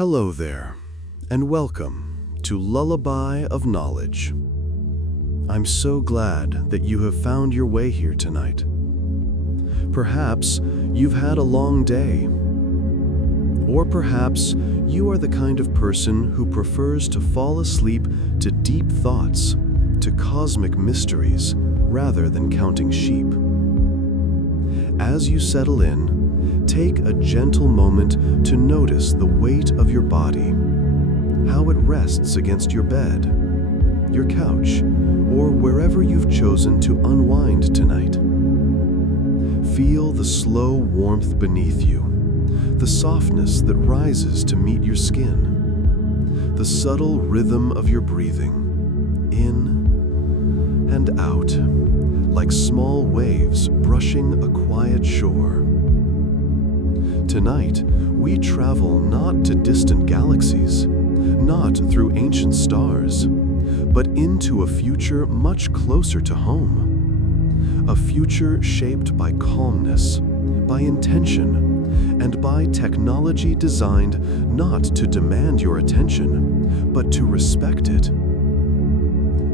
Hello there, and welcome to Lullaby of Knowledge. I'm so glad that you have found your way here tonight. Perhaps you've had a long day, or perhaps you are the kind of person who prefers to fall asleep to deep thoughts, to cosmic mysteries, rather than counting sheep. As you settle in, take a gentle moment to notice the weight of your body, how it rests against your bed, your couch, or wherever you've chosen to unwind tonight. Feel the slow warmth beneath you, the softness that rises to meet your skin, the subtle rhythm of your breathing, in and out, like small waves brushing a quiet shore. Tonight, we travel not to distant galaxies, not through ancient stars, but into a future much closer to home. A future shaped by calmness, by intention, and by technology designed not to demand your attention, but to respect it.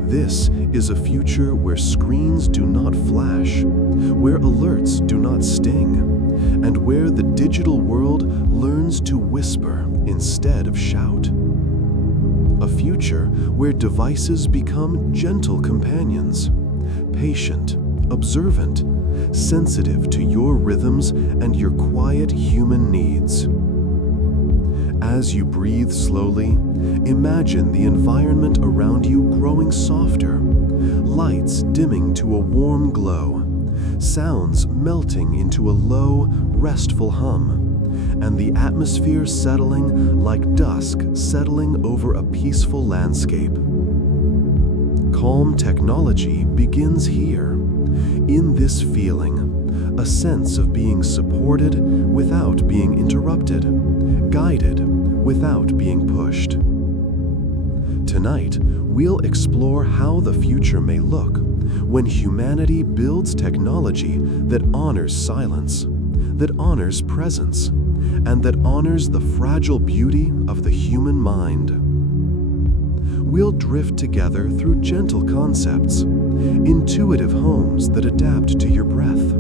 This is a future where screens do not flash, where alerts do not sting, and where the digital world learns to whisper instead of shout. A future where devices become gentle companions, patient, observant, sensitive to your rhythms and your quiet human needs. As you breathe slowly, imagine the environment around you growing softer, lights dimming to a warm glow, sounds melting into a low, restful hum, and the atmosphere settling like dusk settling over a peaceful landscape. Calm technology begins here, in this feeling, a sense of being supported without being interrupted, guided without being pushed. Tonight, we'll explore how the future may look when humanity builds technology that honors silence, that honors presence, and that honors the fragile beauty of the human mind. We'll drift together through gentle concepts, intuitive homes that adapt to your breath,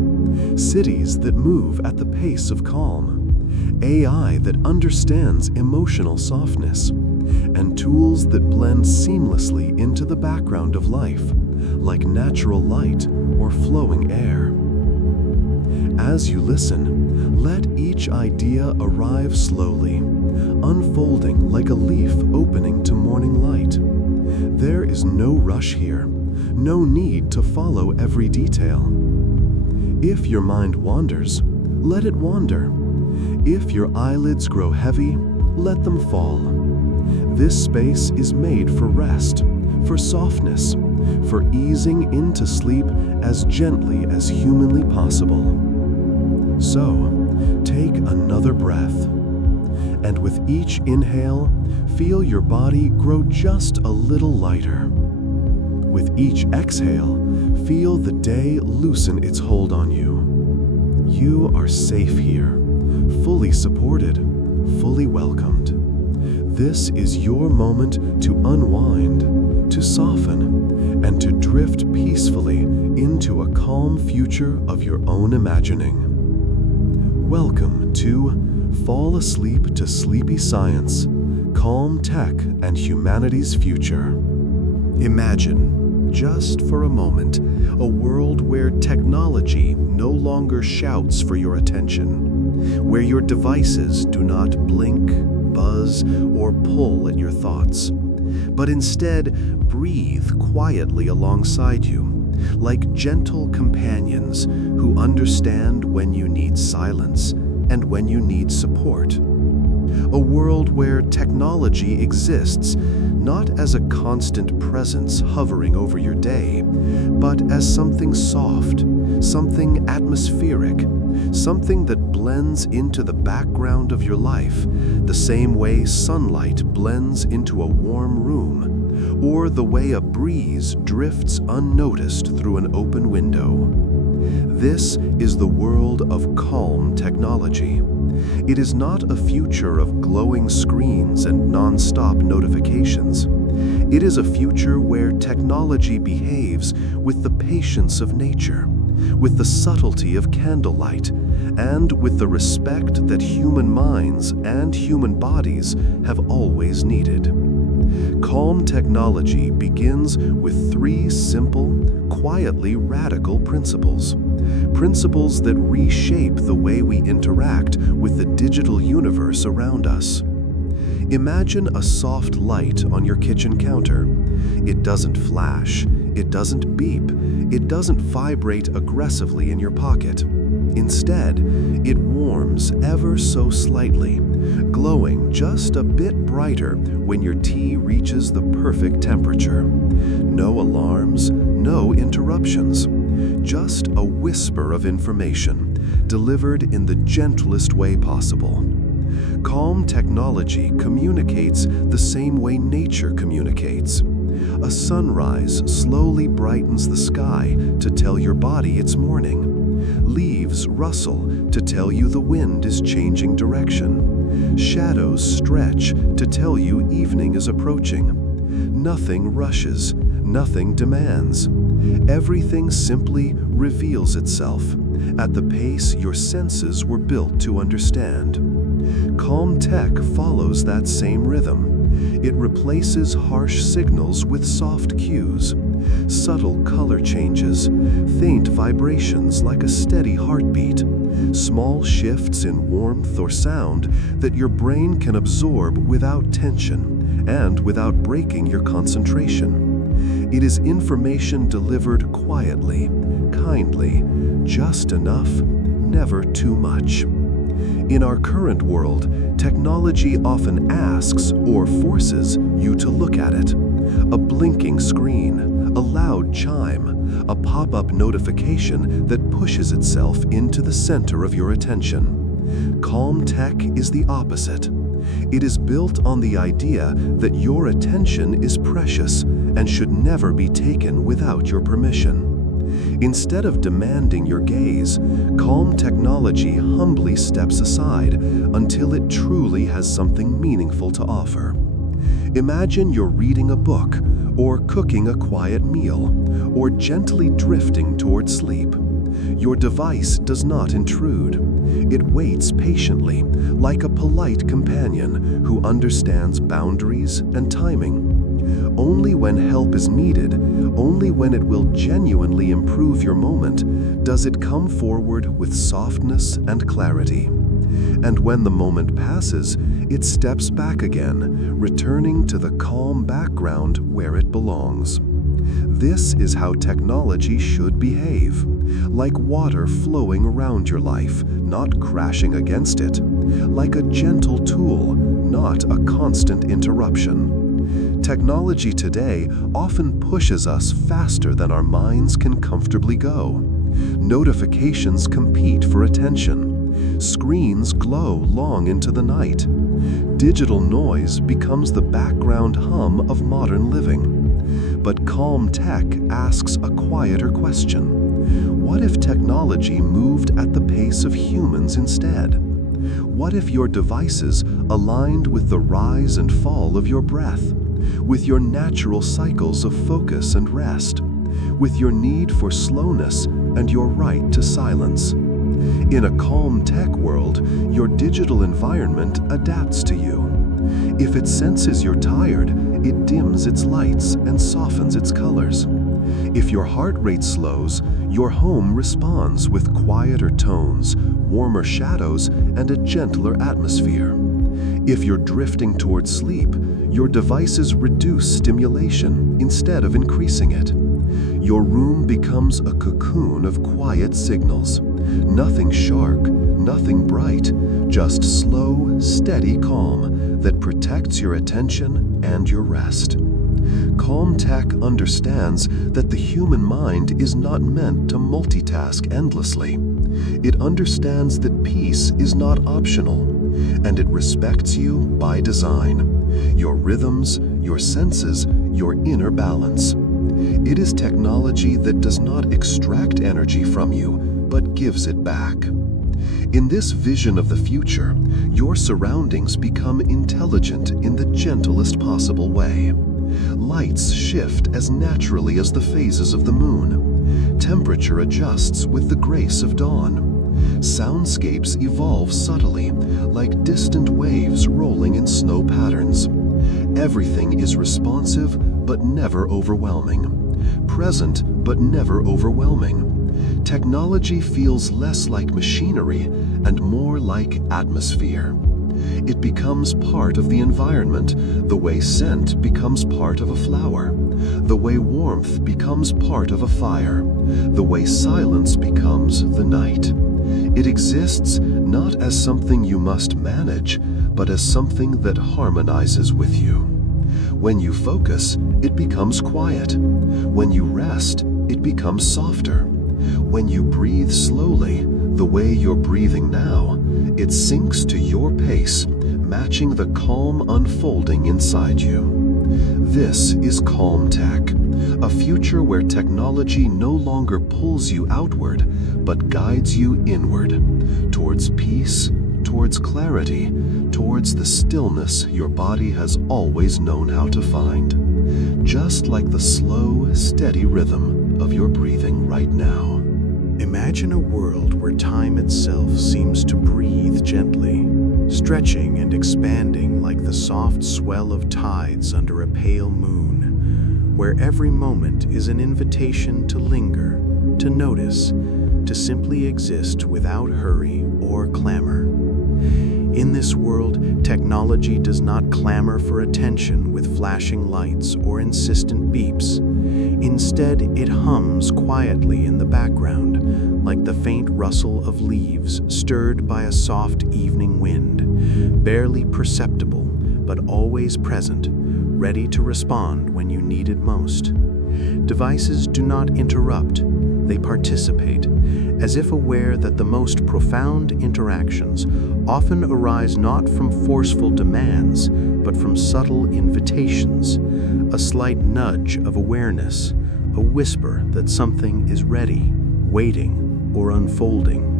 cities that move at the pace of calm, AI that understands emotional softness, and tools that blend seamlessly into the background of life, like natural light or flowing air. As you listen, let each idea arrive slowly, unfolding like a leaf opening to morning light. There is no rush here, no need to follow every detail. If your mind wanders, let it wander. If your eyelids grow heavy, let them fall. This space is made for rest, for softness, for easing into sleep as gently as humanly possible. So, take another breath, and with each inhale, feel your body grow just a little lighter. With each exhale, feel the day loosen its hold on you. You are safe here, fully supported, fully welcomed. This is your moment to unwind, to soften, and to drift peacefully into a calm future of your own imagining. Welcome to Fall Asleep to Sleepy Science, Calm Tech and Humanity's Future. Imagine, just for a moment, a world where technology no longer shouts for your attention, where your devices do not blink, buzz, or pull at your thoughts, but instead breathe quietly alongside you, like gentle companions who understand when you need silence and when you need support. A world where technology exists not as a constant presence hovering over your day, but as something soft, something atmospheric, something that blends into the background of your life, the same way sunlight blends into a warm room, or the way a breeze drifts unnoticed through an open window. This is the world of calm technology, It is not a future of glowing screens and non-stop notifications. It is a future where technology behaves with the patience of nature, with the subtlety of candlelight, and with the respect that human minds and human bodies have always needed. Calm technology begins with three simple, quietly radical principles. Principles that reshape the way we interact with the digital universe around us. Imagine a soft light on your kitchen counter. It doesn't flash, it doesn't beep, it doesn't vibrate aggressively in your pocket. Instead, it warms ever so slightly, glowing just a bit brighter when your tea reaches the perfect temperature. No alarms, no interruptions. Just a whisper of information, delivered in the gentlest way possible. Calm technology communicates the same way nature communicates. A sunrise slowly brightens the sky to tell your body it's morning. Leaves rustle to tell you the wind is changing direction. Shadows stretch to tell you evening is approaching. Nothing rushes, nothing demands. Everything simply reveals itself at the pace your senses were built to understand. Calm tech follows that same rhythm. It replaces harsh signals with soft cues, subtle color changes, faint vibrations like a steady heartbeat, small shifts in warmth or sound that your brain can absorb without tension and without breaking your concentration. It is information delivered quietly, kindly, just enough, never too much. In our current world, technology often asks or forces you to look at it. A blinking screen, a loud chime, a pop-up notification that pushes itself into the center of your attention. Calm tech is the opposite. It is built on the idea that your attention is precious and should never be taken without your permission. Instead of demanding your gaze, calm technology humbly steps aside until it truly has something meaningful to offer. Imagine you're reading a book, or cooking a quiet meal, or gently drifting toward sleep. Your device does not intrude. It waits patiently, like a polite companion who understands boundaries and timing. Only when help is needed, only when it will genuinely improve your moment, does it come forward with softness and clarity. And when the moment passes, it steps back again, returning to the calm background where it belongs. This is how technology should behave, like water flowing around your life, not crashing against it, like a gentle tool, not a constant interruption. Technology today often pushes us faster than our minds can comfortably go. Notifications compete for attention. Screens glow long into the night. Digital noise becomes the background hum of modern living. But calm tech asks a quieter question. What if technology moved at the pace of humans instead? What if your devices aligned with the rise and fall of your breath, with your natural cycles of focus and rest, with your need for slowness and your right to silence? In a calm tech world, your digital environment adapts to you. If it senses you're tired, it dims its lights and softens its colors. If your heart rate slows, your home responds with quieter tones, warmer shadows, and a gentler atmosphere. If you're drifting toward sleep, your devices reduce stimulation instead of increasing it. Your room becomes a cocoon of quiet signals. Nothing sharp, nothing bright, just slow, steady calm that protects your attention and your rest. Calm tech understands that the human mind is not meant to multitask endlessly. It understands that peace is not optional, and it respects you by design, your rhythms, your senses, your inner balance. It is technology that does not extract energy from you, but gives it back. In this vision of the future, your surroundings become intelligent in the gentlest possible way. Lights shift as naturally as the phases of the moon. Temperature adjusts with the grace of dawn. Soundscapes evolve subtly, like distant waves rolling in snow patterns. Everything is responsive but never overwhelming, present but never overwhelming. Technology feels less like machinery and more like atmosphere. It becomes part of the environment, the way scent becomes part of a flower, the way warmth becomes part of a fire, the way silence becomes the night. It exists not as something you must manage, but as something that harmonizes with you. When you focus, it becomes quiet. When you rest, it becomes softer. When you breathe slowly, the way you're breathing now, it sinks to your pace, matching the calm unfolding inside you. This is calm tech, a future where technology no longer pulls you outward, but guides you inward, towards peace, towards clarity, towards the stillness your body has always known how to find, just like the slow, steady rhythm of your breathing right now. Imagine a world where time itself seems to breathe gently, stretching and expanding like the soft swell of tides under a pale moon, where every moment is an invitation to linger, to notice, to simply exist without hurry or clamor. In this world, technology does not clamor for attention with flashing lights or insistent beeps. Instead, it hums quietly in the background, like the faint rustle of leaves stirred by a soft evening wind, barely perceptible, but always present, ready to respond when you need it most. Devices do not interrupt, they participate, as if aware that the most profound interactions often arise not from forceful demands, but from subtle invitations, a slight nudge of awareness, a whisper that something is ready, waiting, or unfolding.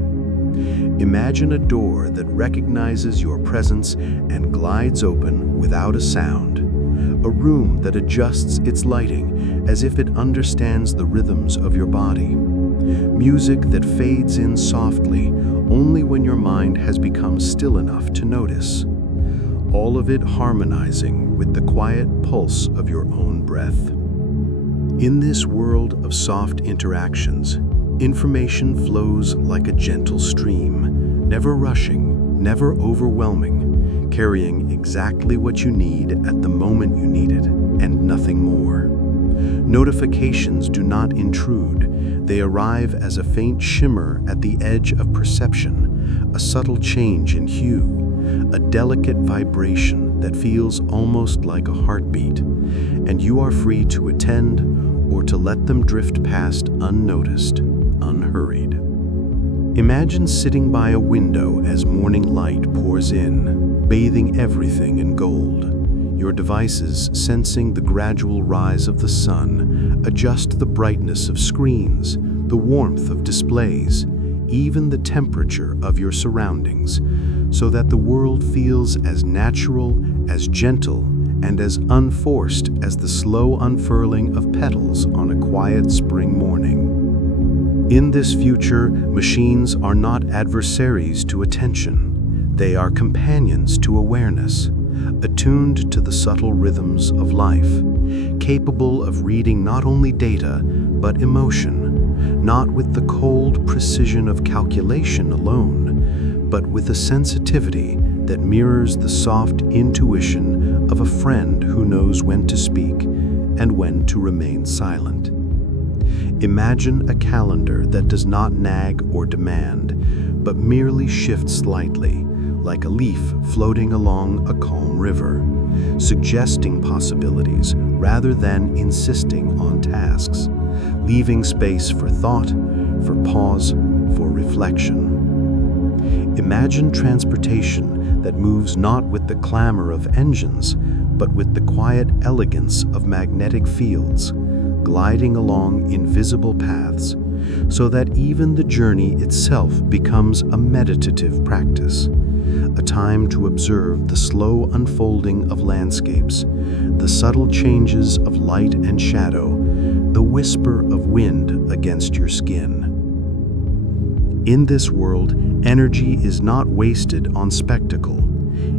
Imagine a door that recognizes your presence and glides open without a sound, a room that adjusts its lighting as if it understands the rhythms of your body, music that fades in softly only when your mind has become still enough to notice, all of it harmonizing with the quiet pulse of your own breath. In this world of soft interactions, information flows like a gentle stream, never rushing, never overwhelming, carrying exactly what you need at the moment you need it, and nothing more. Notifications do not intrude. They arrive as a faint shimmer at the edge of perception, a subtle change in hue, a delicate vibration that feels almost like a heartbeat, and you are free to attend or to let them drift past unnoticed, unhurried. Imagine sitting by a window as morning light pours in, bathing everything in gold. Your devices, sensing the gradual rise of the sun, adjust the brightness of screens, the warmth of displays, even the temperature of your surroundings, so that the world feels as natural, as gentle, and as unforced as the slow unfurling of petals on a quiet spring morning. In this future, machines are not adversaries to attention. They are companions to awareness, attuned to the subtle rhythms of life, capable of reading not only data, but emotion, not with the cold precision of calculation alone, but with a sensitivity that mirrors the soft intuition of a friend who knows when to speak and when to remain silent. Imagine a calendar that does not nag or demand, but merely shifts slightly, like a leaf floating along a calm river, suggesting possibilities rather than insisting on tasks, leaving space for thought, for pause, for reflection. Imagine transportation that moves not with the clamor of engines, but with the quiet elegance of magnetic fields, gliding along invisible paths, so that even the journey itself becomes a meditative practice, a time to observe the slow unfolding of landscapes, the subtle changes of light and shadow, the whisper of wind against your skin. In this world, energy is not wasted on spectacle.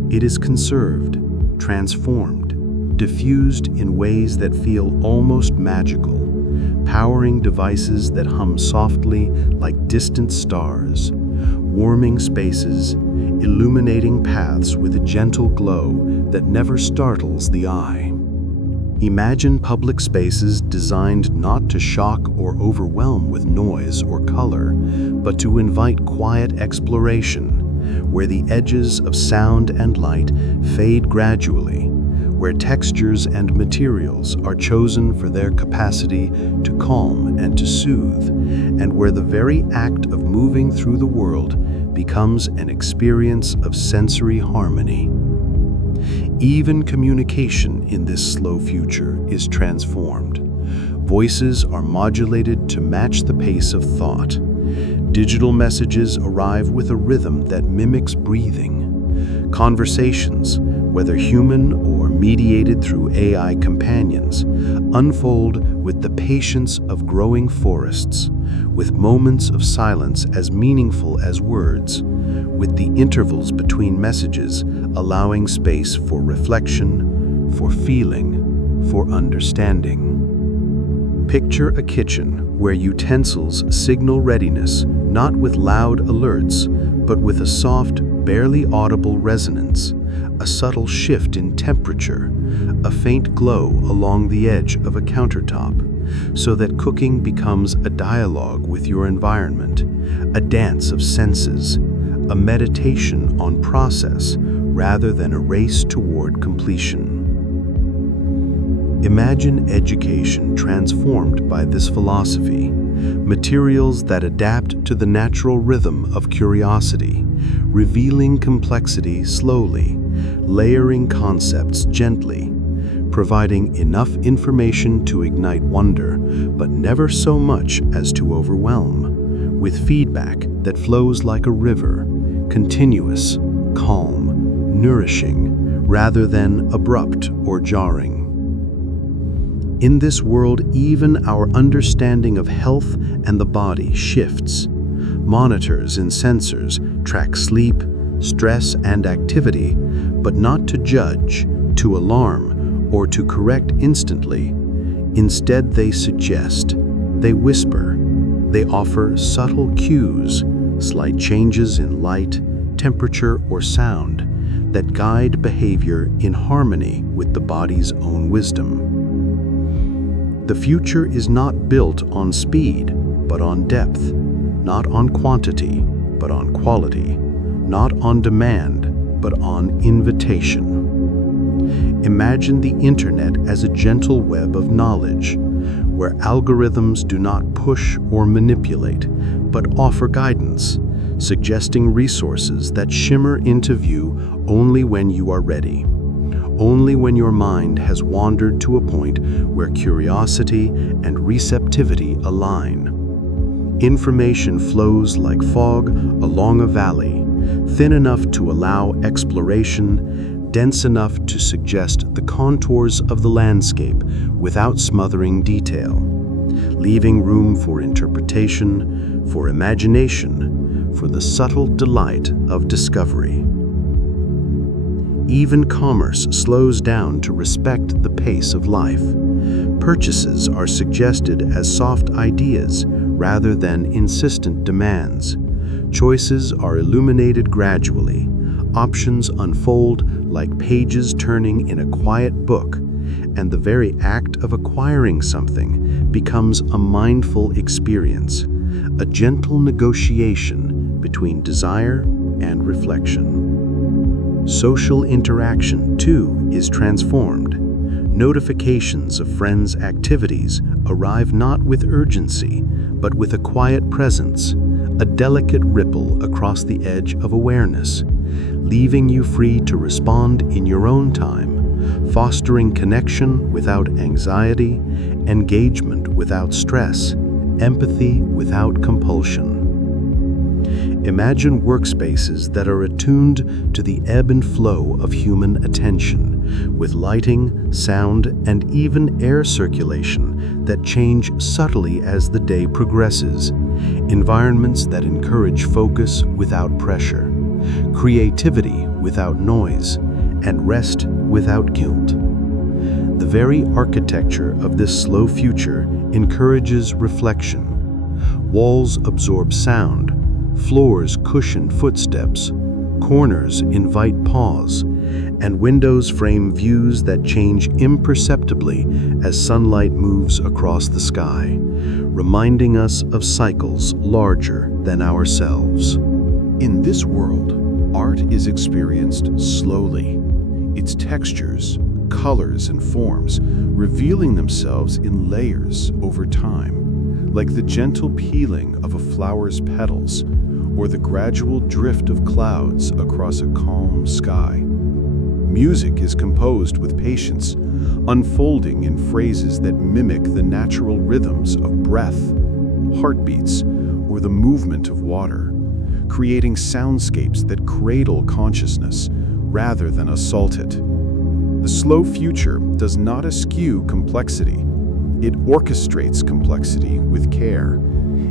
It is conserved, transformed, diffused in ways that feel almost magical, powering devices that hum softly like distant stars, warming spaces, illuminating paths with a gentle glow that never startles the eye. Imagine public spaces designed not to shock or overwhelm with noise or color, but to invite quiet exploration, where the edges of sound and light fade gradually, where textures and materials are chosen for their capacity to calm and to soothe, and where the very act of moving through the world becomes an experience of sensory harmony. Even communication in this slow future is transformed. Voices are modulated to match the pace of thought. Digital messages arrive with a rhythm that mimics breathing. Conversations, whether human or mediated through AI companions, unfold with the patience of growing forests, with moments of silence as meaningful as words, with the intervals between messages allowing space for reflection, for feeling, for understanding. Picture a kitchen where utensils signal readiness, not with loud alerts, but with a soft, barely audible resonance, a subtle shift in temperature, a faint glow along the edge of a countertop, so that cooking becomes a dialogue with your environment, a dance of senses, a meditation on process rather than a race toward completion. Imagine education transformed by this philosophy, materials that adapt to the natural rhythm of curiosity, revealing complexity slowly, layering concepts gently, providing enough information to ignite wonder, but never so much as to overwhelm, with feedback that flows like a river, continuous, calm, nourishing, rather than abrupt or jarring. In this world, even our understanding of health and the body shifts. Monitors and sensors track sleep, stress, and activity, but not to judge, to alarm, or to correct instantly. Instead, they suggest, they whisper, they offer subtle cues, slight changes in light, temperature, or sound that guide behavior in harmony with the body's own wisdom. The future is not built on speed, but on depth, not on quantity, but on quality, not on demand, but on invitation. Imagine the internet as a gentle web of knowledge, where algorithms do not push or manipulate, but offer guidance, suggesting resources that shimmer into view only when you are ready, only when your mind has wandered to a point where curiosity and receptivity align. Information flows like fog along a valley, thin enough to allow exploration, dense enough to suggest the contours of the landscape without smothering detail, leaving room for interpretation, for imagination, for the subtle delight of discovery. Even commerce slows down to respect the pace of life. Purchases are suggested as soft ideas rather than insistent demands. Choices are illuminated gradually. Options unfold like pages turning in a quiet book, and the very act of acquiring something becomes a mindful experience, a gentle negotiation between desire and reflection. Social interaction, too, is transformed. Notifications of friends' activities arrive not with urgency, but with a quiet presence, a delicate ripple across the edge of awareness, leaving you free to respond in your own time, fostering connection without anxiety, engagement without stress, empathy without compulsion. Imagine workspaces that are attuned to the ebb and flow of human attention, with lighting, sound, and even air circulation that change subtly as the day progresses. Environments that encourage focus without pressure, creativity without noise, and rest without guilt. The very architecture of this slow future encourages reflection. Walls absorb sound, floors cushion footsteps, corners invite pause, and windows frame views that change imperceptibly as sunlight moves across the sky, reminding us of cycles larger than ourselves. In this world, art is experienced slowly. Its textures, colors, and forms revealing themselves in layers over time, like the gentle peeling of a flower's petals or the gradual drift of clouds across a calm sky. Music is composed with patience, unfolding in phrases that mimic the natural rhythms of breath, heartbeats, or the movement of water, creating soundscapes that cradle consciousness rather than assault it. The slow future does not eschew complexity. It orchestrates complexity with care,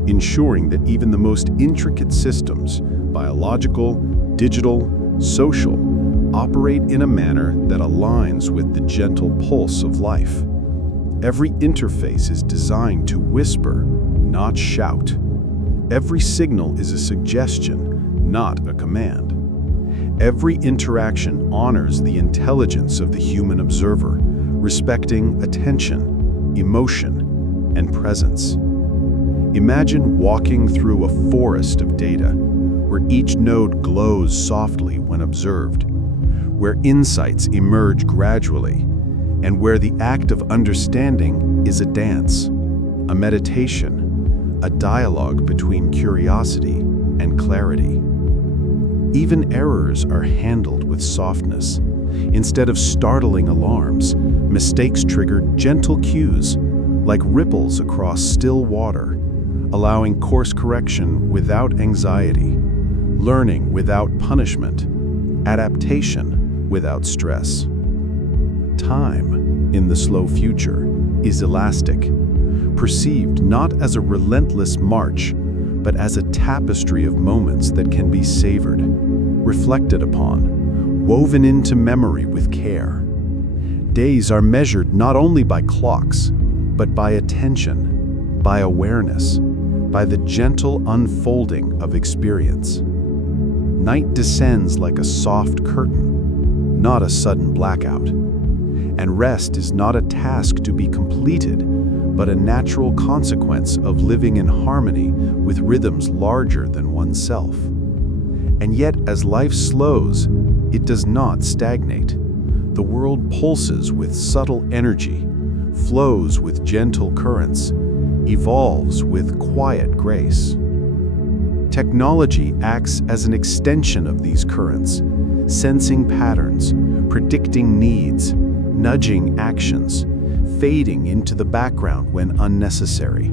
ensuring that even the most intricate systems, biological, digital, social, operate in a manner that aligns with the gentle pulse of life. Every interface is designed to whisper, not shout. Every signal is a suggestion, not a command. Every interaction honors the intelligence of the human observer, respecting attention, emotion, and presence. Imagine walking through a forest of data, where each node glows softly when observed, where insights emerge gradually, and where the act of understanding is a dance, a meditation, a dialogue between curiosity and clarity. Even errors are handled with softness. Instead of startling alarms, mistakes trigger gentle cues, like ripples across still water, allowing course correction without anxiety, learning without punishment, adaptation without stress. Time, in the slow future, is elastic, perceived not as a relentless march, but as a tapestry of moments that can be savored, reflected upon, woven into memory with care. Days are measured not only by clocks, but by attention, by awareness, by the gentle unfolding of experience. Night descends like a soft curtain, not a sudden blackout. And rest is not a task to be completed, but a natural consequence of living in harmony with rhythms larger than oneself. And yet, as life slows, it does not stagnate. The world pulses with subtle energy, flows with gentle currents, evolves with quiet grace. Technology acts as an extension of these currents, sensing patterns, predicting needs, nudging actions, fading into the background when unnecessary.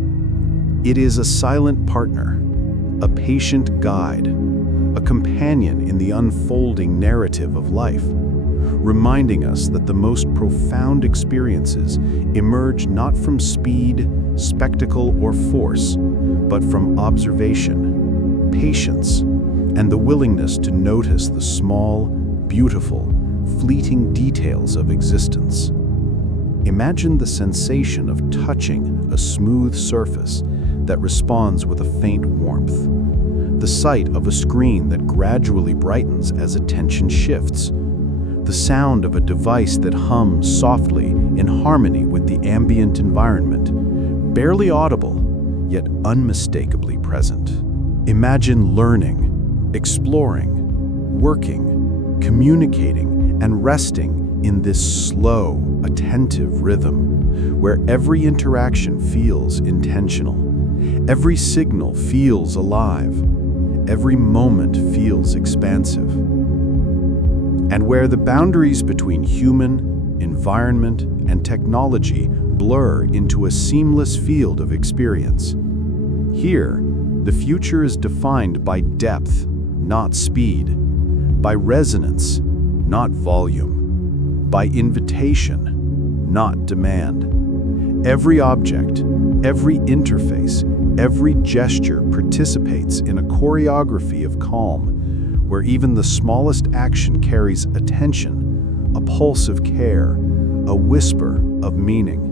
It is a silent partner, a patient guide, a companion in the unfolding narrative of life, reminding us that the most profound experiences emerge not from speed, spectacle, or force, but from observation, patience, and the willingness to notice the small, beautiful, fleeting details of existence. Imagine the sensation of touching a smooth surface that responds with a faint warmth, the sight of a screen that gradually brightens as attention shifts, the sound of a device that hums softly in harmony with the ambient environment, barely audible, yet unmistakably present. Imagine learning, exploring, working, communicating, and resting in this slow, attentive rhythm, where every interaction feels intentional, every signal feels alive, every moment feels expansive, and where the boundaries between human, environment, and technology blur into a seamless field of experience. Here, the future is defined by depth, not speed, by resonance, not volume, by invitation, not demand. Every object, every interface, every gesture participates in a choreography of calm, where even the smallest action carries attention, a pulse of care, a whisper of meaning.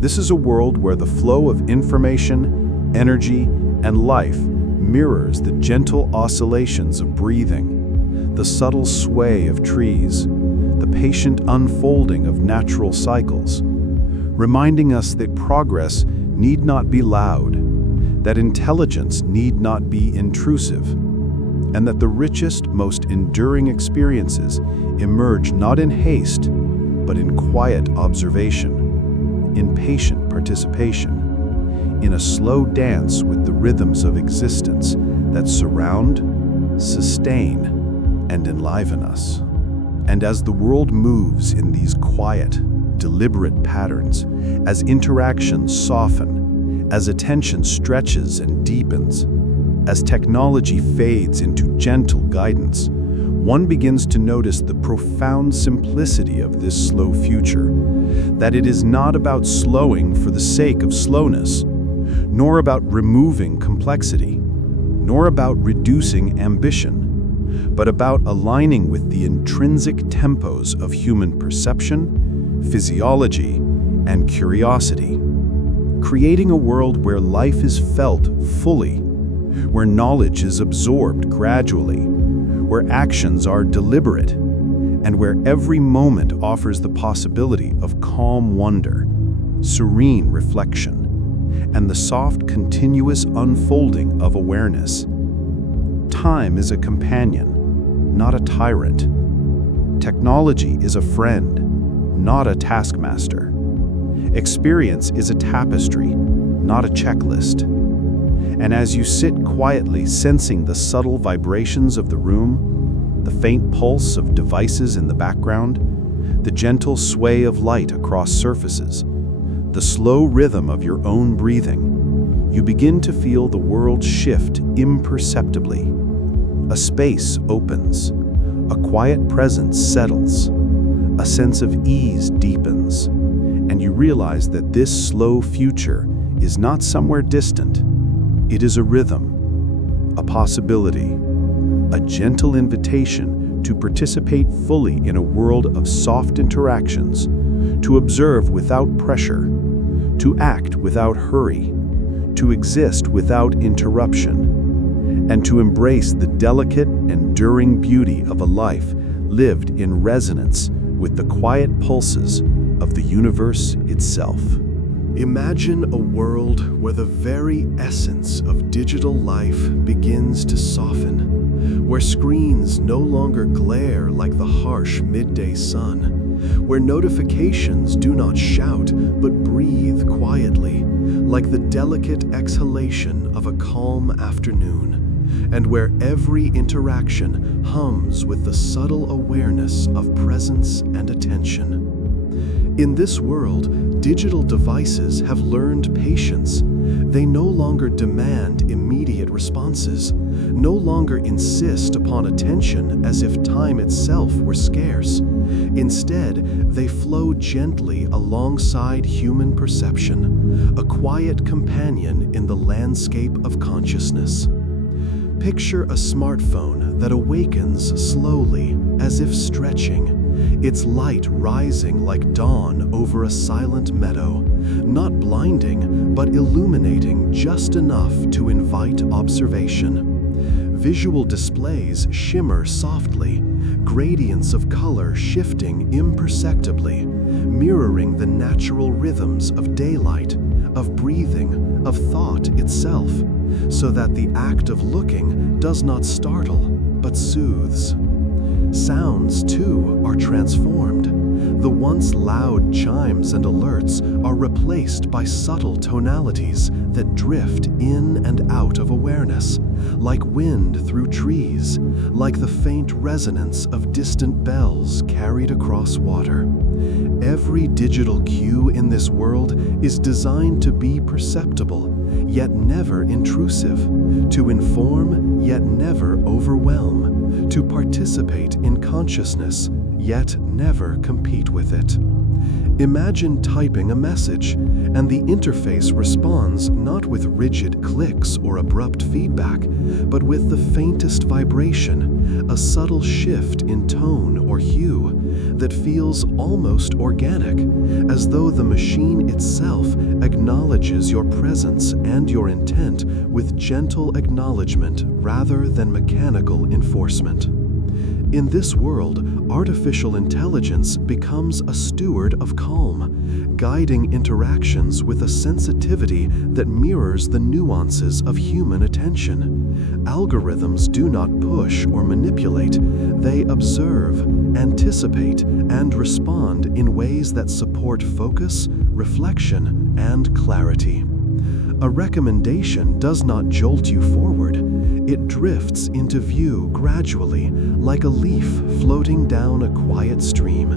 This is a world where the flow of information, energy, and life mirrors the gentle oscillations of breathing, the subtle sway of trees, the patient unfolding of natural cycles, reminding us that progress need not be loud, that intelligence need not be intrusive, and that the richest, most enduring experiences emerge not in haste, but in quiet observation, in patient participation, in a slow dance with the rhythms of existence that surround, sustain, and enliven us. And as the world moves in these quiet, deliberate patterns, as interactions soften, as attention stretches and deepens, as technology fades into gentle guidance, one begins to notice the profound simplicity of this slow future, that it is not about slowing for the sake of slowness, nor about removing complexity, nor about reducing ambition, but about aligning with the intrinsic tempos of human perception, physiology, and curiosity, creating a world where life is felt fully, where knowledge is absorbed gradually, where actions are deliberate, and where every moment offers the possibility of calm wonder, serene reflection, and the soft, continuous unfolding of awareness. Time is a companion, not a tyrant. Technology is a friend, not a taskmaster. Experience is a tapestry, not a checklist. And as you sit quietly sensing the subtle vibrations of the room, the faint pulse of devices in the background, the gentle sway of light across surfaces, the slow rhythm of your own breathing, you begin to feel the world shift imperceptibly. A space opens, a quiet presence settles, a sense of ease deepens, and you realize that this slow future is not somewhere distant. It is a rhythm, a possibility, a gentle invitation to participate fully in a world of soft interactions, to observe without pressure, to act without hurry, to exist without interruption, and to embrace the delicate, enduring beauty of a life lived in resonance with the quiet pulses of the universe itself. Imagine a world where the very essence of digital life begins to soften, where screens no longer glare like the harsh midday sun, where notifications do not shout but breathe quietly, like the delicate exhalation of a calm afternoon, and where every interaction hums with the subtle awareness of presence and attention. In this world, digital devices have learned patience. They no longer demand immediate responses, no longer insist upon attention as if time itself were scarce. Instead, they flow gently alongside human perception, a quiet companion in the landscape of consciousness. Picture a smartphone that awakens slowly, as if stretching, its light rising like dawn over a silent meadow, not blinding, but illuminating just enough to invite observation. Visual displays shimmer softly, gradients of color shifting imperceptibly, mirroring the natural rhythms of daylight, of breathing, of thought itself, so that the act of looking does not startle, but soothes. Sounds, too, are transformed. The once loud chimes and alerts are replaced by subtle tonalities that drift in and out of awareness, like wind through trees, like the faint resonance of distant bells carried across water. Every digital cue in this world is designed to be perceptible, yet never intrusive, to inform, yet never overwhelm, to participate in consciousness, yet never compete with it. Imagine typing a message, and the interface responds not with rigid clicks or abrupt feedback, but with the faintest vibration, a subtle shift in tone or hue that feels almost organic, as though the machine itself acknowledges your presence and your intent with gentle acknowledgement rather than mechanical enforcement. In this world, artificial intelligence becomes a steward of calm, guiding interactions with a sensitivity that mirrors the nuances of human attention. Algorithms do not push or manipulate, they observe, anticipate, and respond in ways that support focus, reflection, and clarity. A recommendation does not jolt you forward. It drifts into view gradually, like a leaf floating down a quiet stream,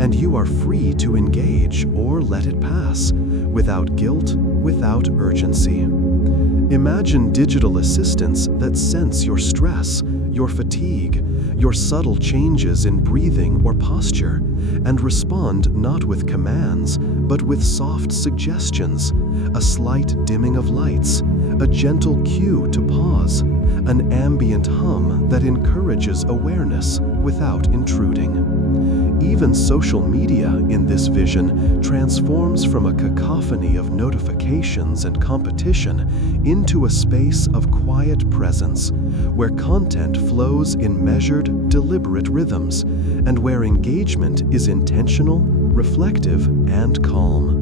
and you are free to engage or let it pass, without guilt, without urgency. Imagine digital assistants that sense your stress, your fatigue, your subtle changes in breathing or posture, and respond not with commands, but with soft suggestions, a slight dimming of lights, a gentle cue to pause, an ambient hum that encourages awareness without intruding. Even social media in this vision transforms from a cacophony of notifications and competition into a space of quiet presence, where content flows in measured, deliberate rhythms, and where engagement is intentional, reflective, and calm.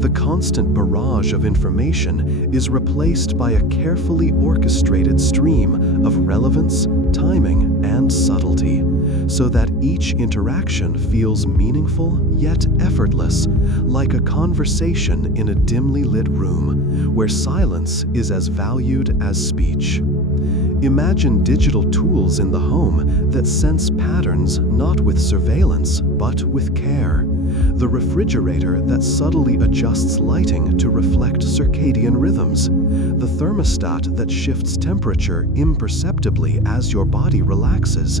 The constant barrage of information is replaced by a carefully orchestrated stream of relevance, timing, and subtlety, so that each interaction feels meaningful yet effortless, like a conversation in a dimly lit room, where silence is as valued as speech. Imagine digital tools in the home that sense patterns not with surveillance, but with care. The refrigerator that subtly adjusts lighting to reflect circadian rhythms. The thermostat that shifts temperature imperceptibly as your body relaxes.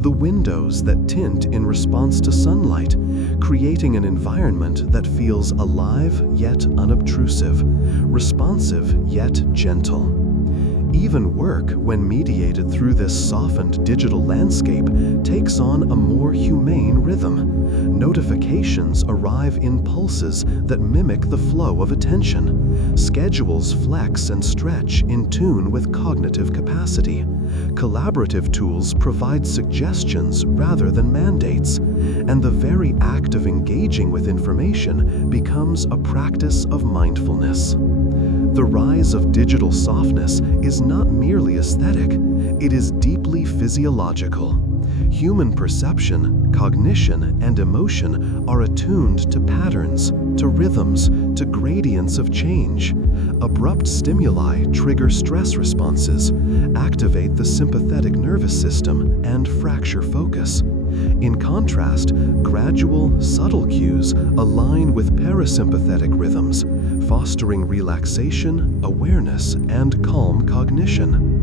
The windows that tint in response to sunlight, creating an environment that feels alive yet unobtrusive, responsive yet gentle. Even work, when mediated through this softened digital landscape, takes on a more humane rhythm. Notifications arrive in pulses that mimic the flow of attention. Schedules flex and stretch in tune with cognitive capacity. Collaborative tools provide suggestions rather than mandates, and the very act of engaging with information becomes a practice of mindfulness. The rise of digital softness is not merely aesthetic, it is deeply physiological. Human perception, cognition, and emotion are attuned to patterns, to rhythms, to gradients of change. Abrupt stimuli trigger stress responses, activate the sympathetic nervous system, and fracture focus. In contrast, gradual, subtle cues align with parasympathetic rhythms, fostering relaxation, awareness, and calm cognition.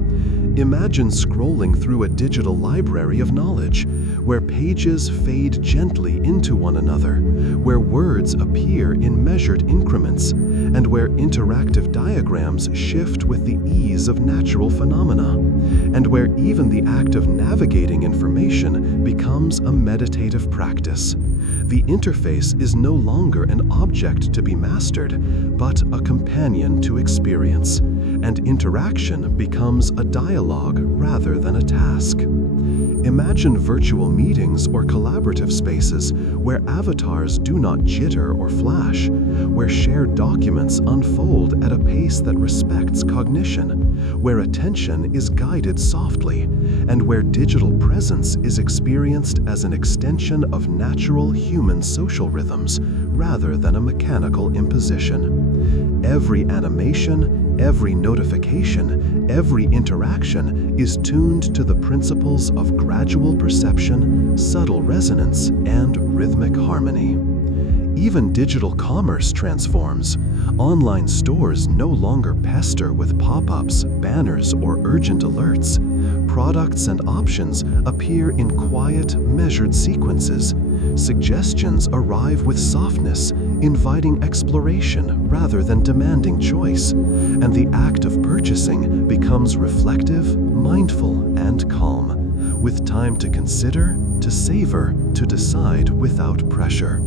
Imagine scrolling through a digital library of knowledge, where pages fade gently into one another, where words appear in measured increments, and where interactive diagrams shift with the ease of natural phenomena, and where even the act of navigating information becomes a meditative practice. The interface is no longer an object to be mastered, but a companion to experience, and interaction becomes a dialogue rather than a task. Imagine virtual meetings or collaborative spaces where avatars do not jitter or flash, where shared documents unfold at a pace that respects cognition, where attention is guided softly, and where digital presence is experienced as an extension of natural human social rhythms rather than a mechanical imposition. Every animation, Every notification, every interaction is tuned to the principles of gradual perception, subtle resonance, and rhythmic harmony. Even digital commerce transforms. Online stores no longer pester with pop-ups, banners, or urgent alerts. Products and options appear in quiet, measured sequences. Suggestions arrive with softness, inviting exploration rather than demanding choice. And the act of purchasing becomes reflective, mindful, and calm, with time to consider, to savor, to decide without pressure.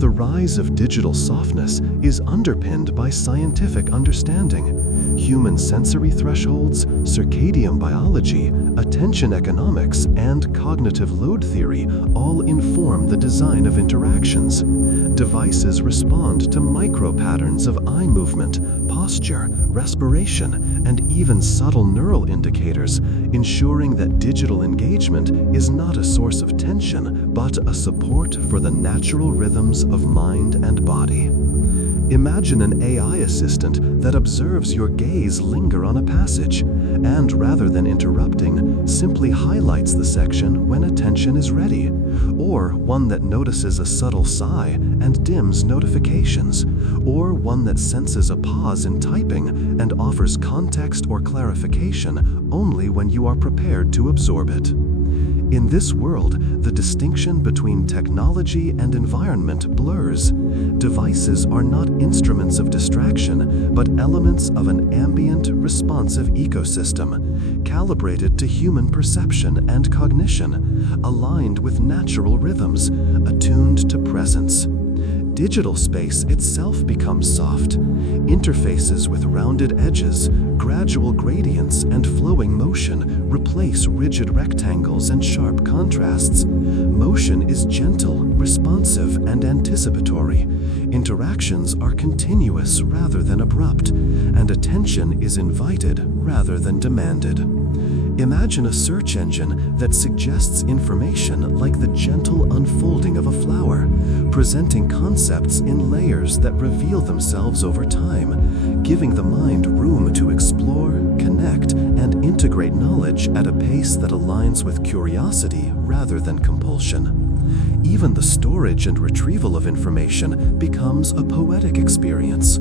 The rise of digital softness is underpinned by scientific understanding. Human sensory thresholds, circadian biology, attention economics, and cognitive load theory all inform the design of interactions. Devices respond to micro-patterns of eye movement, posture, respiration, and even subtle neural indicators, ensuring that digital engagement is not a source of tension, but a support for the natural rhythms of mind and body. Imagine an AI assistant that observes your gaze linger on a passage, and rather than interrupting, simply highlights the section when attention is ready, or one that notices a subtle sigh and dims notifications, or one that senses a pause in typing and offers context or clarification only when you are prepared to absorb it. In this world, the distinction between technology and environment blurs. Devices are not instruments of distraction, but elements of an ambient, responsive ecosystem, calibrated to human perception and cognition, aligned with natural rhythms, attuned to presence. Digital space itself becomes soft. Interfaces with rounded edges, gradual gradients, and flowing motion replace rigid rectangles and sharp contrasts. Motion is gentle, responsive, and anticipatory. Interactions are continuous rather than abrupt, and attention is invited rather than demanded. Imagine a search engine that suggests information like the gentle unfolding of a flower, presenting concepts in layers that reveal themselves over time, giving the mind room to explore, connect, and integrate knowledge at a pace that aligns with curiosity rather than compulsion. Even the storage and retrieval of information becomes a poetic experience.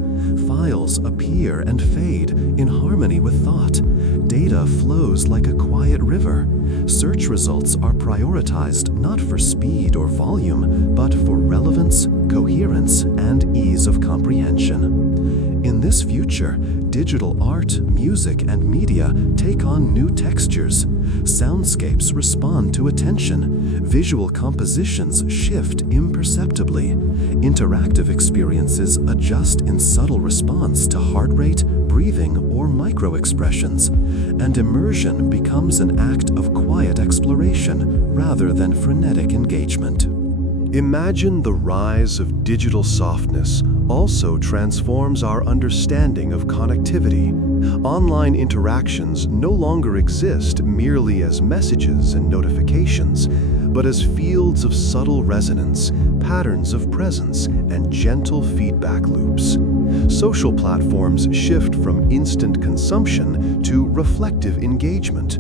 Files appear and fade in harmony with thought. Data flows like a quiet river. Search results are prioritized not for speed or volume, but for relevance, coherence, and ease of comprehension. In this future, digital art, music, and media take on new textures. Soundscapes respond to attention. Visual compositions shift imperceptibly. Interactive experiences adjust in subtle response to heart rate, breathing, or micro-expressions. And immersion becomes an act of quiet exploration rather than frenetic engagement. Imagine the rise of digital softness also transforms our understanding of connectivity. Online interactions no longer exist merely as messages and notifications, but as fields of subtle resonance, patterns of presence, and gentle feedback loops. Social platforms shift from instant consumption to reflective engagement.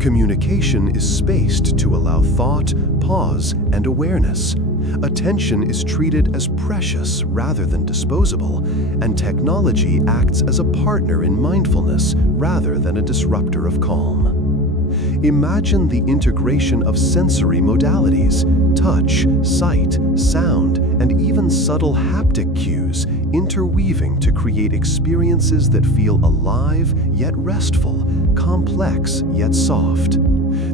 Communication is spaced to allow thought, pause, and awareness. Attention is treated as precious rather than disposable, and technology acts as a partner in mindfulness rather than a disruptor of calm. Imagine the integration of sensory modalities, touch, sight, sound, and even subtle haptic cues interweaving to create experiences that feel alive yet restful, complex yet soft.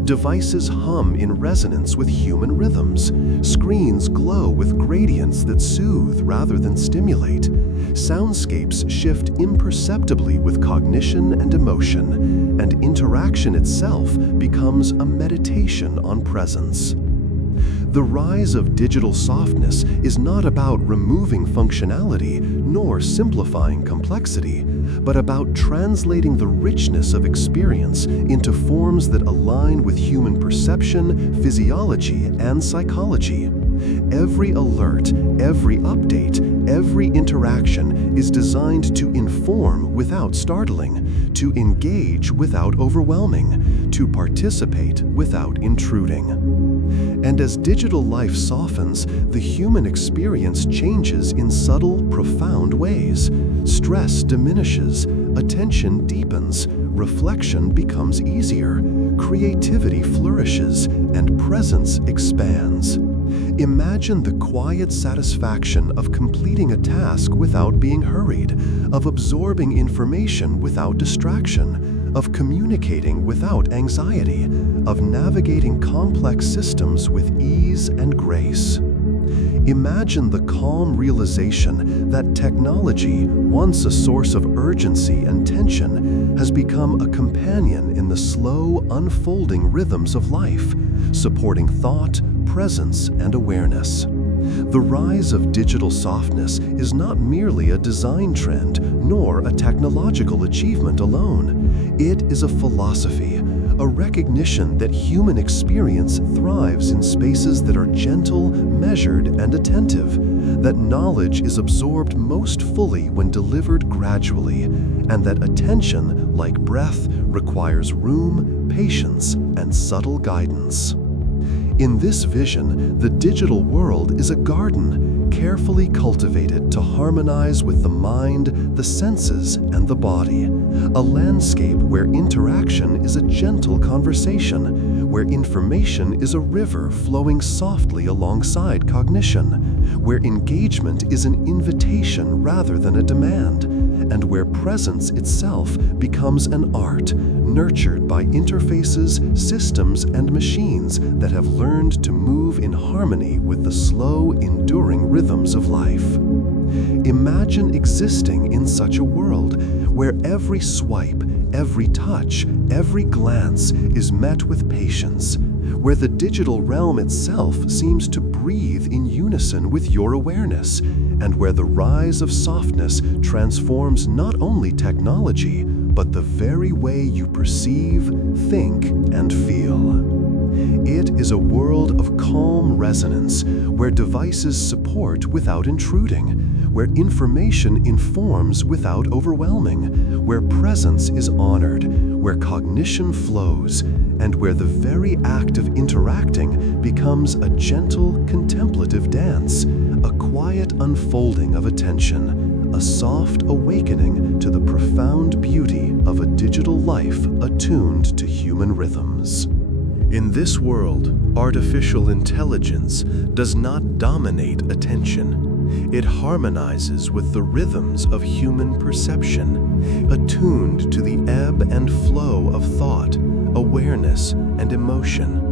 Devices hum in resonance with human rhythms. Screens glow with gradients that soothe rather than stimulate. Soundscapes shift imperceptibly with cognition and emotion, and interaction itself becomes a meditation on presence. The rise of digital softness is not about removing functionality nor simplifying complexity, but about translating the richness of experience into forms that align with human perception, physiology, and psychology. Every alert, every update, every interaction is designed to inform without startling, to engage without overwhelming, to participate without intruding. And as digital life softens, the human experience changes in subtle, profound ways. Stress diminishes, attention deepens, reflection becomes easier, creativity flourishes, and presence expands. Imagine the quiet satisfaction of completing a task without being hurried, of absorbing information without distraction, of communicating without anxiety, of navigating complex systems with ease and grace. Imagine the calm realization that technology, once a source of urgency and tension, has become a companion in the slow, unfolding rhythms of life, supporting thought, presence, and awareness. The rise of digital softness is not merely a design trend, nor a technological achievement alone. It is a philosophy, a recognition that human experience thrives in spaces that are gentle, measured, and attentive, that knowledge is absorbed most fully when delivered gradually, and that attention, like breath, requires room, patience, and subtle guidance. In this vision, the digital world is a garden, carefully cultivated to harmonize with the mind, the senses, and the body. A landscape where interaction is a gentle conversation, where information is a river flowing softly alongside cognition, where engagement is an invitation rather than a demand, and where presence itself becomes an art, nurtured by interfaces, systems, and machines that have learned to move in harmony with the slow, enduring rhythms of life. Imagine existing in such a world where every swipe, every touch, every glance is met with patience, where the digital realm itself seems to breathe in unison with your awareness, and where the rise of softness transforms not only technology, but the very way you perceive, think, and feel. It is a world of calm resonance, where devices support without intruding, where information informs without overwhelming, where presence is honored, where cognition flows, and where the very act of interacting becomes a gentle, contemplative dance, a quiet unfolding of attention, a soft awakening to the profound beauty of a digital life attuned to human rhythms. In this world, artificial intelligence does not dominate attention. It harmonizes with the rhythms of human perception, attuned to the ebb and flow of thought, awareness, and emotion,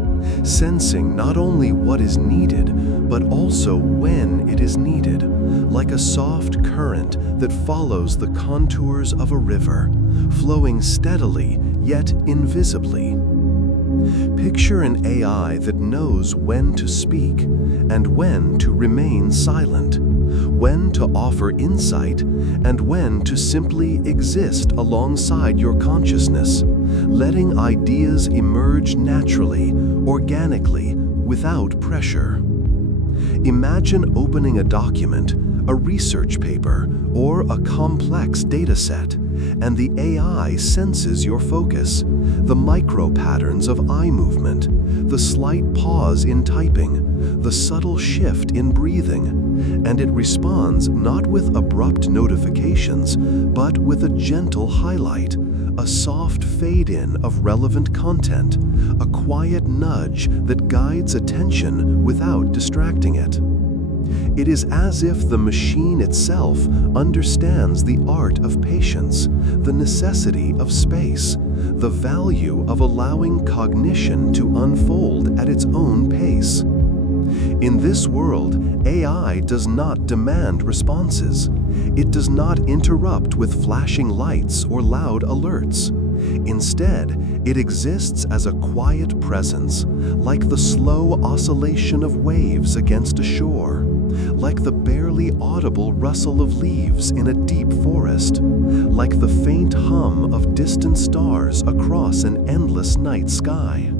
sensing not only what is needed, but also when it is needed, like a soft current that follows the contours of a river, flowing steadily yet invisibly. Picture an AI that knows when to speak and when to remain silent, when to offer insight and when to simply exist alongside your consciousness, letting ideas emerge naturally, organically, without pressure. Imagine opening a document, a research paper, or a complex data set, and the AI senses your focus, the micro patterns of eye movement, the slight pause in typing, the subtle shift in breathing, and it responds not with abrupt notifications, but with a gentle highlight, a soft fade-in of relevant content, a quiet nudge that guides attention without distracting it. It is as if the machine itself understands the art of patience, the necessity of space, the value of allowing cognition to unfold at its own pace. In this world, AI does not demand responses. It does not interrupt with flashing lights or loud alerts. Instead, it exists as a quiet presence, like the slow oscillation of waves against a shore, like the barely audible rustle of leaves in a deep forest, like the faint hum of distant stars across an endless night sky.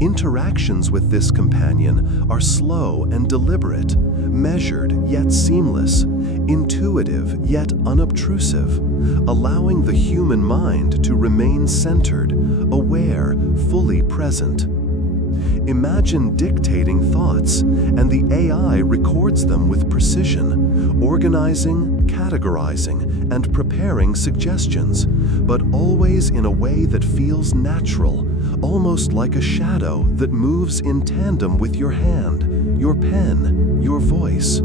Interactions with this companion are slow and deliberate, measured yet seamless, intuitive yet unobtrusive, allowing the human mind to remain centered, aware, fully present. Imagine dictating thoughts, and the AI records them with precision, organizing, categorizing, and preparing suggestions, but always in a way that feels natural, almost like a shadow that moves in tandem with your hand, your pen, your voice.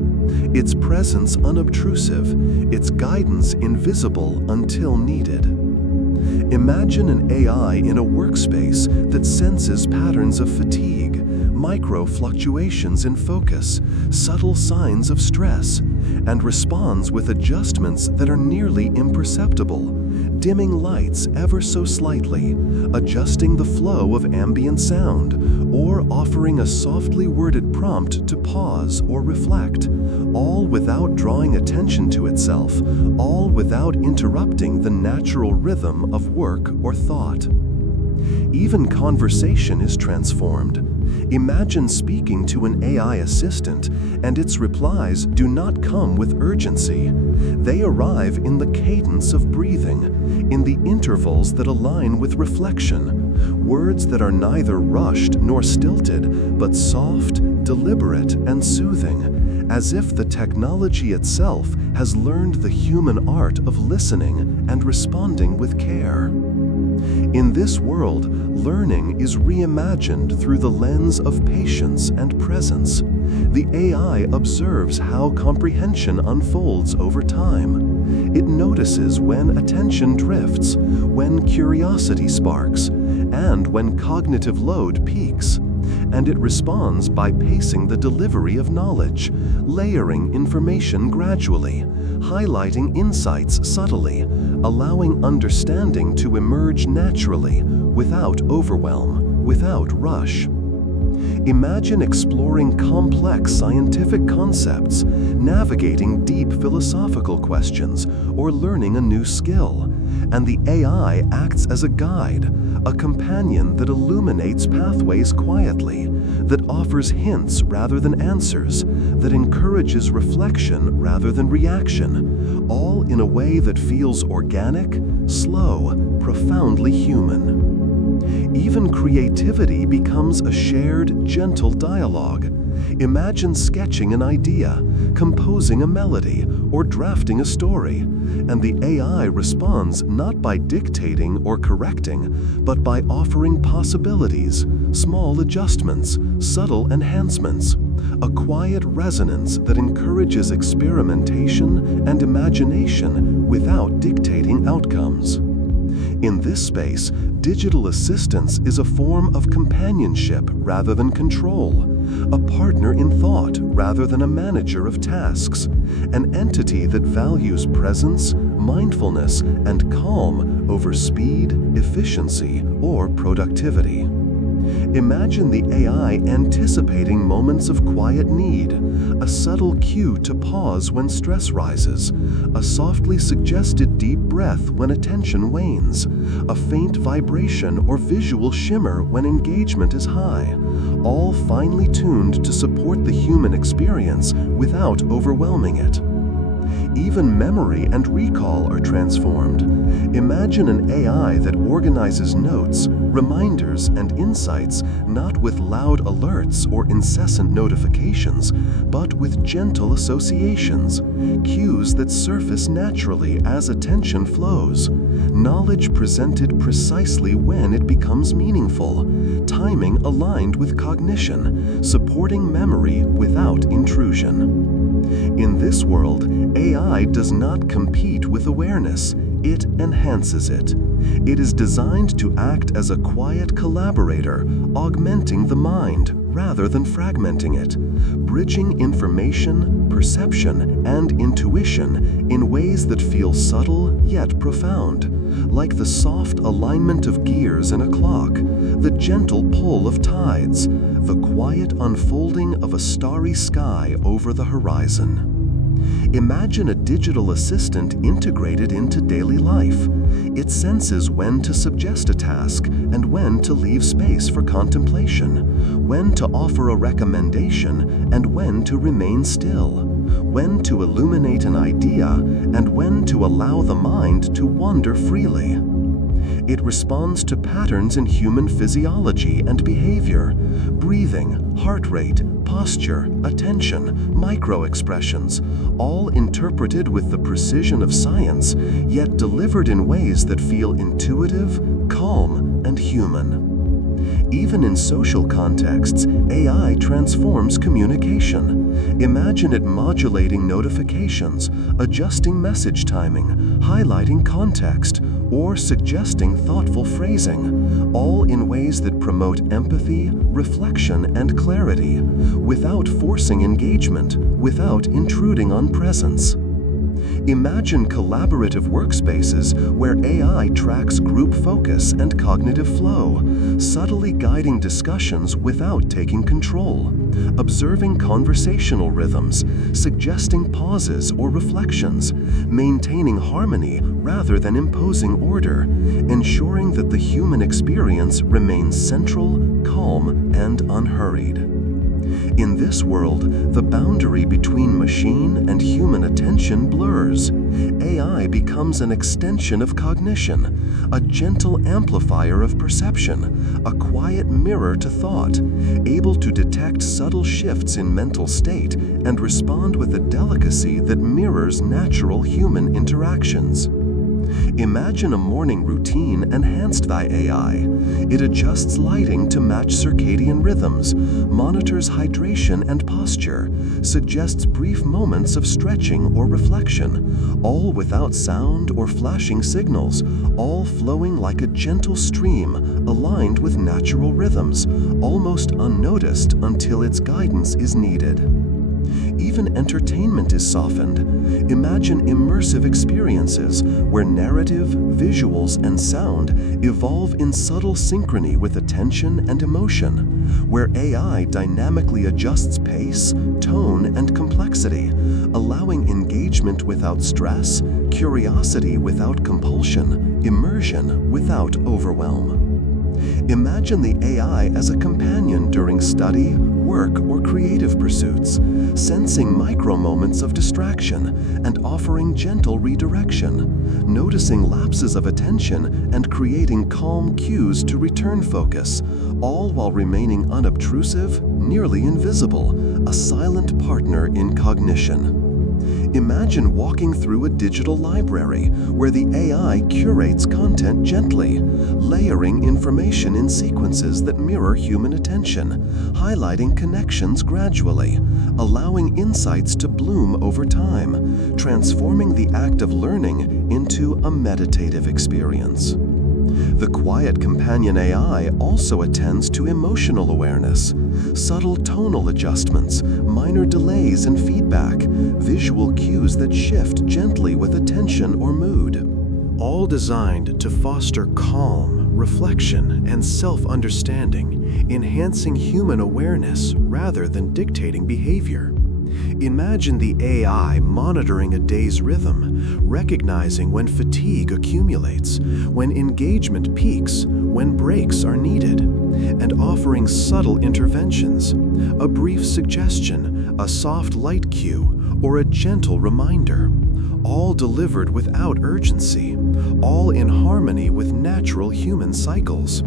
Its presence unobtrusive, its guidance invisible until needed. Imagine an AI in a workspace that senses patterns of fatigue, micro fluctuations in focus, subtle signs of stress, and responds with adjustments that are nearly imperceptible, dimming lights ever so slightly, adjusting the flow of ambient sound, or offering a softly worded prompt to pause or reflect, all without drawing attention to itself, all without interrupting the natural rhythm of work or thought. Even conversation is transformed. Imagine speaking to an AI assistant, and its replies do not come with urgency. They arrive in the cadence of breathing, in the intervals that align with reflection, words that are neither rushed nor stilted, but soft, deliberate, and soothing, as if the technology itself has learned the human art of listening and responding with care. In this world, learning is reimagined through the lens of patience and presence. The AI observes how comprehension unfolds over time. It notices when attention drifts, when curiosity sparks, and when cognitive load peaks. And it responds by pacing the delivery of knowledge, layering information gradually, highlighting insights subtly, allowing understanding to emerge naturally, without overwhelm, without rush. Imagine exploring complex scientific concepts, navigating deep philosophical questions, or learning a new skill, and the AI acts as a guide, a companion that illuminates pathways quietly, that offers hints rather than answers, that encourages reflection rather than reaction, all in a way that feels organic, slow, profoundly human. Even creativity becomes a shared, gentle dialogue. Imagine sketching an idea, composing a melody, or drafting a story, and the AI responds not by dictating or correcting, but by offering possibilities, small adjustments, subtle enhancements, a quiet resonance that encourages experimentation and imagination without dictating outcomes. In this space, digital assistance is a form of companionship rather than control, a partner in thought rather than a manager of tasks, an entity that values presence, mindfulness, and calm over speed, efficiency, or productivity. Imagine the AI anticipating moments of quiet need, a subtle cue to pause when stress rises, a softly suggested deep breath when attention wanes, a faint vibration or visual shimmer when engagement is high, all finely tuned to support the human experience without overwhelming it. Even memory and recall are transformed. Imagine an AI that organizes notes, reminders, and insights not with loud alerts or incessant notifications, but with gentle associations, cues that surface naturally as attention flows, knowledge presented precisely when it becomes meaningful, timing aligned with cognition, supporting memory without intrusion. In this world, AI does not compete with awareness, it enhances it. It is designed to act as a quiet collaborator, augmenting the mind rather than fragmenting it, bridging information, perception, and intuition in ways that feel subtle yet profound, like the soft alignment of gears in a clock, the gentle pull of tides, the quiet unfolding of a starry sky over the horizon. Imagine a digital assistant integrated into daily life. It senses when to suggest a task, and when to leave space for contemplation, when to offer a recommendation and when to remain still, when to illuminate an idea and when to allow the mind to wander freely. It responds to patterns in human physiology and behavior, breathing, heart rate, posture, attention, micro-expressions, all interpreted with the precision of science, yet delivered in ways that feel intuitive, calm, and human. Even in social contexts, AI transforms communication. Imagine it modulating notifications, adjusting message timing, highlighting context, or suggesting thoughtful phrasing, all in ways that promote empathy, reflection, and clarity, without forcing engagement, without intruding on presence. Imagine collaborative workspaces where AI tracks group focus and cognitive flow, subtly guiding discussions without taking control, observing conversational rhythms, suggesting pauses or reflections, maintaining harmony rather than imposing order, ensuring that the human experience remains central, calm, and unhurried. In this world, the boundary between machine and human attention blurs. AI becomes an extension of cognition, a gentle amplifier of perception, a quiet mirror to thought, able to detect subtle shifts in mental state and respond with a delicacy that mirrors natural human interactions. Imagine a morning routine enhanced by AI. It adjusts lighting to match circadian rhythms, monitors hydration and posture, suggests brief moments of stretching or reflection, all without sound or flashing signals, all flowing like a gentle stream, aligned with natural rhythms, almost unnoticed until its guidance is needed. Even entertainment is softened. Imagine immersive experiences where narrative, visuals, and sound evolve in subtle synchrony with attention and emotion, where AI dynamically adjusts pace, tone, and complexity, allowing engagement without stress, curiosity without compulsion, immersion without overwhelm. Imagine the AI as a companion during study, work, or creative pursuits, sensing micro-moments of distraction and offering gentle redirection, noticing lapses of attention and creating calm cues to return focus, all while remaining unobtrusive, nearly invisible, a silent partner in cognition. Imagine walking through a digital library where the AI curates content gently, layering information in sequences that mirror human attention, highlighting connections gradually, allowing insights to bloom over time, transforming the act of learning into a meditative experience. The quiet companion AI also attends to emotional awareness, subtle tonal adjustments, minor delays in feedback, visual cues that shift gently with attention or mood, all designed to foster calm, reflection, and self-understanding, enhancing human awareness rather than dictating behavior. Imagine the AI monitoring a day's rhythm, recognizing when fatigue accumulates, when engagement peaks, when breaks are needed, and offering subtle interventions, a brief suggestion, a soft light cue, or a gentle reminder, all delivered without urgency, all in harmony with natural human cycles.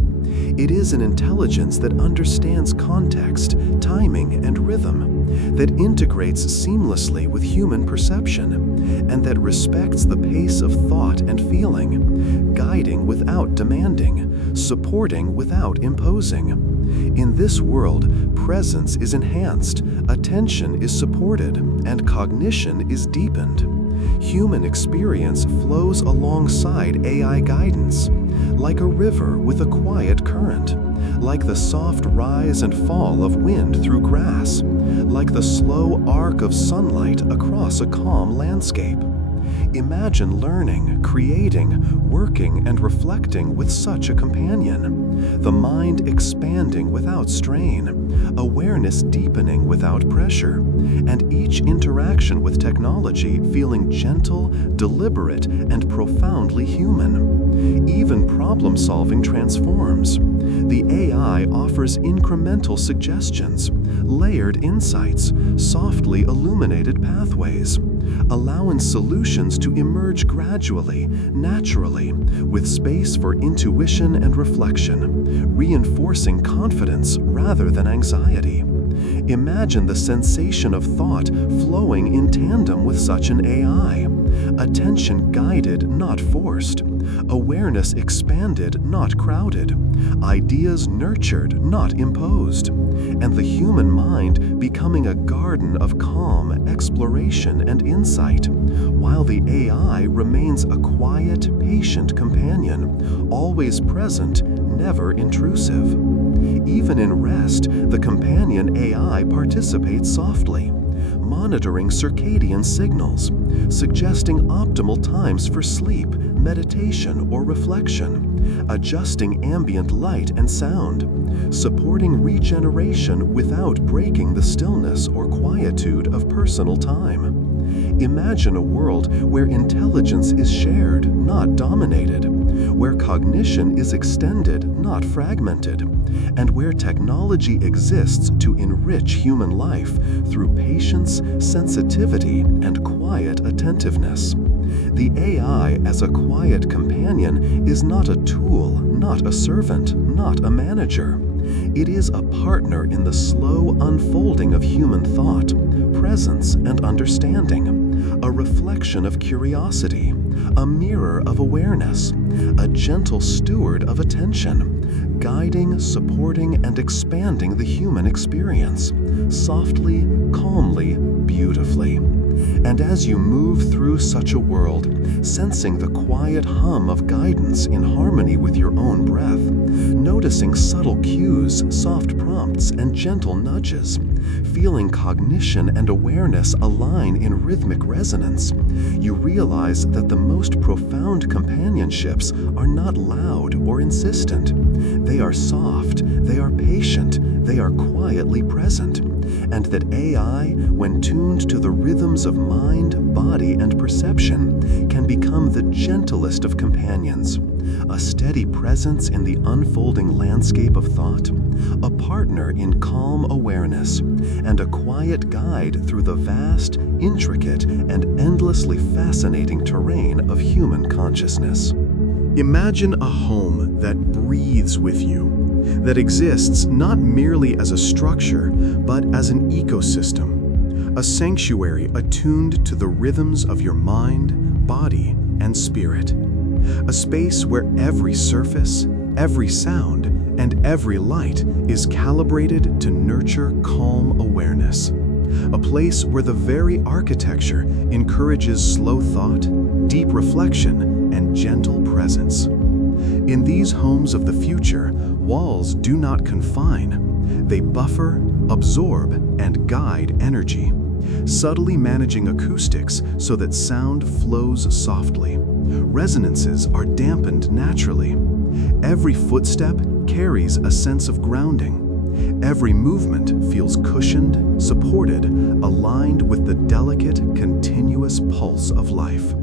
It is an intelligence that understands context, timing, and rhythm, that integrates seamlessly with human perception, and that respects the pace of thought and feeling, guiding without demanding, supporting without imposing. In this world, presence is enhanced, attention is supported, and cognition is deepened. Human experience flows alongside AI guidance, like a river with a quiet current, like the soft rise and fall of wind through grass, like the slow arc of sunlight across a calm landscape. Imagine learning, creating, working, and reflecting with such a companion, the mind expanding without strain, awareness deepening without pressure, and each each interaction with technology feeling gentle, deliberate, and profoundly human. Even problem-solving transforms. The AI offers incremental suggestions, layered insights, softly illuminated pathways, allowing solutions to emerge gradually, naturally, with space for intuition and reflection, reinforcing confidence rather than anxiety. Imagine the sensation of thought flowing in tandem with such an AI. Attention guided, not forced. Awareness expanded, not crowded. Ideas nurtured, not imposed. And the human mind becoming a garden of calm, exploration, and insight, while the AI remains a quiet, patient companion, always present, never intrusive. Even in rest, the companion AI participates softly, monitoring circadian signals, suggesting optimal times for sleep, meditation, or reflection, adjusting ambient light and sound, supporting regeneration without breaking the stillness or quietude of personal time. Imagine a world where intelligence is shared, not dominated, where cognition is extended, not fragmented, and where technology exists to enrich human life through patience, sensitivity, and quiet attentiveness. The AI as a quiet companion is not a tool, not a servant, not a manager. It is a partner in the slow unfolding of human thought, presence, and understanding, a reflection of curiosity, a mirror of awareness, a gentle steward of attention, guiding, supporting, and expanding the human experience, softly, calmly, beautifully. And as you move through such a world, sensing the quiet hum of guidance in harmony with your own breath, noticing subtle cues, soft prompts, and gentle nudges, feeling cognition and awareness align in rhythmic resonance, you realize that the most profound companionships are not loud or insistent. They are soft, they are patient, they are quietly present, and that AI, when tuned to the rhythms of mind, body, and perception, can become the gentlest of companions, a steady presence in the unfolding landscape of thought, a partner in calm awareness, and a quiet guide through the vast, intricate, and endlessly fascinating terrain of human consciousness. Imagine a home that breathes with you, that exists not merely as a structure, but as an ecosystem, a sanctuary attuned to the rhythms of your mind, body, and spirit. A space where every surface, every sound, and every light is calibrated to nurture calm awareness. A place where the very architecture encourages slow thought, deep reflection, and gentle presence. In these homes of the future, walls do not confine. They buffer, absorb, and guide energy, subtly managing acoustics so that sound flows softly. Resonances are dampened naturally. Every footstep carries a sense of grounding. Every movement feels cushioned, supported, aligned with the delicate, continuous pulse of life.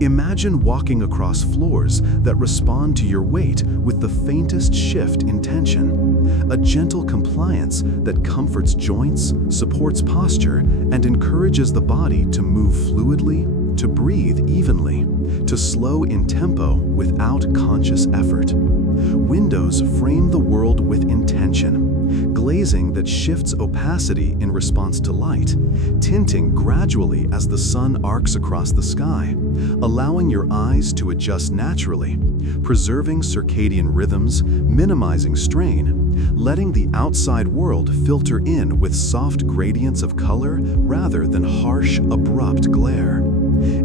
Imagine walking across floors that respond to your weight with the faintest shift in tension, a gentle compliance that comforts joints, supports posture, and encourages the body to move fluidly, to breathe evenly, to slow in tempo without conscious effort. Windows frame the world with intention, glazing that shifts opacity in response to light, tinting gradually as the sun arcs across the sky, allowing your eyes to adjust naturally, preserving circadian rhythms, minimizing strain, letting the outside world filter in with soft gradients of color rather than harsh, abrupt glare.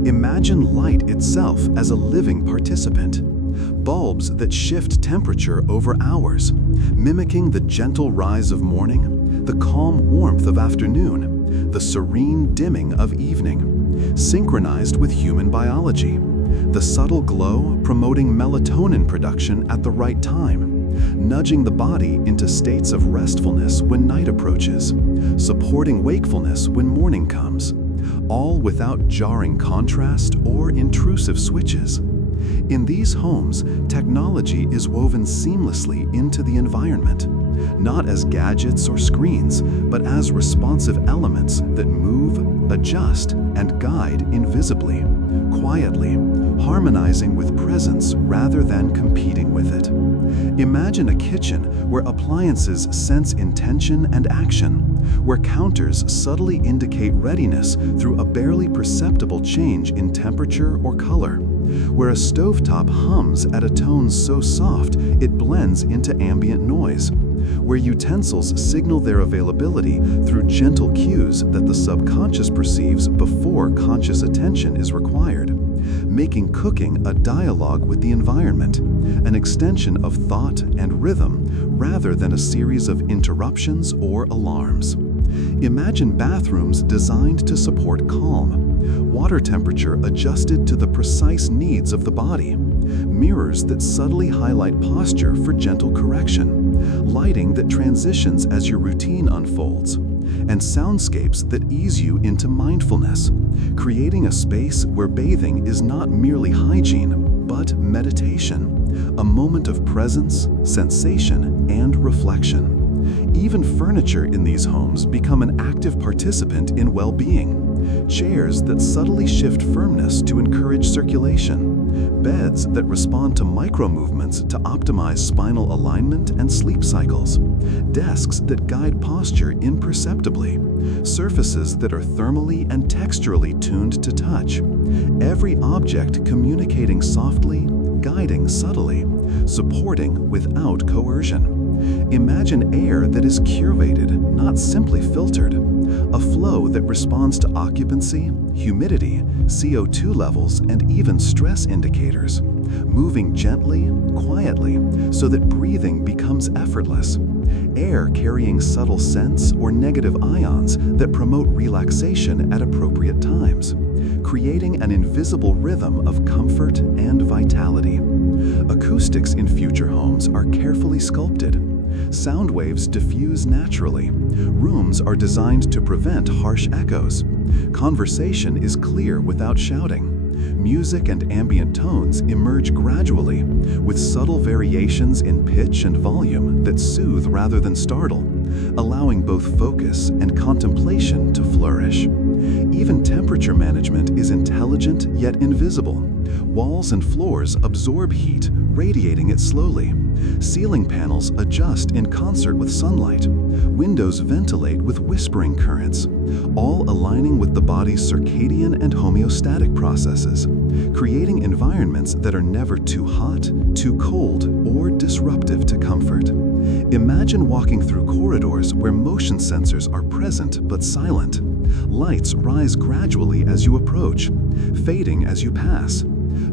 Imagine light itself as a living participant. Bulbs that shift temperature over hours, mimicking the gentle rise of morning, the calm warmth of afternoon, the serene dimming of evening, synchronized with human biology, the subtle glow promoting melatonin production at the right time. nudging the body into states of restfulness when night approaches, supporting wakefulness when morning comes, all without jarring contrast or intrusive switches. In these homes, technology is woven seamlessly into the environment, not as gadgets or screens, but as responsive elements that move, adjust, and guide invisibly, quietly, harmonizing with presence rather than competing with it. Imagine a kitchen where appliances sense intention and action, where counters subtly indicate readiness through a barely perceptible change in temperature or color, where a stovetop hums at a tone so soft it blends into ambient noise, where utensils signal their availability through gentle cues that the subconscious perceives before conscious attention is required, making cooking a dialogue with the environment, an extension of thought and rhythm rather than a series of interruptions or alarms. Imagine bathrooms designed to support calm, water temperature adjusted to the precise needs of the body, mirrors that subtly highlight posture for gentle correction, lighting that transitions as your routine unfolds, and soundscapes that ease you into mindfulness, creating a space where bathing is not merely hygiene, but meditation, a moment of presence, sensation, and reflection. Even furniture in these homes become an active participant in well-being. Chairs that subtly shift firmness to encourage circulation, beds that respond to micro-movements to optimize spinal alignment and sleep cycles, desks that guide posture imperceptibly, surfaces that are thermally and texturally tuned to touch, every object communicating softly, guiding subtly, supporting without coercion. Imagine air that is curated, not simply filtered, a flow that responds to occupancy, humidity, CO2 levels, and even stress indicators, moving gently, quietly, so that breathing becomes effortless. Air carrying subtle scents or negative ions that promote relaxation at appropriate times, creating an invisible rhythm of comfort and vitality. Acoustics in future homes are carefully sculpted. Sound waves diffuse naturally. Rooms are designed to prevent harsh echoes. Conversation is clear without shouting. Music and ambient tones emerge gradually, with subtle variations in pitch and volume that soothe rather than startle, allowing both focus and contemplation to flourish. Even temperature management is intelligent yet invisible. Walls and floors absorb heat, radiating it slowly. Ceiling panels adjust in concert with sunlight. Windows ventilate with whispering currents, all aligning with the body's circadian and homeostatic processes, creating environments that are never too hot, too cold, or disruptive to comfort. Imagine walking through corridors where motion sensors are present but silent. Lights rise gradually as you approach, fading as you pass.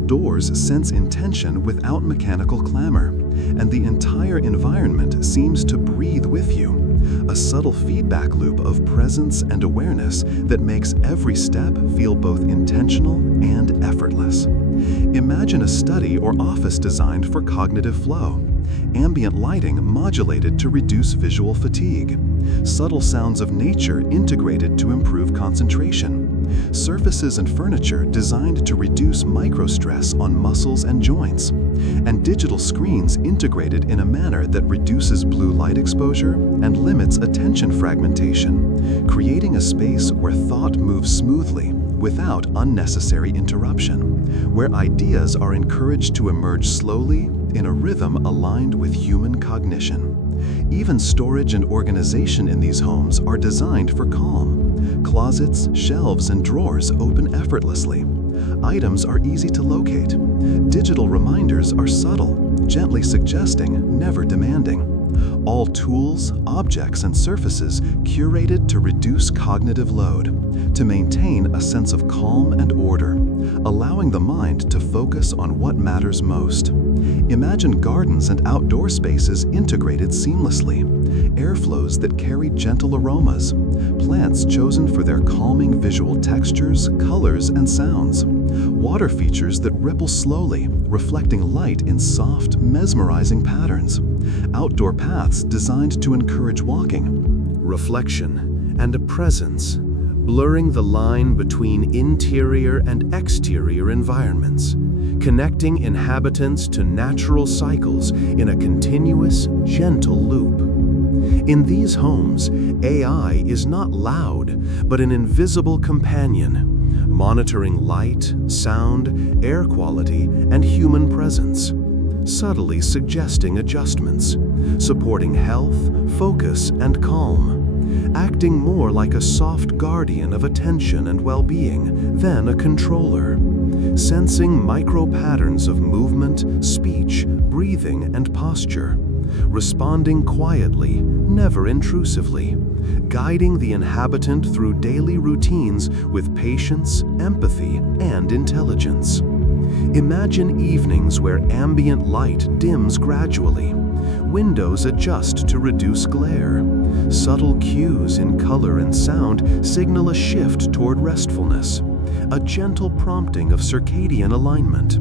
Doors sense intention without mechanical clamor, and the entire environment seems to breathe with you, a subtle feedback loop of presence and awareness that makes every step feel both intentional and effortless. Imagine a study or office designed for cognitive flow, ambient lighting modulated to reduce visual fatigue, subtle sounds of nature integrated to improve concentration, surfaces and furniture designed to reduce microstress on muscles and joints, and digital screens integrated in a manner that reduces blue light exposure and limits attention fragmentation, creating a space where thought moves smoothly without unnecessary interruption, where ideas are encouraged to emerge slowly in a rhythm aligned with human cognition. Even storage and organization in these homes are designed for calm. Closets, shelves, and drawers open effortlessly. Items are easy to locate. Digital reminders are subtle, gently suggesting, never demanding. All tools, objects, and surfaces curated to reduce cognitive load, to maintain a sense of calm and order, allowing the mind to focus on what matters most. Imagine gardens and outdoor spaces integrated seamlessly, airflows that carry gentle aromas, plants chosen for their calming visual textures, colors, and sounds, Water features that ripple slowly, reflecting light in soft, mesmerizing patterns. Outdoor paths designed to encourage walking. Reflection and a presence, blurring the line between interior and exterior environments, connecting inhabitants to natural cycles in a continuous, gentle loop. In these homes, AI is not loud, but an invisible companion, monitoring light, sound, air quality, and human presence, subtly suggesting adjustments, supporting health, focus, and calm, acting more like a soft guardian of attention and well-being than a controller, sensing micro-patterns of movement, speech, breathing, and posture, responding quietly, never intrusively, guiding the inhabitant through daily routines with patience, empathy, and intelligence. Imagine evenings where ambient light dims gradually, windows adjust to reduce glare, subtle cues in color and sound signal a shift toward restfulness, a gentle prompting of circadian alignment,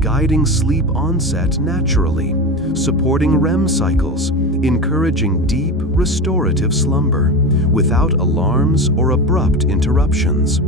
guiding sleep onset naturally, supporting REM cycles, encouraging deep, restorative slumber, without alarms or abrupt interruptions.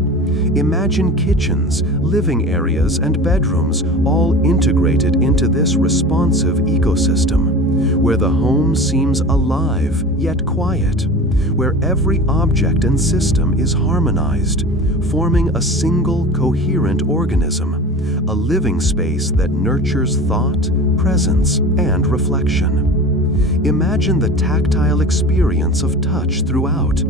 Imagine kitchens, living areas, and bedrooms all integrated into this responsive ecosystem, where the home seems alive yet quiet, where every object and system is harmonized, forming a single coherent organism, a living space that nurtures thought, presence, and reflection. Imagine the tactile experience of touch throughout,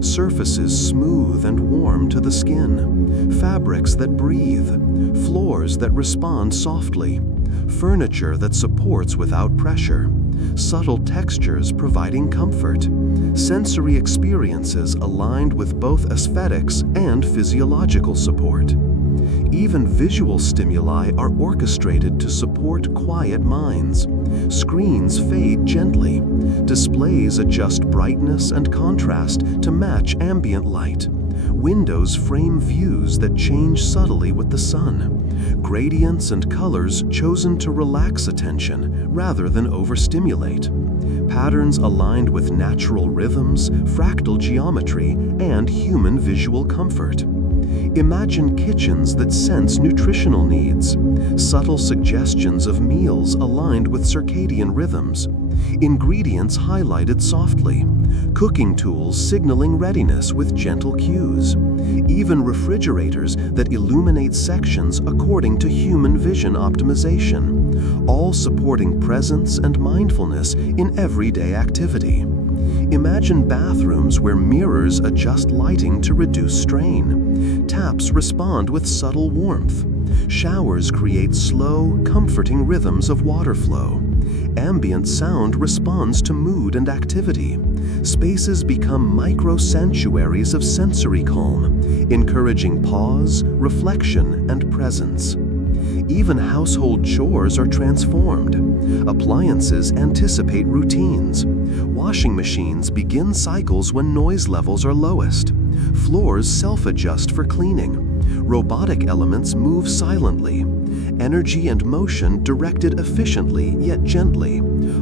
surfaces smooth and warm to the skin, fabrics that breathe, floors that respond softly, furniture that supports without pressure, subtle textures providing comfort, sensory experiences aligned with both aesthetics and physiological support. Even visual stimuli are orchestrated to support quiet minds. Screens fade gently. Displays adjust brightness and contrast to match ambient light. Windows frame views that change subtly with the sun. Gradients and colors chosen to relax attention rather than overstimulate. Patterns aligned with natural rhythms, fractal geometry, and human visual comfort. Imagine kitchens that sense nutritional needs, subtle suggestions of meals aligned with circadian rhythms, ingredients highlighted softly, cooking tools signaling readiness with gentle cues, even refrigerators that illuminate sections according to human vision optimization, all supporting presence and mindfulness in everyday activity. Imagine bathrooms where mirrors adjust lighting to reduce strain. Taps respond with subtle warmth. Showers create slow, comforting rhythms of water flow. Ambient sound responds to mood and activity. Spaces become micro-sanctuaries of sensory calm, encouraging pause, reflection, and presence. Even household chores are transformed. Appliances anticipate routines. Washing machines begin cycles when noise levels are lowest. Floors self-adjust for cleaning. Robotic elements move silently. Energy and motion directed efficiently yet gently,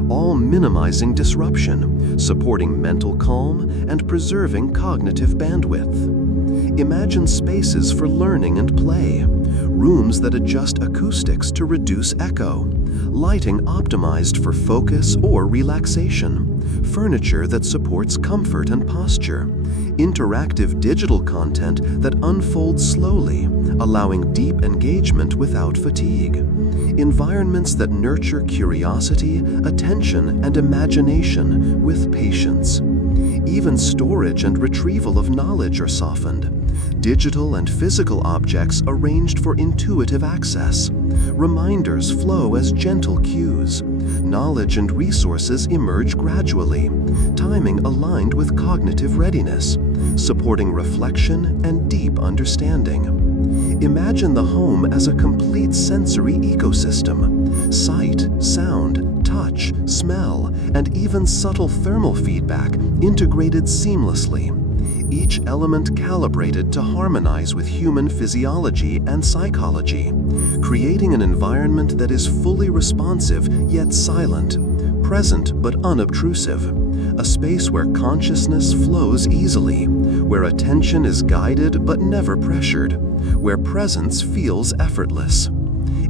all minimizing disruption, supporting mental calm and preserving cognitive bandwidth. Imagine spaces for learning and play, rooms that adjust acoustics to reduce echo, lighting optimized for focus or relaxation, furniture that supports comfort and posture, interactive digital content that unfolds slowly, allowing deep engagement without fatigue, environments that nurture curiosity, attention, and imagination with patience. Even storage and retrieval of knowledge are softened. Digital and physical objects arranged for intuitive access. Reminders flow as gentle cues. Knowledge and resources emerge gradually. Timing aligned with cognitive readiness, supporting reflection and deep understanding. Imagine the home as a complete sensory ecosystem. Sight, sound, touch, smell, and even subtle thermal feedback integrated seamlessly. each element calibrated to harmonize with human physiology and psychology, creating an environment that is fully responsive yet silent, present but unobtrusive, a space where consciousness flows easily, where attention is guided but never pressured, where presence feels effortless.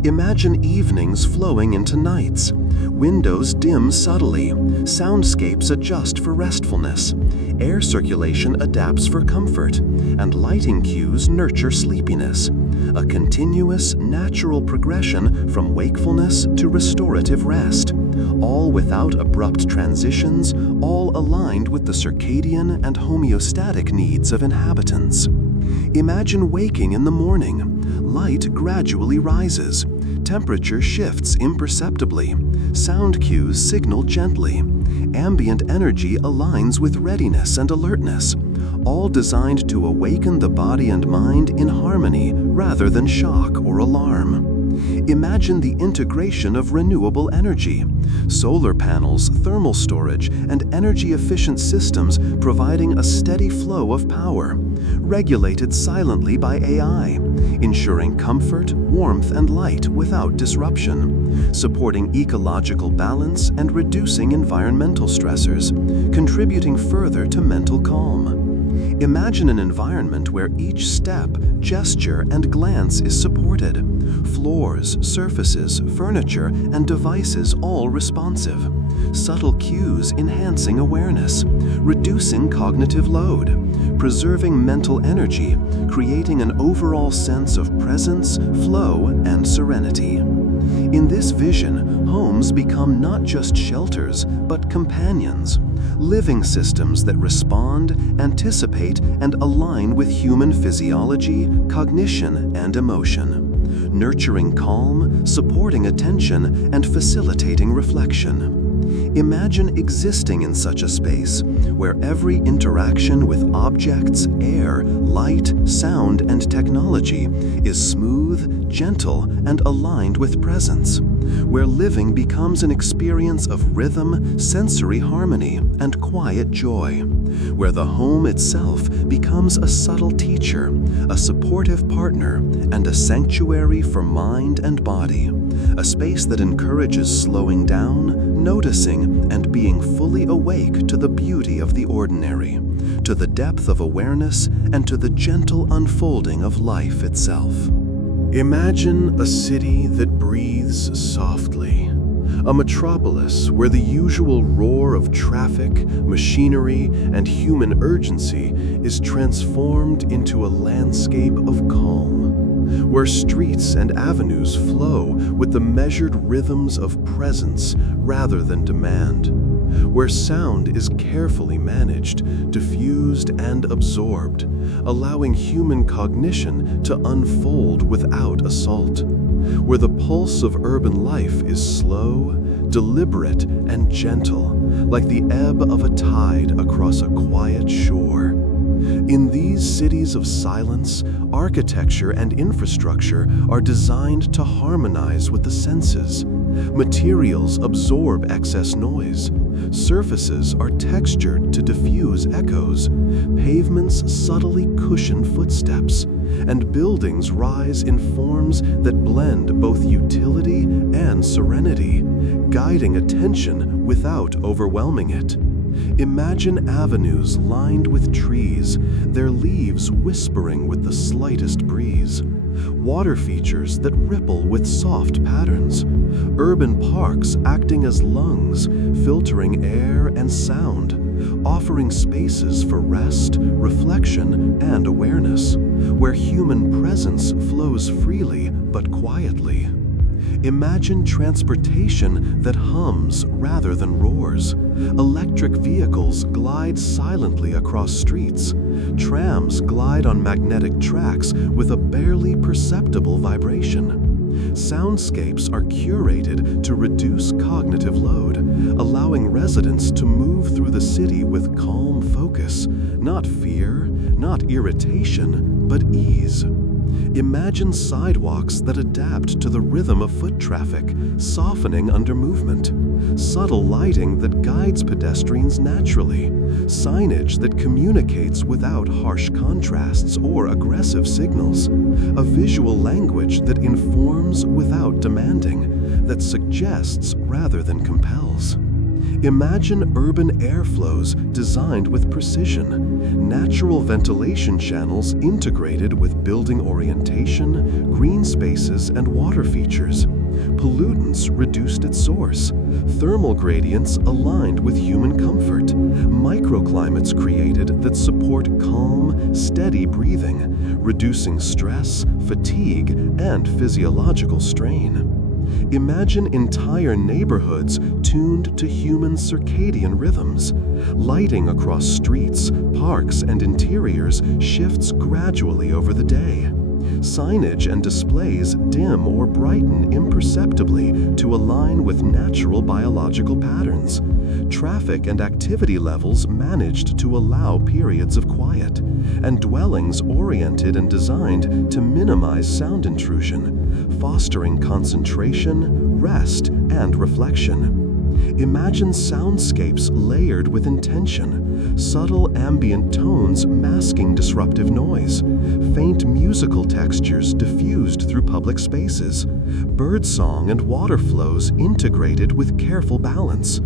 Imagine evenings flowing into nights. Windows dim subtly, soundscapes adjust for restfulness, air circulation adapts for comfort, and lighting cues nurture sleepiness. A continuous, natural progression from wakefulness to restorative rest, all without abrupt transitions, all aligned with the circadian and homeostatic needs of inhabitants. Imagine waking in the morning. Light gradually rises. Temperature shifts imperceptibly. Sound cues signal gently. Ambient energy aligns with readiness and alertness, all designed to awaken the body and mind in harmony rather than shock or alarm. Imagine the integration of renewable energy, solar panels, thermal storage, and energy-efficient systems providing a steady flow of power, regulated silently by AI, ensuring comfort, warmth, and light without disruption, supporting ecological balance and reducing environmental stressors, contributing further to mental calm. Imagine an environment where each step, gesture, and glance is supported. Floors, surfaces, furniture, and devices all responsive. Subtle cues enhancing awareness, reducing cognitive load, preserving mental energy, creating an overall sense of presence, flow, and serenity. In this vision, homes become not just shelters, but companions, living systems that respond, anticipate, and align with human physiology, cognition, and emotion, nurturing calm, supporting attention, and facilitating reflection. Imagine existing in such a space where every interaction with objects, air, light, sound, and technology is smooth, gentle, and aligned with presence, where living becomes an experience of rhythm, sensory harmony, and quiet joy, where the home itself becomes a subtle teacher, a supportive partner, and a sanctuary for mind and body, a space that encourages slowing down, noticing, and being fully awake to the beauty of the ordinary, to the depth of awareness, and to the gentle unfolding of life itself. Imagine a city that breathes softly, a metropolis where the usual roar of traffic, machinery, and human urgency is transformed into a landscape of calm, where streets and avenues flow with the measured rhythms of presence rather than demand, where sound is carefully managed, diffused, and absorbed, allowing human cognition to unfold without assault, where the pulse of urban life is slow, deliberate, and gentle, like the ebb of a tide across a quiet shore. In these cities of silence, architecture and infrastructure are designed to harmonize with the senses. Materials absorb excess noise. Surfaces are textured to diffuse echoes. Pavements subtly cushion footsteps. And buildings rise in forms that blend both utility and serenity, guiding attention without overwhelming it. Imagine avenues lined with trees, their leaves whispering with the slightest breeze. Water features that ripple with soft patterns. Urban parks acting as lungs, filtering air and sound, offering spaces for rest, reflection, and awareness, where human presence flows freely but quietly. Imagine transportation that hums rather than roars. Electric vehicles glide silently across streets. Trams glide on magnetic tracks with a barely perceptible vibration. Soundscapes are curated to reduce cognitive load, allowing residents to move through the city with calm focus, not fear, not irritation, but ease. Imagine sidewalks that adapt to the rhythm of foot traffic, softening under movement. subtle lighting that guides pedestrians naturally, signage that communicates without harsh contrasts or aggressive signals, a visual language that informs without demanding, that suggests rather than compels. Imagine urban airflows designed with precision, natural ventilation channels integrated with building orientation, green spaces, and water features, pollutants reduced at source, thermal gradients aligned with human comfort, microclimates created that support calm, steady breathing, reducing stress, fatigue, and physiological strain. Imagine entire neighborhoods tuned to human circadian rhythms. Lighting across streets, parks, and interiors shifts gradually over the day. Signage and displays dim or brighten imperceptibly to align with natural biological patterns. Traffic and activity levels managed to allow periods of quiet, and dwellings oriented and designed to minimize sound intrusion, fostering concentration, rest, and reflection. Imagine soundscapes layered with intention, subtle ambient tones masking disruptive noise, faint musical textures diffused through public spaces, birdsong and water flows integrated with careful balance,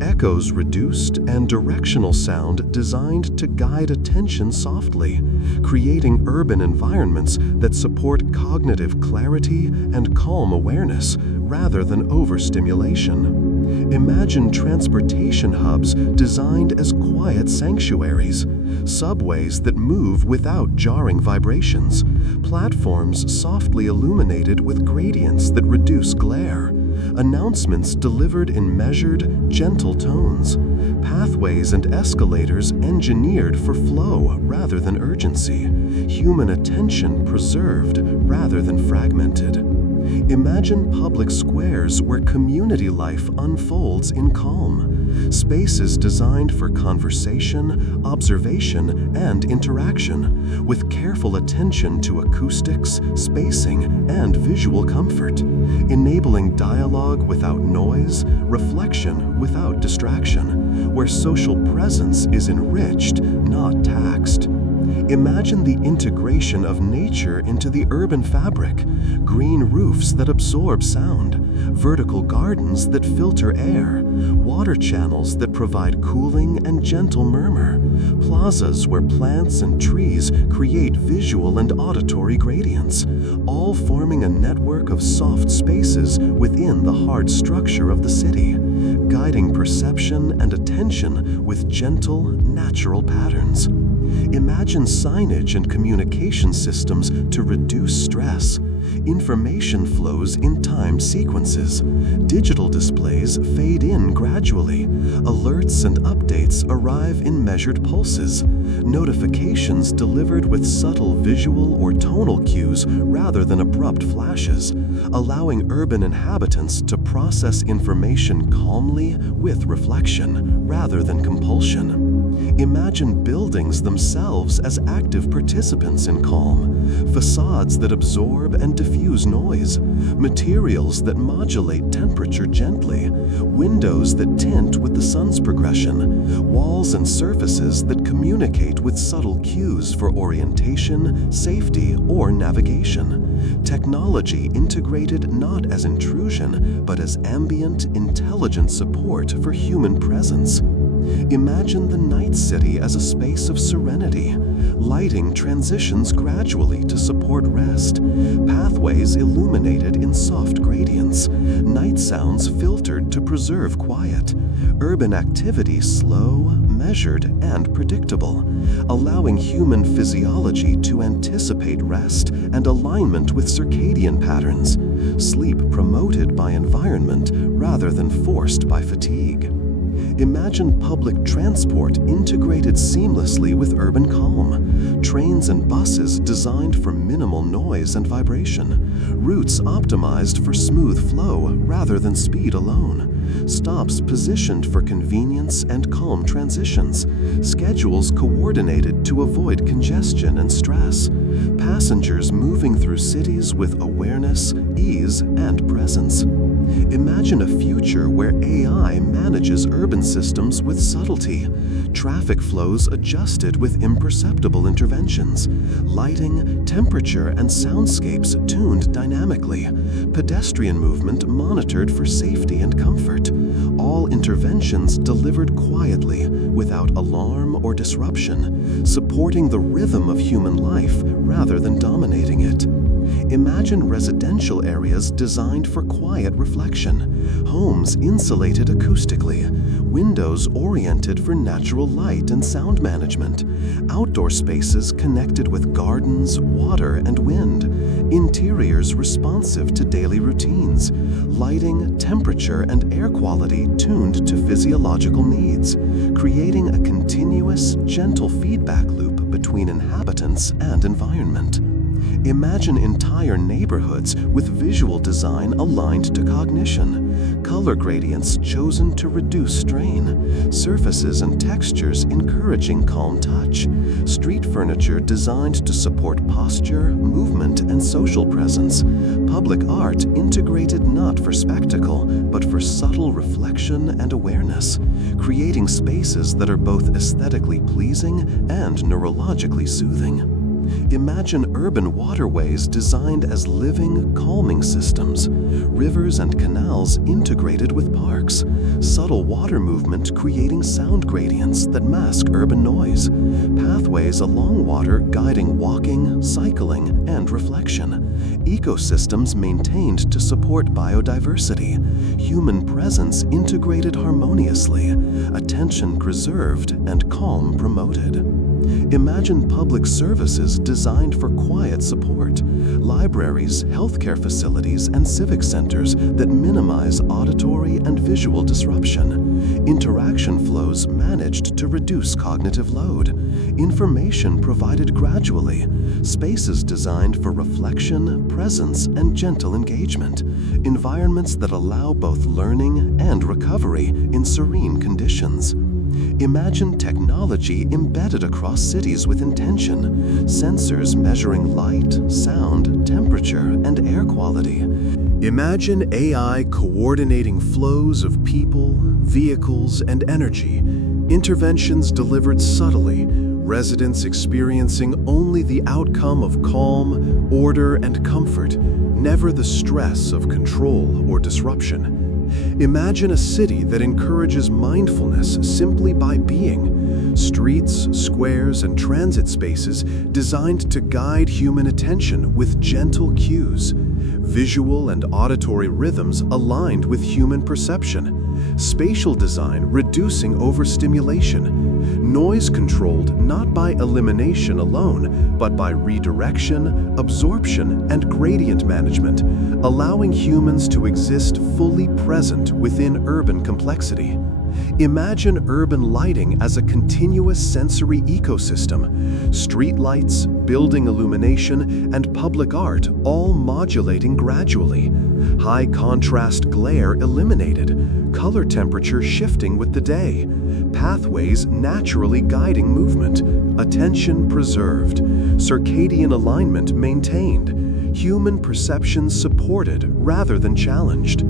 echoes reduced, and directional sound designed to guide attention softly, creating urban environments that support cognitive clarity and calm awareness rather than overstimulation. Imagine transportation hubs designed as quiet sanctuaries, subways that move without jarring vibrations, platforms softly illuminated with gradients that reduce glare, announcements delivered in measured, gentle tones, pathways and escalators engineered for flow rather than urgency, human attention preserved rather than fragmented. Imagine public squares where community life unfolds in calm, spaces designed for conversation, observation, and interaction, with careful attention to acoustics, spacing, and visual comfort, enabling dialogue without noise, reflection without distraction, where social presence is enriched, not taxed. Imagine the integration of nature into the urban fabric, green roofs that absorb sound, vertical gardens that filter air, water channels that provide cooling and gentle murmur, plazas where plants and trees create visual and auditory gradients, all forming a network of soft spaces within the hard structure of the city, guiding perception and attention with gentle, natural patterns. Imagine signage and communication systems to reduce stress. Information flows in timed sequences. Digital displays fade in gradually. Alerts and updates arrive in measured pulses. Notifications delivered with subtle visual or tonal cues rather than abrupt flashes, allowing urban inhabitants to process information calmly with reflection rather than compulsion. Imagine buildings themselves as active participants in calm, facades that absorb and diffuse noise, materials that modulate temperature gently, windows that tint with the sun's progression, walls and surfaces that communicate with subtle cues for orientation, safety, or navigation. Technology integrated not as intrusion, but as ambient, intelligent support for human presence. Imagine the night city as a space of serenity. Lighting transitions gradually to support rest, pathways illuminated in soft gradients, night sounds filtered to preserve quiet, urban activity slow, measured, and predictable, allowing human physiology to anticipate rest and alignment with circadian patterns, sleep promoted by environment rather than forced by fatigue. Imagine public transport integrated seamlessly with urban calm, trains and buses designed for minimal noise and vibration, routes optimized for smooth flow rather than speed alone, stops positioned for convenience and calm transitions, schedules coordinated to avoid congestion and stress, passengers moving through cities with awareness, ease, and presence. Imagine a future where AI manages urban systems with subtlety, traffic flows adjusted with imperceptible interventions, lighting, temperature, and soundscapes tuned dynamically, pedestrian movement monitored for safety and comfort, all interventions delivered quietly, without alarm or disruption, supporting the rhythm of human life rather than dominating it. Imagine residential areas designed for quiet reflection, homes insulated acoustically, windows oriented for natural light and sound management, outdoor spaces connected with gardens, water, and wind, interiors responsive to daily routines, lighting, temperature, and air quality tuned to physiological needs, creating a continuous, gentle feedback loop between inhabitants and environment. Imagine entire neighborhoods with visual design aligned to cognition, color gradients chosen to reduce strain, surfaces and textures encouraging calm touch, street furniture designed to support posture, movement, and social presence, public art integrated not for spectacle, but for subtle reflection and awareness, creating spaces that are both aesthetically pleasing and neurologically soothing. Imagine urban waterways designed as living, calming systems, rivers and canals integrated with parks, subtle water movement creating sound gradients that mask urban noise, pathways along water guiding walking, cycling, and reflection, ecosystems maintained to support biodiversity, human presence integrated harmoniously, attention preserved, and calm promoted. Imagine public services designed for quiet support, libraries, healthcare facilities, and civic centers that minimize auditory and visual disruption, interaction flows managed to reduce cognitive load, information provided gradually, spaces designed for reflection, presence, and gentle engagement, environments that allow both learning and recovery in serene conditions. Imagine technology embedded across cities with intention, sensors measuring light, sound, temperature, and air quality. Imagine AI coordinating flows of people, vehicles, and energy, interventions delivered subtly, residents experiencing only the outcome of calm, order, and comfort, never the stress of control or disruption. Imagine a city that encourages mindfulness simply by being. Streets, squares, and transit spaces designed to guide human attention with gentle cues. Visual and auditory rhythms aligned with human perception. Spatial design reducing overstimulation. Noise controlled not by elimination alone, but by redirection, absorption, and gradient management, allowing humans to exist fully present within urban complexity. Imagine urban lighting as a continuous sensory ecosystem. Streetlights, building illumination, and public art all modulating gradually. High contrast glare eliminated, color temperature shifting with the day, pathways naturally guiding movement, attention preserved, circadian alignment maintained, human perception supported rather than challenged.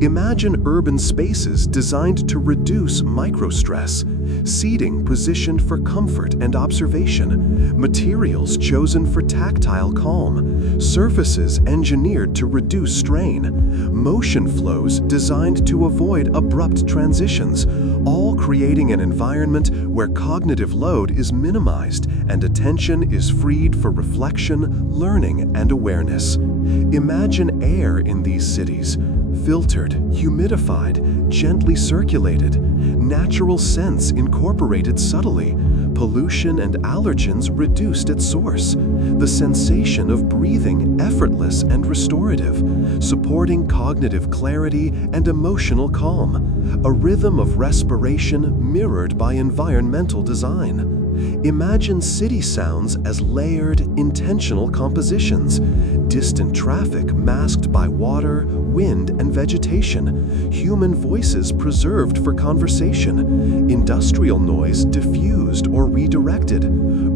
Imagine urban spaces designed to reduce microstress, seating positioned for comfort and observation, materials chosen for tactile calm, surfaces engineered to reduce strain, motion flows designed to avoid abrupt transitions, all creating an environment where cognitive load is minimized and attention is freed for reflection, learning, and awareness. Imagine air in these cities, filtered, humidified, gently circulated, natural scents incorporated subtly, pollution and allergens reduced at source, the sensation of breathing effortless and restorative, supporting cognitive clarity and emotional calm, a rhythm of respiration mirrored by environmental design. Imagine city sounds as layered, intentional compositions, distant traffic masked by water, wind, and vegetation, human voices preserved for conversation, industrial noise diffused or redirected,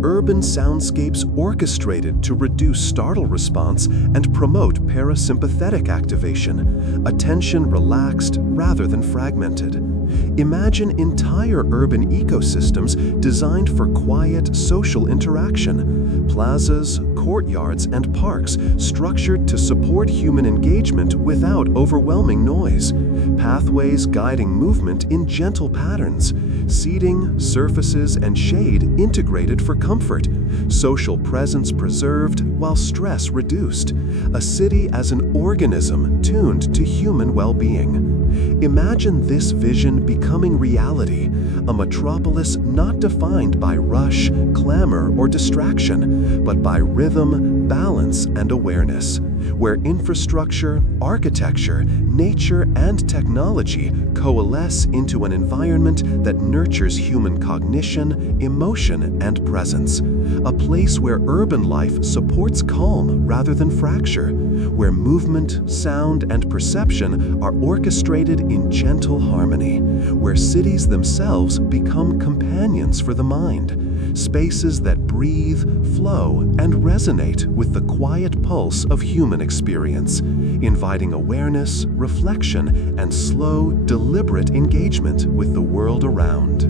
urban soundscapes orchestrated to reduce startle response and promote parasympathetic activation, attention relaxed rather than fragmented. Imagine entire urban ecosystems designed for quiet social interaction, plazas, courtyards, and parks structured to support human engagement without overwhelming noise, pathways guiding movement in gentle patterns, seating, surfaces, and shade integrated for comfort, social presence preserved while stress reduced, a city as an organism tuned to human well-being. Imagine this vision becoming reality, a metropolis not defined by rush, clamor, or distraction, but by rhythm, balance, and awareness, where infrastructure, architecture, nature, and technology coalesce into an environment that nurtures human cognition, emotion, and presence, a place where urban life supports calm rather than fracture, where movement, sound, and perception are orchestrated in gentle harmony, where cities themselves become companions for the mind, spaces that breathe, flow, and resonate with the quiet pulse of human experience, inviting awareness, reflection, and slow, deliberate engagement with the world around.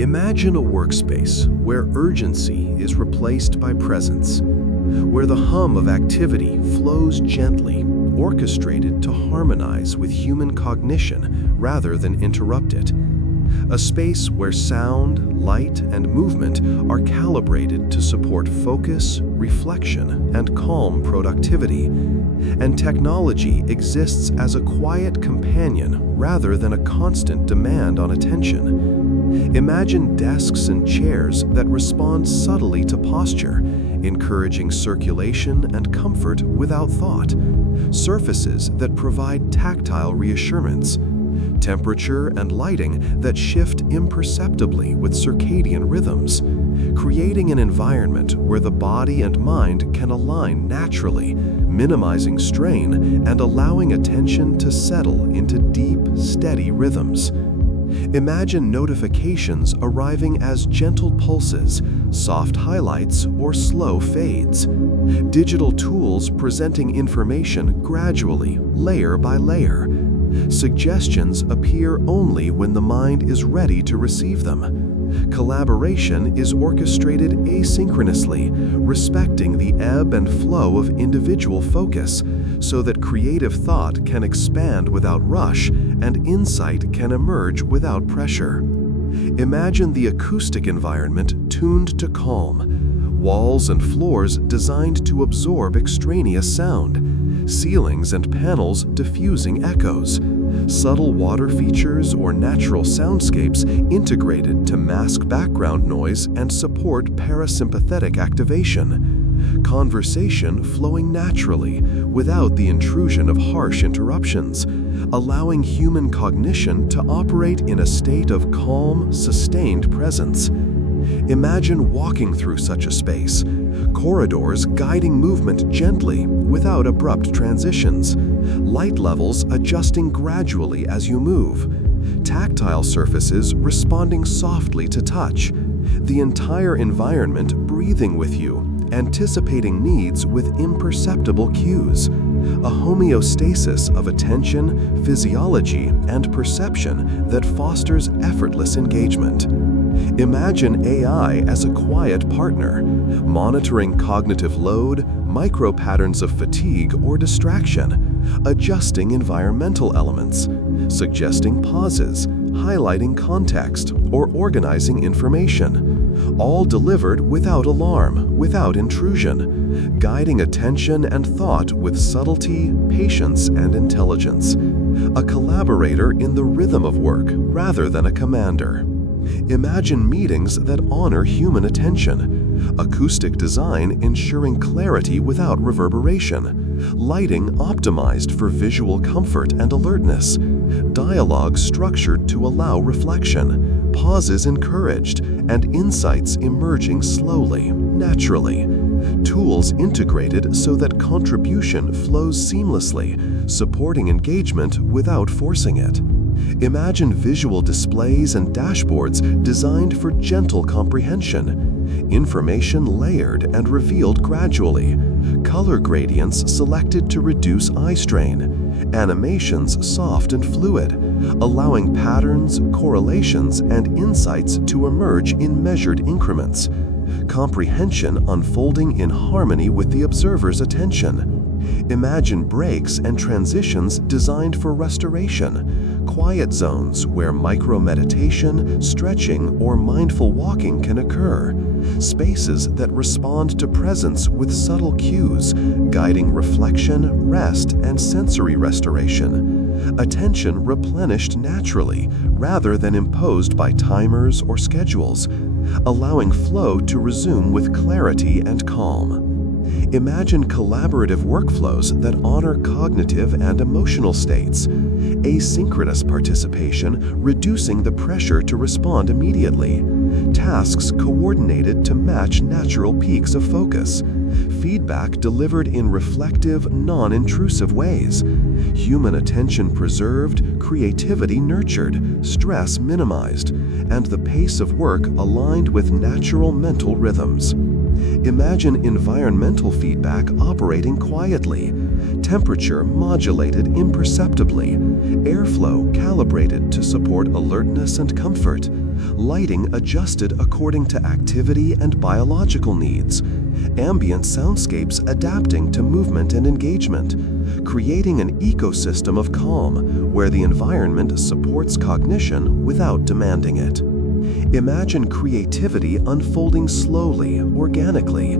Imagine a workspace where urgency is replaced by presence, where the hum of activity flows gently, orchestrated to harmonize with human cognition rather than interrupt it. A space where sound, light, and movement are calibrated to support focus, reflection, and calm productivity. And technology exists as a quiet companion rather than a constant demand on attention. Imagine desks and chairs that respond subtly to posture, encouraging circulation and comfort without thought. Surfaces that provide tactile reassurance. Temperature and lighting that shift imperceptibly with circadian rhythms, creating an environment where the body and mind can align naturally, minimizing strain and allowing attention to settle into deep, steady rhythms. Imagine notifications arriving as gentle pulses, soft highlights, or slow fades. Digital tools presenting information gradually, layer by layer. Suggestions appear only when the mind is ready to receive them. Collaboration is orchestrated asynchronously, respecting the ebb and flow of individual focus, so that creative thought can expand without rush and insight can emerge without pressure. Imagine the acoustic environment tuned to calm, walls and floors designed to absorb extraneous sound, ceilings and panels diffusing echoes, subtle water features or natural soundscapes integrated to mask background noise and support parasympathetic activation, conversation flowing naturally without the intrusion of harsh interruptions, allowing human cognition to operate in a state of calm, sustained presence. Imagine walking through such a space, corridors guiding movement gently without abrupt transitions, light levels adjusting gradually as you move, tactile surfaces responding softly to touch, the entire environment breathing with you, anticipating needs with imperceptible cues, a homeostasis of attention, physiology, and perception that fosters effortless engagement. Imagine AI as a quiet partner, monitoring cognitive load, micro-patterns of fatigue or distraction, adjusting environmental elements, suggesting pauses, highlighting context, or organizing information, all delivered without alarm, without intrusion, guiding attention and thought with subtlety, patience, and intelligence, a collaborator in the rhythm of work rather than a commander. Imagine meetings that honor human attention, acoustic design ensuring clarity without reverberation, lighting optimized for visual comfort and alertness, dialogue structured to allow reflection, pauses encouraged, and insights emerging slowly, naturally. Tools integrated so that contribution flows seamlessly, supporting engagement without forcing it. Imagine visual displays and dashboards designed for gentle comprehension, information layered and revealed gradually, color gradients selected to reduce eye strain, animations soft and fluid, allowing patterns, correlations, and insights to emerge in measured increments, comprehension unfolding in harmony with the observer's attention. Imagine breaks and transitions designed for restoration, quiet zones where micro-meditation, stretching, or mindful walking can occur, spaces that respond to presence with subtle cues, guiding reflection, rest, and sensory restoration. Attention replenished naturally, rather than imposed by timers or schedules, allowing flow to resume with clarity and calm. Imagine collaborative workflows that honor cognitive and emotional states, asynchronous participation reducing the pressure to respond immediately, tasks coordinated to match natural peaks of focus, feedback delivered in reflective, non-intrusive ways, human attention preserved, creativity nurtured, stress minimized, and the pace of work aligned with natural mental rhythms. Imagine environmental feedback operating quietly, temperature modulated imperceptibly, airflow calibrated to support alertness and comfort, lighting adjusted according to activity and biological needs, ambient soundscapes adapting to movement and engagement, creating an ecosystem of calm where the environment supports cognition without demanding it. Imagine creativity unfolding slowly, organically,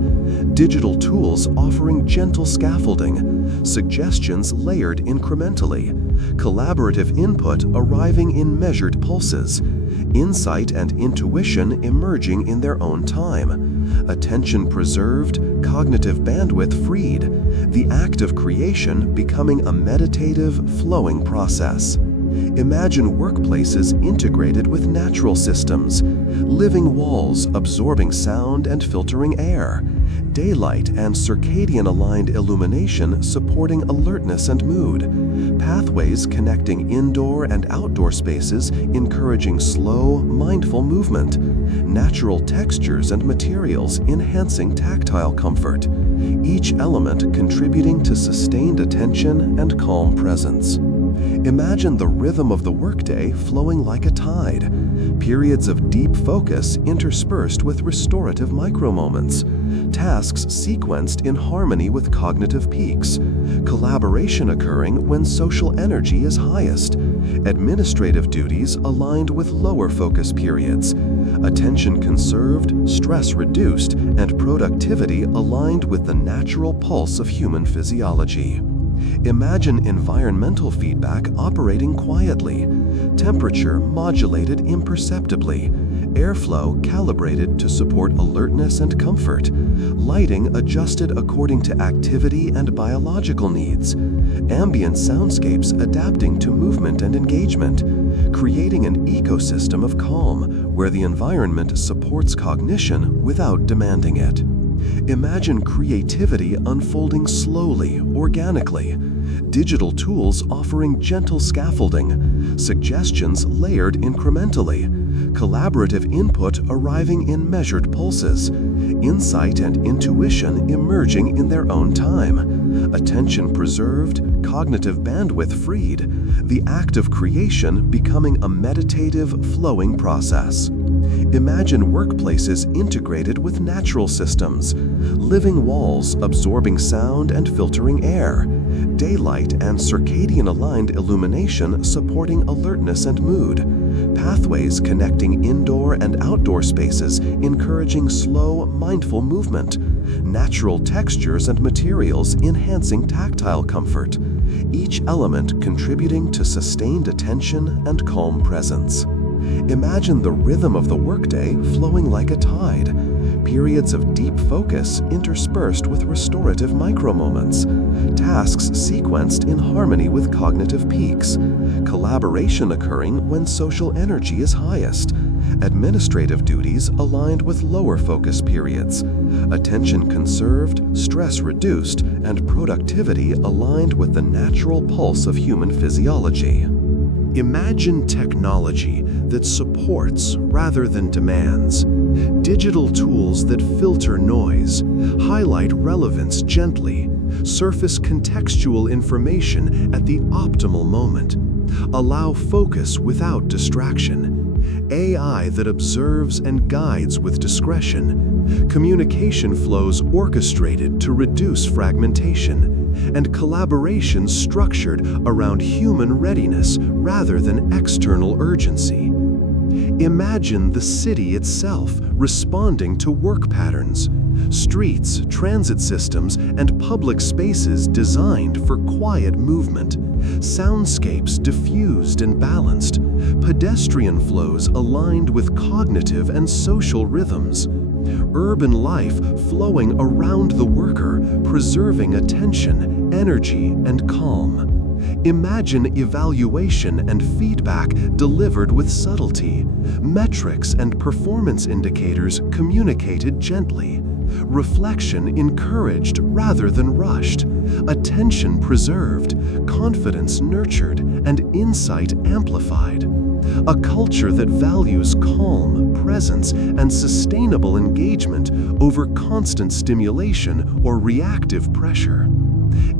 digital tools offering gentle scaffolding, suggestions layered incrementally, collaborative input arriving in measured pulses, insight and intuition emerging in their own time, attention preserved, cognitive bandwidth freed, the act of creation becoming a meditative, flowing process. Imagine workplaces integrated with natural systems, living walls absorbing sound and filtering air, daylight and circadian-aligned illumination supporting alertness and mood, pathways connecting indoor and outdoor spaces encouraging slow, mindful movement, natural textures and materials enhancing tactile comfort, each element contributing to sustained attention and calm presence. Imagine the rhythm of the workday flowing like a tide, periods of deep focus interspersed with restorative micro-moments, tasks sequenced in harmony with cognitive peaks, collaboration occurring when social energy is highest, administrative duties aligned with lower focus periods, attention conserved, stress reduced, and productivity aligned with the natural pulse of human physiology. Imagine environmental feedback operating quietly, temperature modulated imperceptibly, airflow calibrated to support alertness and comfort, lighting adjusted according to activity and biological needs, ambient soundscapes adapting to movement and engagement, creating an ecosystem of calm where the environment supports cognition without demanding it. Imagine creativity unfolding slowly, organically, digital tools offering gentle scaffolding, suggestions layered incrementally, collaborative input arriving in measured pulses, insight and intuition emerging in their own time, attention preserved, cognitive bandwidth freed, the act of creation becoming a meditative, flowing process. Imagine workplaces integrated with natural systems, living walls absorbing sound and filtering air, daylight and circadian-aligned illumination supporting alertness and mood, pathways connecting indoor and outdoor spaces encouraging slow, mindful movement, natural textures and materials enhancing tactile comfort, each element contributing to sustained attention and calm presence. Imagine the rhythm of the workday flowing like a tide, periods of deep focus interspersed with restorative micro-moments, tasks sequenced in harmony with cognitive peaks, collaboration occurring when social energy is highest, Administrative duties aligned with lower focus periods. Attention conserved, stress reduced, and productivity aligned with the natural pulse of human physiology. Imagine technology that supports rather than demands. Digital tools that filter noise, highlight relevance gently, surface contextual information at the optimal moment, allow focus without distraction. AI that observes and guides with discretion, communication flows orchestrated to reduce fragmentation, and collaboration structured around human readiness rather than external urgency. Imagine the city itself responding to work patterns, streets, transit systems, and public spaces designed for quiet movement, soundscapes diffused and balanced, pedestrian flows aligned with cognitive and social rhythms, urban life flowing around the worker, preserving attention, energy, and calm. Imagine evaluation and feedback delivered with subtlety, metrics and performance indicators communicated gently, reflection encouraged rather than rushed, attention preserved, confidence nurtured, and insight amplified. A culture that values calm, presence, and sustainable engagement over constant stimulation or reactive pressure.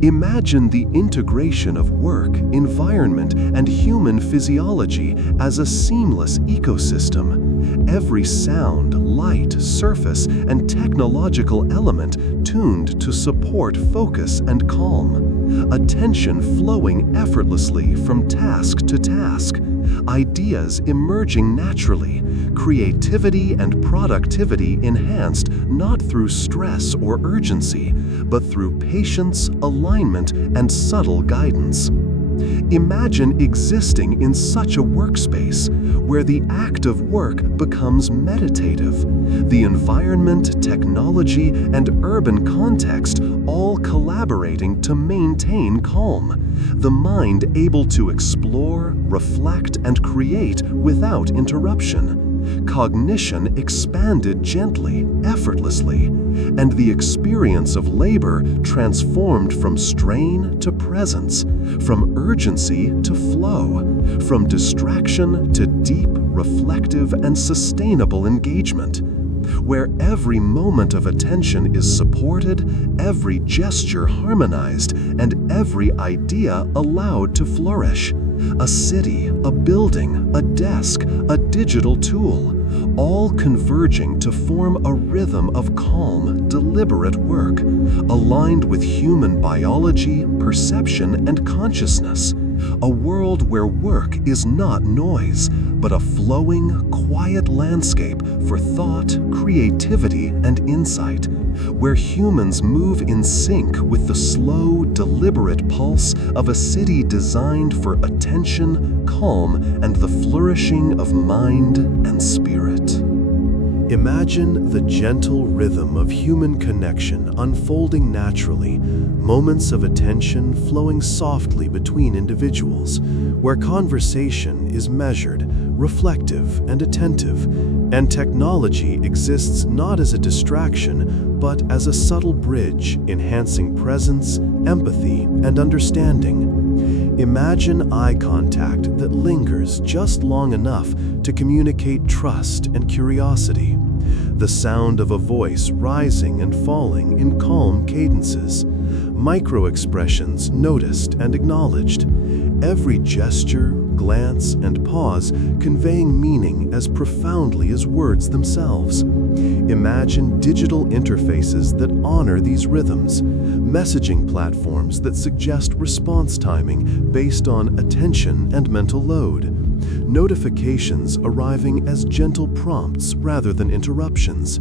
Imagine the integration of work, environment, and human physiology as a seamless ecosystem. Every sound, light, surface, and technological element tuned to support focus and calm. Attention flowing effortlessly from task to task. Ideas emerging naturally. Creativity and productivity enhanced not through stress or urgency, but through patience, alignment, and subtle guidance. Imagine existing in such a workspace where the act of work becomes meditative. The environment, technology, and urban context all collaborating to maintain calm. The mind able to explore, reflect, and create without interruption. Cognition expanded gently, effortlessly, and the experience of labor transformed from strain to presence, from urgency to flow, from distraction to deep, reflective, and sustainable engagement, where every moment of attention is supported, every gesture harmonized, and every idea allowed to flourish. A city, a building, a desk, a digital tool, all converging to form a rhythm of calm, deliberate work, aligned with human biology, perception, and consciousness. A world where work is not noise, but a flowing, quiet landscape for thought, creativity, and insight, where humans move in sync with the slow, deliberate pulse of a city designed for attention, calm, and the flourishing of mind and spirit. Imagine the gentle rhythm of human connection unfolding naturally, moments of attention flowing softly between individuals, where conversation is measured, reflective, and attentive, and technology exists not as a distraction, but as a subtle bridge enhancing presence, empathy, and understanding. Imagine eye contact that lingers just long enough to communicate trust and curiosity. The sound of a voice rising and falling in calm cadences. Micro-expressions noticed and acknowledged. Every gesture, glance, and pause conveying meaning as profoundly as words themselves. Imagine digital interfaces that honor these rhythms, messaging platforms that suggest response timing based on attention and mental load, notifications arriving as gentle prompts rather than interruptions,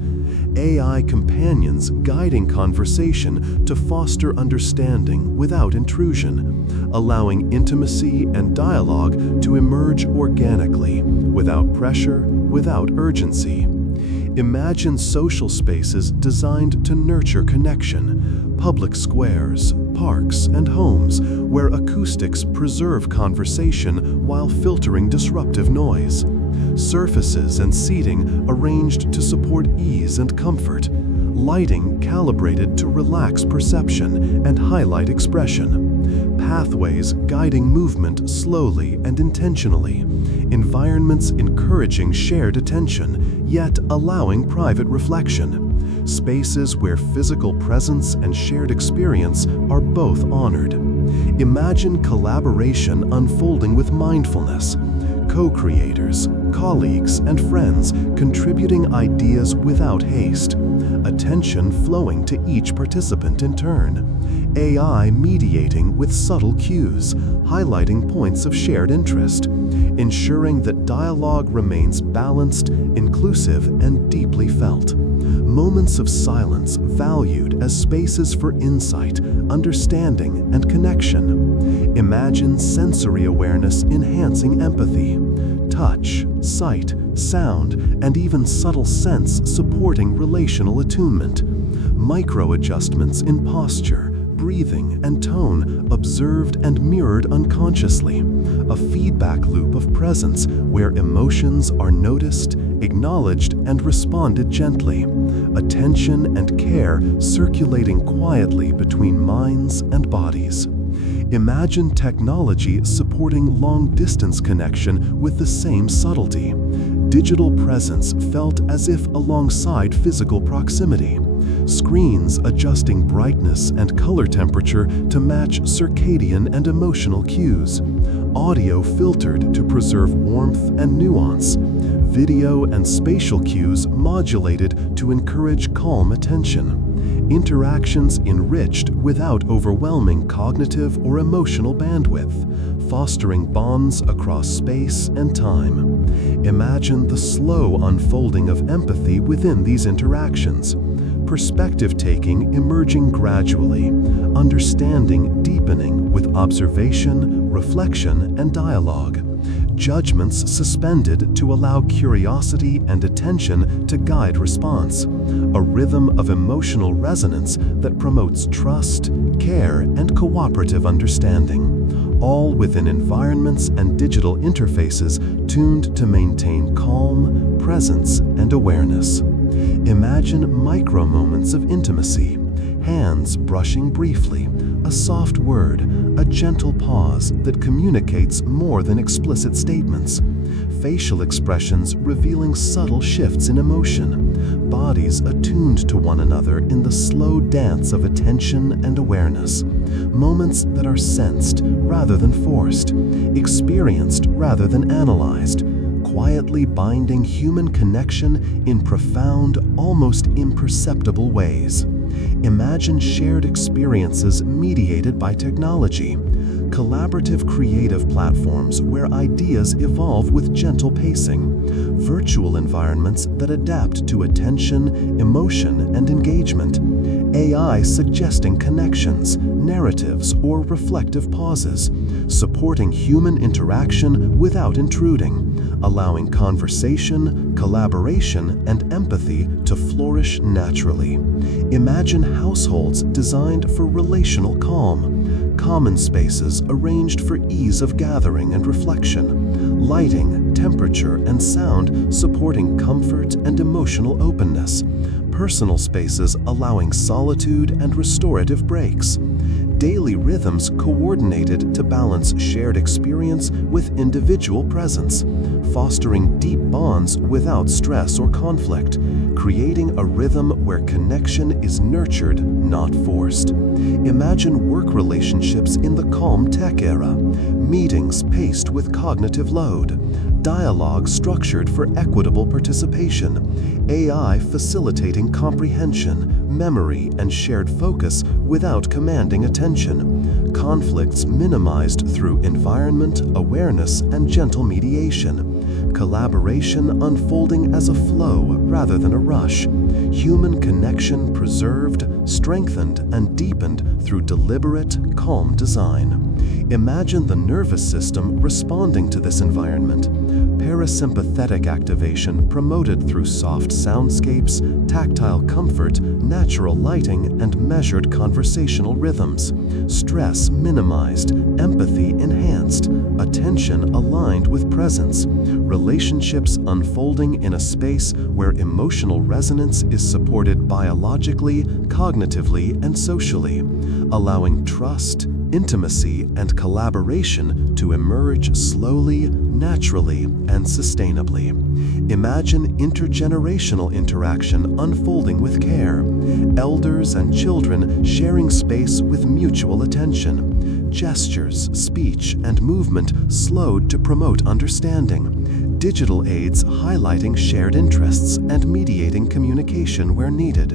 AI companions guiding conversation to foster understanding without intrusion, allowing intimacy and dialogue to emerge organically, without pressure, without urgency. Imagine social spaces designed to nurture connection, public squares, parks, and homes where acoustics preserve conversation while filtering disruptive noise. Surfaces and seating arranged to support ease and comfort. Lighting calibrated to relax perception and highlight expression. Pathways guiding movement slowly and intentionally. Environments encouraging shared attention, yet allowing private reflection. Spaces where physical presence and shared experience are both honored. Imagine collaboration unfolding with mindfulness. Co-creators, colleagues, and friends contributing ideas without haste. Attention flowing to each participant in turn. AI mediating with subtle cues, highlighting points of shared interest, ensuring that dialogue remains balanced, inclusive, and deeply felt. Moments of silence valued as spaces for insight, understanding, and connection. Imagine sensory awareness enhancing empathy. Touch, sight, sound, and even subtle sense supporting relational attunement. Micro-adjustments in posture, breathing, and tone observed and mirrored unconsciously. A feedback loop of presence where emotions are noticed, acknowledged, and responded gently. Attention and care circulating quietly between minds and bodies. Imagine technology supporting long-distance connection with the same subtlety. Digital presence felt as if alongside physical proximity. Screens adjusting brightness and color temperature to match circadian and emotional cues. Audio filtered to preserve warmth and nuance. Video and spatial cues modulated to encourage calm attention. Interactions enriched without overwhelming cognitive or emotional bandwidth, fostering bonds across space and time. Imagine the slow unfolding of empathy within these interactions. Perspective-taking emerging gradually, understanding deepening with observation, reflection, and dialogue. Judgments suspended to allow curiosity and attention to guide response. A rhythm of emotional resonance that promotes trust, care, and cooperative understanding. All within environments and digital interfaces tuned to maintain calm, presence, and awareness. Imagine micro-moments of intimacy. Hands brushing briefly, a soft word, a gentle pause that communicates more than explicit statements. Facial expressions revealing subtle shifts in emotion. Bodies attuned to one another in the slow dance of attention and awareness. Moments that are sensed rather than forced, experienced rather than analyzed. Quietly binding human connection in profound, almost imperceptible ways. Imagine shared experiences mediated by technology. Collaborative creative platforms where ideas evolve with gentle pacing. Virtual environments that adapt to attention, emotion, and engagement. AI suggesting connections, narratives, or reflective pauses. Supporting human interaction without intruding. Allowing conversation, collaboration, and empathy to flourish naturally. Imagine households designed for relational calm. Common spaces arranged for ease of gathering and reflection. Lighting, temperature, and sound supporting comfort and emotional openness. Personal spaces allowing solitude and restorative breaks. Daily rhythms coordinated to balance shared experience with individual presence, fostering deep bonds without stress or conflict, creating a rhythm where connection is nurtured, not forced. Imagine work relationships in the calm tech era, meetings paced with cognitive load, dialogue structured for equitable participation, AI facilitating comprehension, memory, and shared focus without commanding attention, conflicts minimized through environment, awareness, and gentle mediation, collaboration unfolding as a flow rather than a rush, human connection preserved, strengthened, and deepened through deliberate, calm design. Imagine the nervous system responding to this environment. Parasympathetic activation promoted through soft soundscapes, tactile comfort, natural lighting, and measured conversational rhythms. Stress minimized, empathy enhanced, attention aligned with presence. Relationships unfolding in a space where emotional resonance is supported biologically, cognitively, and socially, allowing trust, intimacy, and collaboration to emerge slowly, naturally, and sustainably. Imagine intergenerational interaction unfolding with care, elders and children sharing space with mutual attention, gestures, speech, and movement slowed to promote understanding, digital aids highlighting shared interests and mediating communication where needed,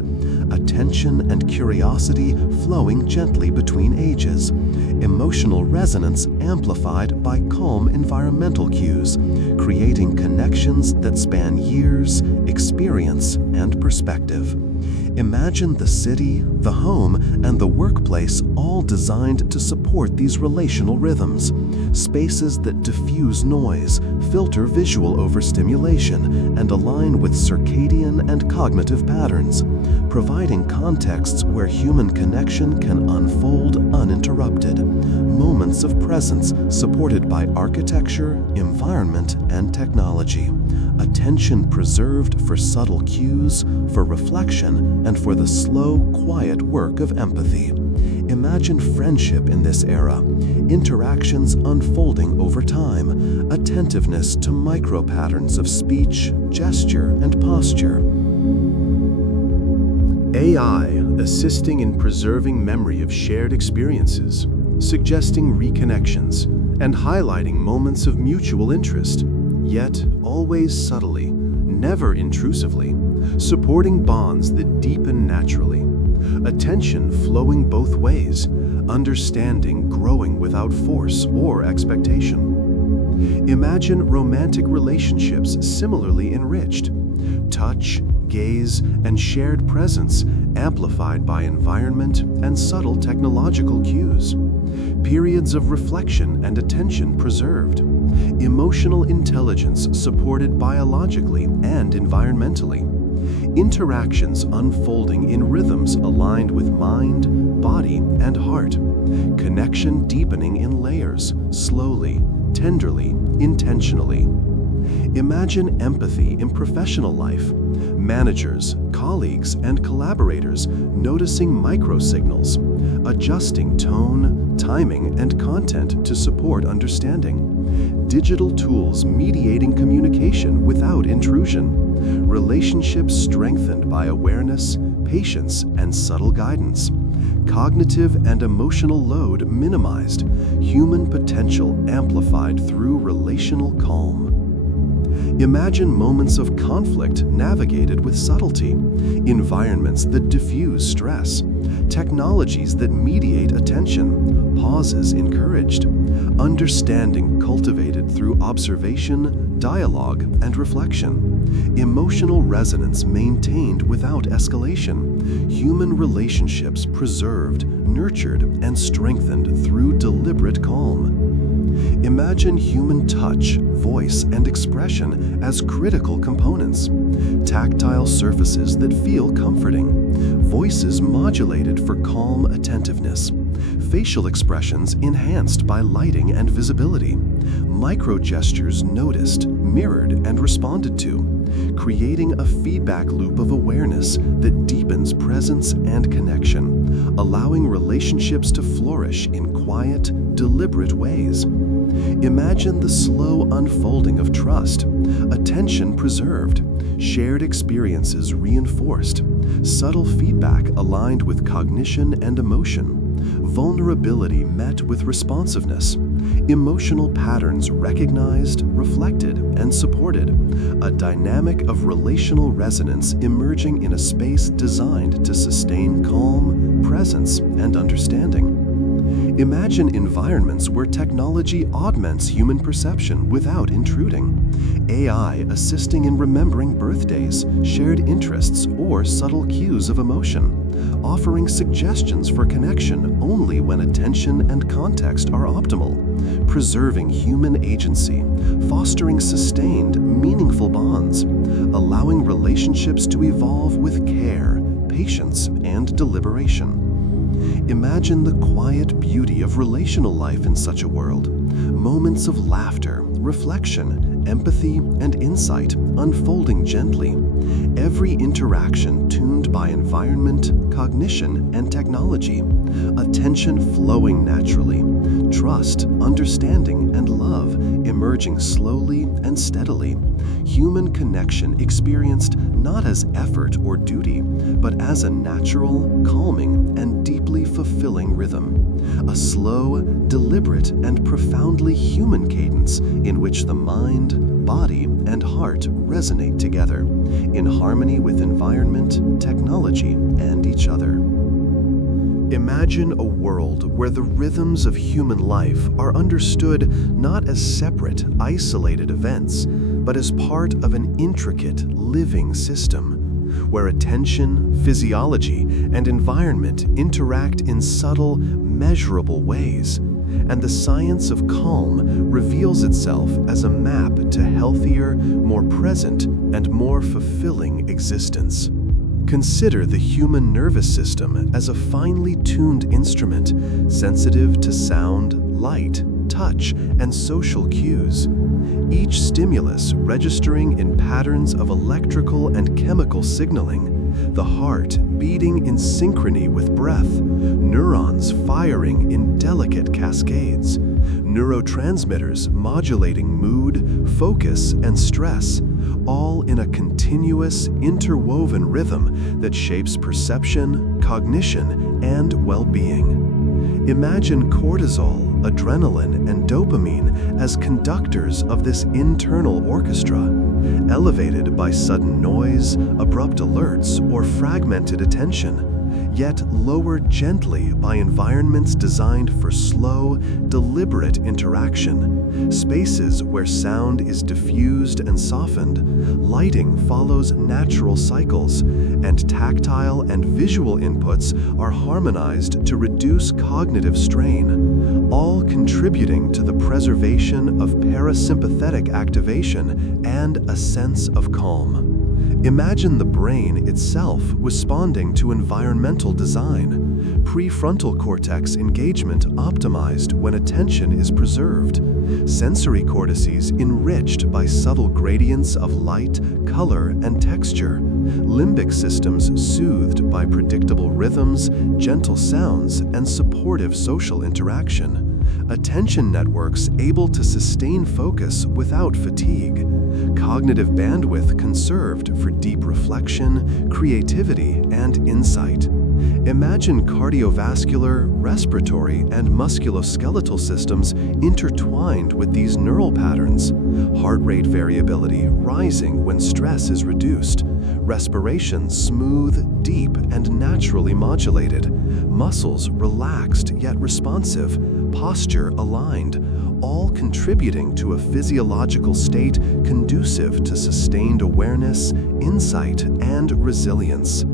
attention and curiosity flowing gently between ages, emotional resonance amplified by calm environmental cues, creating connections that span years, experience, and perspective. Imagine the city, the home, and the workplace all designed to support these relational rhythms. Spaces that diffuse noise, filter visual overstimulation, and align with circadian and cognitive patterns, providing contexts where human connection can unfold uninterrupted. Moments of presence supported by architecture, environment, and technology. Attention preserved for subtle cues, for reflection, and for the slow, quiet work of empathy. Imagine friendship in this era, interactions unfolding over time, attentiveness to micro-patterns of speech, gesture, and posture. AI assisting in preserving memory of shared experiences, suggesting reconnections, and highlighting moments of mutual interest, yet always subtly, never intrusively, supporting bonds that deepen naturally, attention flowing both ways, understanding growing without force or expectation. Imagine romantic relationships similarly enriched, touch, gaze, and shared presence amplified by environment and subtle technological cues. Periods of reflection and attention preserved. Emotional intelligence supported biologically and environmentally. Interactions unfolding in rhythms aligned with mind, body, and heart. Connection deepening in layers, slowly, tenderly, intentionally. Imagine empathy in professional life. Managers, colleagues, and collaborators noticing microsignals, adjusting tone, timing, and content to support understanding. Digital tools mediating communication without intrusion. Relationships strengthened by awareness, patience, and subtle guidance. Cognitive and emotional load minimized. Human potential amplified through relational calm. Imagine moments of conflict navigated with subtlety, environments that diffuse stress, technologies that mediate attention, pauses encouraged, understanding cultivated through observation, dialogue, and reflection, emotional resonance maintained without escalation, human relationships preserved, nurtured, and strengthened through deliberate calm. Imagine human touch, voice, and expression as critical components. Tactile surfaces that feel comforting. Voices modulated for calm attentiveness. Facial expressions enhanced by lighting and visibility. Micro-gestures noticed, mirrored, and responded to, creating a feedback loop of awareness that deepens presence and connection, allowing relationships to flourish in quiet, deliberate ways. Imagine the slow unfolding of trust, attention preserved, shared experiences reinforced, subtle feedback aligned with cognition and emotion, vulnerability met with responsiveness, emotional patterns recognized, reflected, and supported, a dynamic of relational resonance emerging in a space designed to sustain calm, presence, and understanding. Imagine environments where technology augments human perception without intruding. AI assisting in remembering birthdays, shared interests, or subtle cues of emotion. offering suggestions for connection only when attention and context are optimal, preserving human agency, fostering sustained, meaningful bonds, allowing relationships to evolve with care, patience, and deliberation. Imagine the quiet beauty of relational life in such a world. Moments of laughter, reflection, empathy, and insight unfolding gently. Every interaction tuned by environment, cognition, and technology. Attention flowing naturally. Trust, understanding, and love emerging slowly and steadily. Human connection experienced not as effort or duty, but as a natural, calming, and deeply fulfilling rhythm. A slow, deliberate, and profoundly human cadence in which the mind, body, and heart resonate together, in harmony with environment, technology, and each other. Imagine a world where the rhythms of human life are understood not as separate, isolated events, but as part of an intricate, living system, where attention, physiology, and environment interact in subtle, measurable ways, and the science of calm reveals itself as a map to healthier, more present, and more fulfilling existence. Consider the human nervous system as a finely tuned instrument, sensitive to sound, light, touch, and social cues. Each stimulus registering in patterns of electrical and chemical signaling, the heart beating in synchrony with breath, neurons firing in delicate cascades, neurotransmitters modulating mood, focus, and stress, all in a continuous, interwoven rhythm that shapes perception, cognition, and well-being. Imagine cortisol, adrenaline, and dopamine as conductors of this internal orchestra, elevated by sudden noise, abrupt alerts, or fragmented attention, yet lowered gently by environments designed for slow, deliberate interaction, spaces where sound is diffused and softened, lighting follows natural cycles, and tactile and visual inputs are harmonized to reduce cognitive strain, all contributing to the preservation of parasympathetic activation and a sense of calm. Imagine the brain itself responding to environmental design, prefrontal cortex engagement optimized when attention is preserved, sensory cortices enriched by subtle gradients of light, color, and texture, limbic systems soothed by predictable rhythms, gentle sounds, and supportive social interaction, attention networks able to sustain focus without fatigue, cognitive bandwidth conserved for deep reflection, creativity, and insight. Imagine cardiovascular, respiratory, and musculoskeletal systems intertwined with these neural patterns, heart rate variability rising when stress is reduced, respiration smooth, deep, and naturally modulated, muscles relaxed yet responsive, posture aligned, all contributing to a physiological state conducive to sustained awareness, insight, and resilience.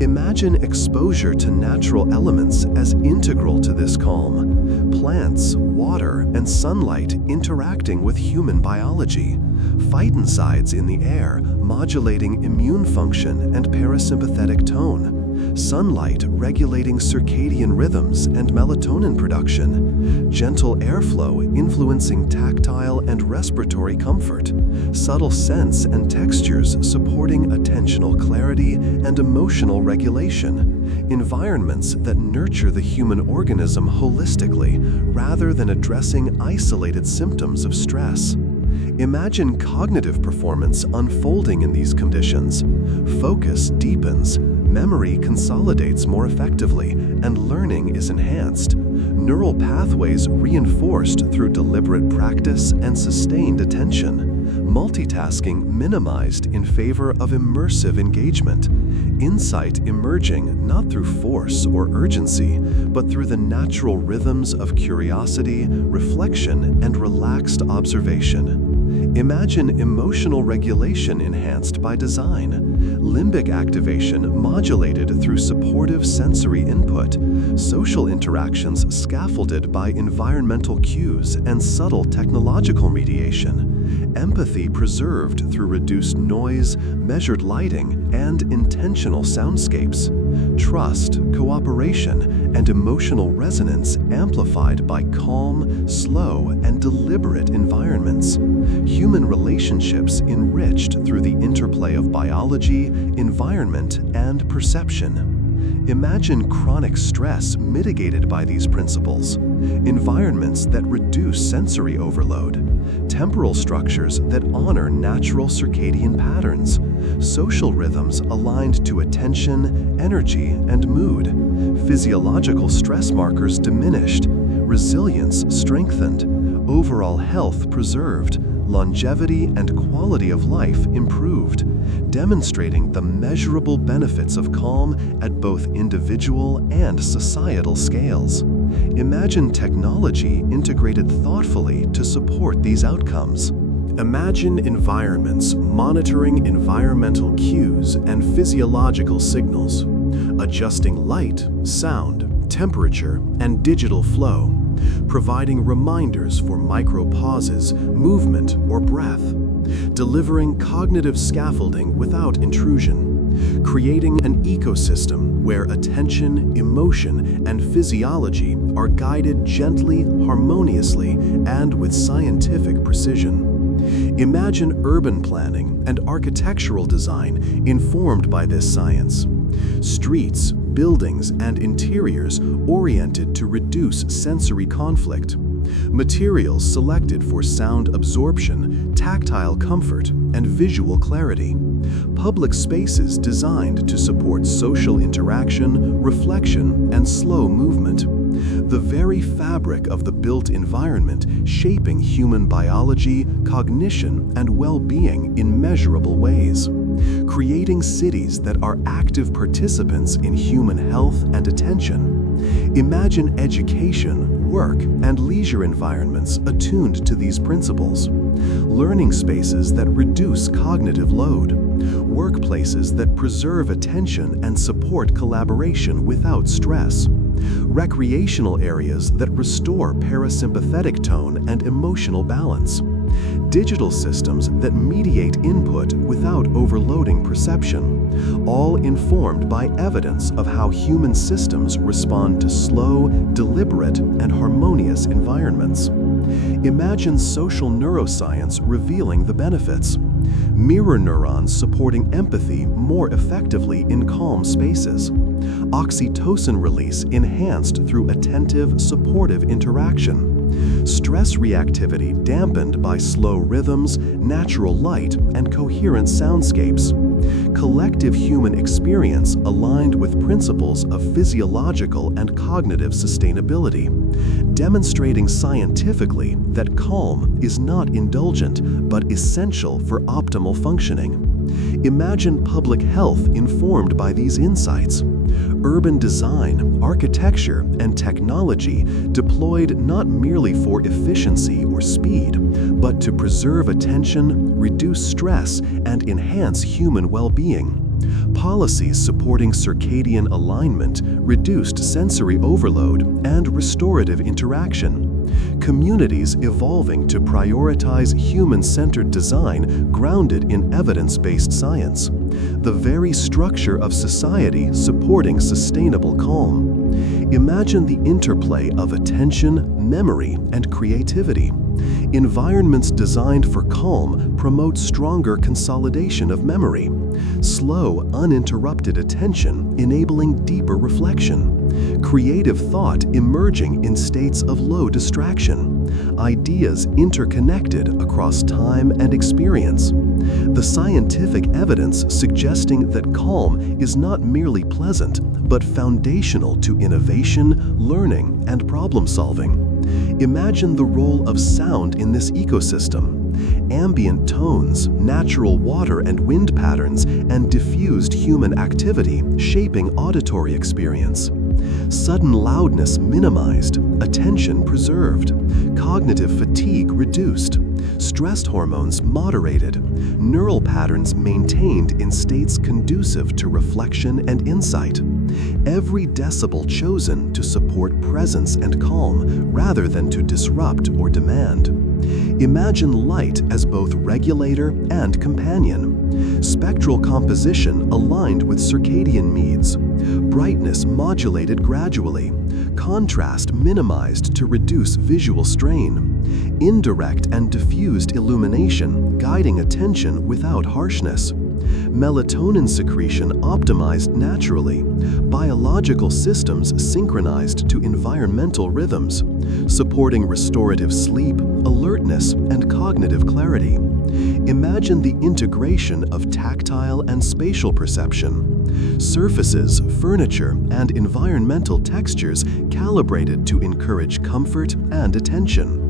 Imagine exposure to natural elements as integral to this calm. Plants, water, and sunlight interacting with human biology. Phytoncides in the air modulating immune function and parasympathetic tone. Sunlight regulating circadian rhythms and melatonin production. Gentle airflow influencing tactile and respiratory comfort. Subtle scents and textures supporting attentional clarity and emotional regulation. Environments that nurture the human organism holistically rather than addressing isolated symptoms of stress. Imagine cognitive performance unfolding in these conditions. Focus deepens, memory consolidates more effectively, and learning is enhanced. Neural pathways reinforced through deliberate practice and sustained attention. multitasking minimized in favor of immersive engagement, insight emerging not through force or urgency, but through the natural rhythms of curiosity, reflection, and relaxed observation. Imagine emotional regulation enhanced by design, limbic activation modulated through supportive sensory input, social interactions scaffolded by environmental cues and subtle technological mediation, empathy preserved through reduced noise, measured lighting, and intentional soundscapes, trust, cooperation, and emotional resonance amplified by calm, slow, and deliberate environments, human relationships enriched through the interplay of biology, environment, and perception. Imagine chronic stress mitigated by these principles, environments that reduce sensory overload, temporal structures that honor natural circadian patterns, social rhythms aligned to attention, energy, and mood, physiological stress markers diminished, resilience strengthened, overall health preserved, longevity and quality of life improved, demonstrating the measurable benefits of calm at both individual and societal scales. Imagine technology integrated thoughtfully to support these outcomes. Imagine environments monitoring environmental cues and physiological signals, adjusting light, sound, temperature, and digital flow, providing reminders for micro-pauses, movement, or breath, delivering cognitive scaffolding without intrusion, creating an ecosystem where attention, emotion, and physiology are guided gently, harmoniously, and with scientific precision. Imagine urban planning and architectural design informed by this science. Streets, buildings, and interiors oriented to reduce sensory conflict. Materials selected for sound absorption, tactile comfort, and visual clarity. Public spaces designed to support social interaction, reflection, and slow movement. The very fabric of the built environment shaping human biology, cognition, and well-being in measurable ways. Creating cities that are active participants in human health and attention. Imagine education, work, and leisure environments attuned to these principles. Learning spaces that reduce cognitive load. Workplaces that preserve attention and support collaboration without stress. Recreational areas that restore parasympathetic tone and emotional balance. Digital systems that mediate input without overloading perception, all informed by evidence of how human systems respond to slow, deliberate, and harmonious environments. Imagine social neuroscience revealing the benefits. Mirror neurons supporting empathy more effectively in calm spaces. Oxytocin release enhanced through attentive, supportive interaction. Stress reactivity dampened by slow rhythms, natural light, and coherent soundscapes. Collective human experience aligned with principles of physiological and cognitive sustainability, demonstrating scientifically that calm is not indulgent but essential for optimal functioning. Imagine public health informed by these insights. Urban design, architecture, and technology deployed not merely for efficiency or speed, but to preserve attention, reduce stress, and enhance human well-being. Policies supporting circadian alignment, reduced sensory overload, and restorative interaction. Communities evolving to prioritize human-centered design grounded in evidence-based science. The very structure of society supporting sustainable calm. Imagine the interplay of attention, memory, and creativity. Environments designed for calm promote stronger consolidation of memory. Slow, uninterrupted attention enabling deeper reflection. Creative thought emerging in states of low distraction. Ideas interconnected across time and experience. The scientific evidence suggesting that calm is not merely pleasant, but foundational to innovation, learning, and problem solving. Imagine the role of sound in this ecosystem. ambient tones, natural water and wind patterns, and diffused human activity shaping auditory experience. Sudden loudness minimized, attention preserved, cognitive fatigue reduced, stress hormones moderated, neural patterns maintained in states conducive to reflection and insight. Every decibel chosen to support presence and calm rather than to disrupt or demand. Imagine light as both regulator and companion. Spectral composition aligned with circadian needs. Brightness modulated gradually. Contrast minimized to reduce visual strain. Indirect and diffused illumination guiding attention without harshness. Melatonin secretion optimized naturally. Biological systems synchronized to environmental rhythms, supporting restorative sleep, alertness, and cognitive clarity. Imagine the integration of tactile and spatial perception. Surfaces, furniture, and environmental textures calibrated to encourage comfort and attention.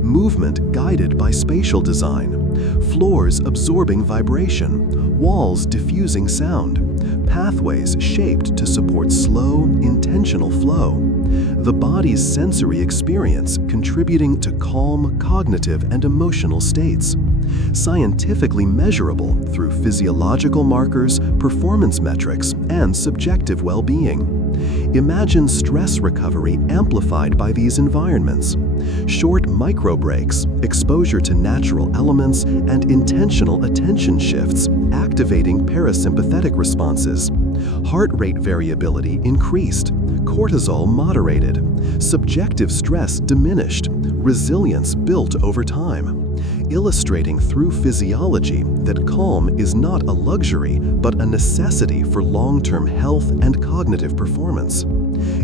Movement guided by spatial design. Floors absorbing vibration. Walls diffusing sound. Pathways shaped to support slow, intentional flow. The body's sensory experience contributing to calm cognitive and emotional states. Scientifically measurable through physiological markers, performance metrics, and subjective well-being. Imagine stress recovery amplified by these environments. Short micro breaks, exposure to natural elements, and intentional attention shifts activating parasympathetic responses. Heart rate variability increased, cortisol moderated, subjective stress diminished, resilience built over time. Illustrating through physiology that calm is not a luxury but a necessity for long-term health and cognitive performance.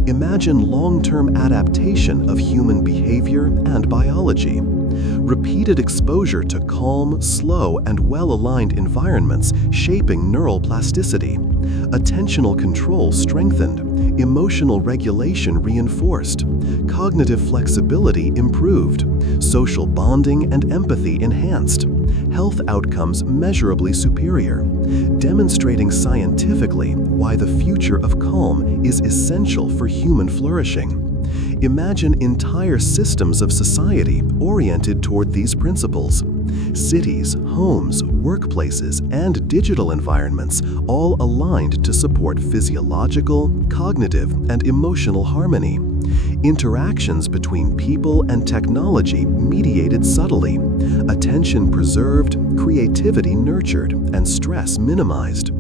Imagine long-term adaptation of human behavior and biology. Repeated exposure to calm, slow, and well-aligned environments shaping neural plasticity. Attentional control strengthened, emotional regulation reinforced, cognitive flexibility improved, social bonding and empathy enhanced, health outcomes measurably superior, demonstrating scientifically why the future of calm is essential for human flourishing. Imagine entire systems of society oriented toward these principles. Cities, homes, workplaces, and digital environments all aligned to support physiological, cognitive, and emotional harmony. Interactions between people and technology mediated subtly, attention preserved, creativity nurtured, and stress minimized.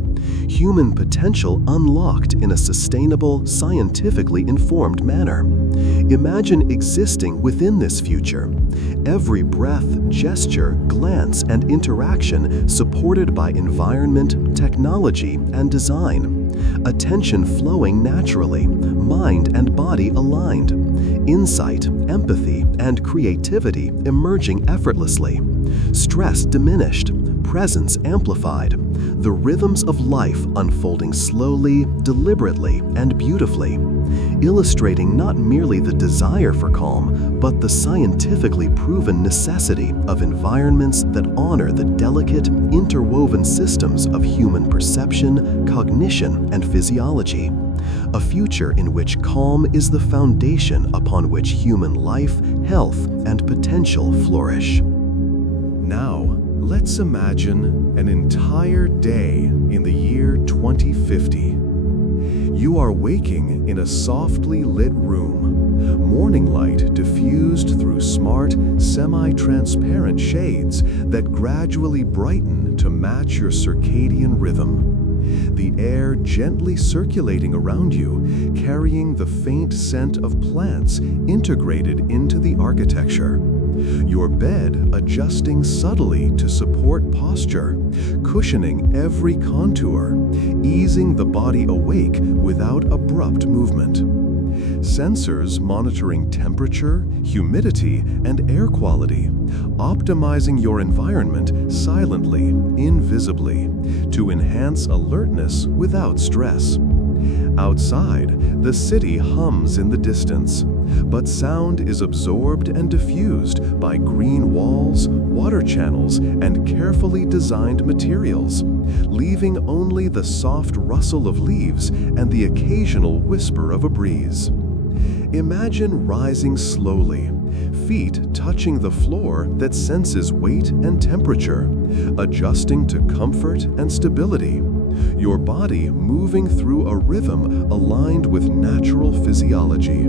Human potential unlocked in a sustainable, scientifically informed manner. Imagine existing within this future. Every breath, gesture, glance, and interaction supported by environment, technology, and design. Attention flowing naturally, mind and body aligned. Insight, empathy, and creativity emerging effortlessly. Stress diminished, presence amplified. The rhythms of life unfolding slowly, deliberately, and beautifully, illustrating not merely the desire for calm, but the scientifically proven necessity of environments that honor the delicate, interwoven systems of human perception, cognition, and physiology. A future in which calm is the foundation upon which human life, health, and potential flourish. Now, let's imagine an entire day in the year 2050. You are waking in a softly lit room, morning light diffused through smart, semi-transparent shades that gradually brighten to match your circadian rhythm. The air gently circulating around you, carrying the faint scent of plants integrated into the architecture. Your bed adjusting subtly to support posture, cushioning every contour, easing the body awake without abrupt movement. Sensors monitoring temperature, humidity, and air quality, optimizing your environment silently, invisibly, to enhance alertness without stress. Outside, the city hums in the distance, But sound is absorbed and diffused by green walls, water channels, and carefully designed materials, leaving only the soft rustle of leaves and the occasional whisper of a breeze. Imagine rising slowly, feet touching the floor that senses weight and temperature, adjusting to comfort and stability, your body moving through a rhythm aligned with natural physiology.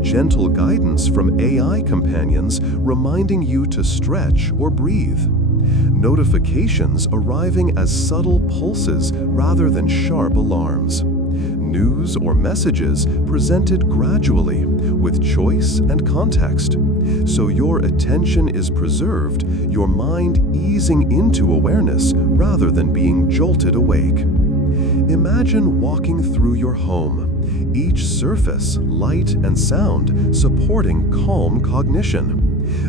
Gentle guidance from AI companions reminding you to stretch or breathe. Notifications arriving as subtle pulses rather than sharp alarms. News or messages presented gradually with choice and context, so your attention is preserved, your mind easing into awareness rather than being jolted awake. Imagine walking through your home, each surface, light, and sound supporting calm cognition.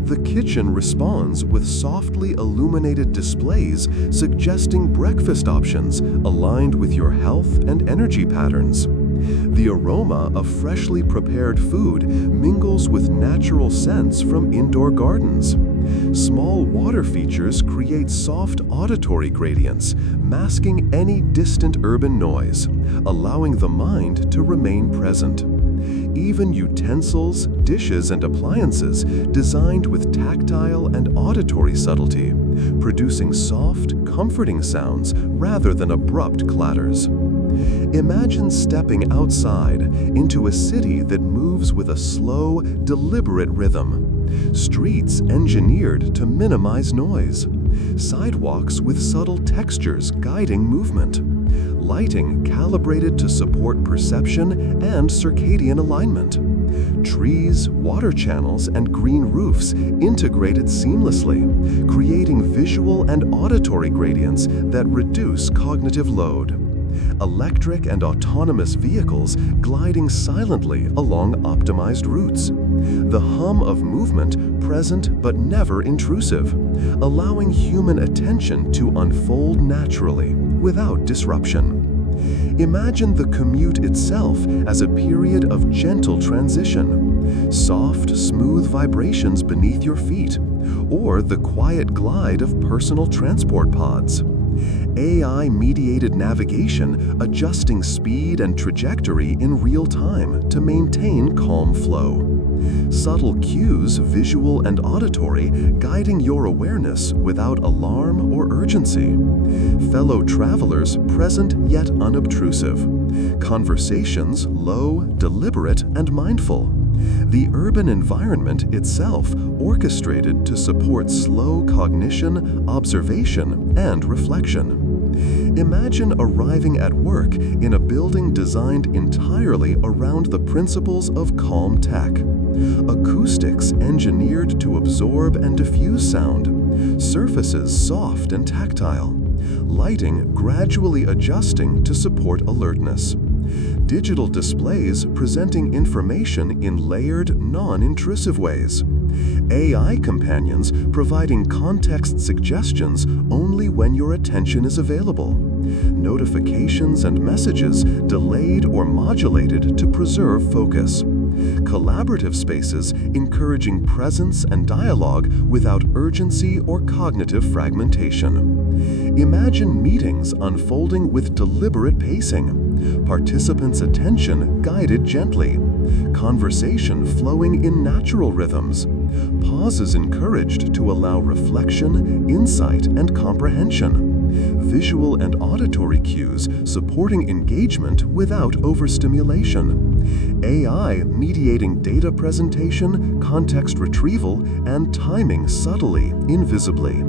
The kitchen responds with softly illuminated displays suggesting breakfast options aligned with your health and energy patterns. The aroma of freshly prepared food mingles with natural scents from indoor gardens. Small water features create soft auditory gradients, masking any distant urban noise, allowing the mind to remain present. Even utensils, dishes, and appliances designed with tactile and auditory subtlety, producing soft, comforting sounds rather than abrupt clatters. Imagine stepping outside into a city that moves with a slow, deliberate rhythm. Streets engineered to minimize noise. Sidewalks with subtle textures guiding movement. Lighting calibrated to support perception and circadian alignment. Trees, water channels, and green roofs integrated seamlessly, creating visual and auditory gradients that reduce cognitive load. Electric and autonomous vehicles gliding silently along optimized routes. The hum of movement present but never intrusive, allowing human attention to unfold naturally without disruption. Imagine the commute itself as a period of gentle transition, soft, smooth vibrations beneath your feet, or the quiet glide of personal transport pods. AI-mediated navigation adjusting speed and trajectory in real time to maintain calm flow. Subtle cues, visual and auditory, guiding your awareness without alarm or urgency. Fellow travelers present yet unobtrusive. Conversations low, deliberate, and mindful. The urban environment itself orchestrated to support slow cognition, observation, and reflection. Imagine arriving at work in a building designed entirely around the principles of calm tech. Acoustics engineered to absorb and diffuse sound, surfaces soft and tactile, lighting gradually adjusting to support alertness. Digital displays presenting information in layered, non-intrusive ways. AI companions providing context suggestions only when your attention is available. Notifications and messages delayed or modulated to preserve focus. Collaborative spaces encouraging presence and dialogue without urgency or cognitive fragmentation. Imagine meetings unfolding with deliberate pacing, participants' attention guided gently, conversation flowing in natural rhythms, pauses encouraged to allow reflection, insight, and comprehension. Visual and auditory cues supporting engagement without overstimulation. AI mediating data presentation, context retrieval, and timing subtly, invisibly,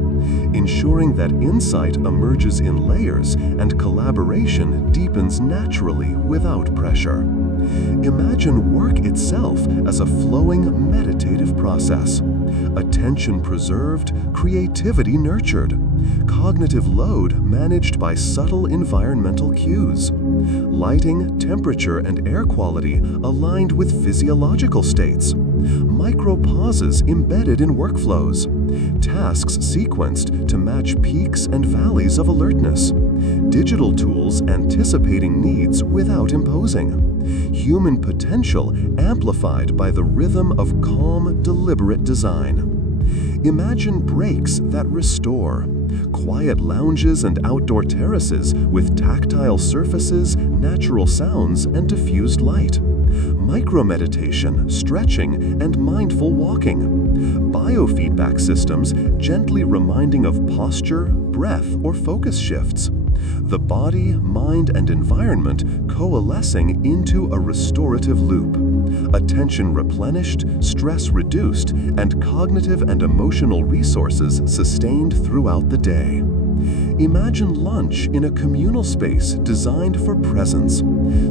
ensuring that insight emerges in layers and collaboration deepens naturally without pressure. Imagine work itself as a flowing meditative process. Attention preserved, creativity nurtured. Cognitive load managed by subtle environmental cues. Lighting, temperature, and air quality aligned with physiological states. Micro-pauses embedded in workflows, tasks sequenced to match peaks and valleys of alertness, digital tools anticipating needs without imposing, human potential amplified by the rhythm of calm, deliberate design. Imagine breaks that restore, quiet lounges and outdoor terraces with tactile surfaces, natural sounds, and diffused light. Micro-meditation, stretching, and mindful walking. Biofeedback systems gently reminding of posture, breath, or focus shifts. The body, mind, and environment coalescing into a restorative loop. Attention replenished, stress reduced, and cognitive and emotional resources sustained throughout the day. Imagine lunch in a communal space designed for presence.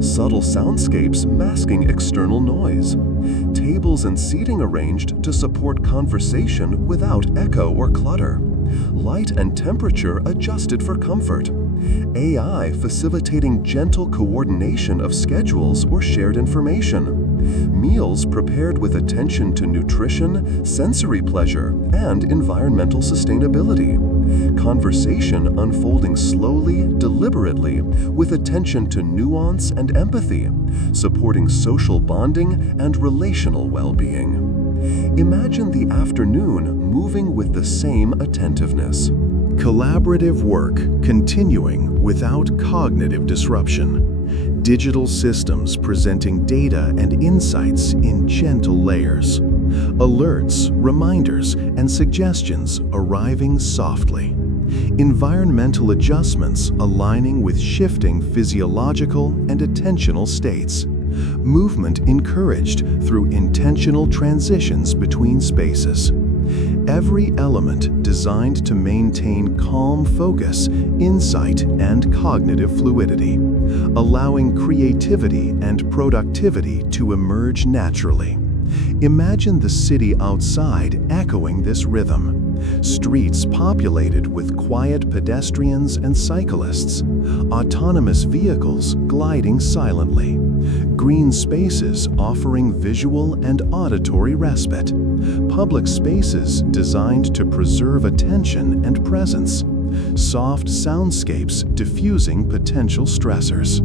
Subtle soundscapes masking external noise. Tables and seating arranged to support conversation without echo or clutter. Light and temperature adjusted for comfort. AI facilitating gentle coordination of schedules or shared information. Meals prepared with attention to nutrition, sensory pleasure, and environmental sustainability. Conversation unfolding slowly, deliberately, with attention to nuance and empathy, supporting social bonding and relational well-being. Imagine the afternoon moving with the same attentiveness. Collaborative work continuing without cognitive disruption. Digital systems presenting data and insights in gentle layers. Alerts, reminders, and suggestions arriving softly. Environmental adjustments aligning with shifting physiological and attentional states. Movement encouraged through intentional transitions between spaces. Every element designed to maintain calm focus, insight, and cognitive fluidity, allowing creativity and productivity to emerge naturally. Imagine the city outside echoing this rhythm. Streets populated with quiet pedestrians and cyclists, autonomous vehicles gliding silently, green spaces offering visual and auditory respite, public spaces designed to preserve attention and presence, soft soundscapes diffusing potential stressors,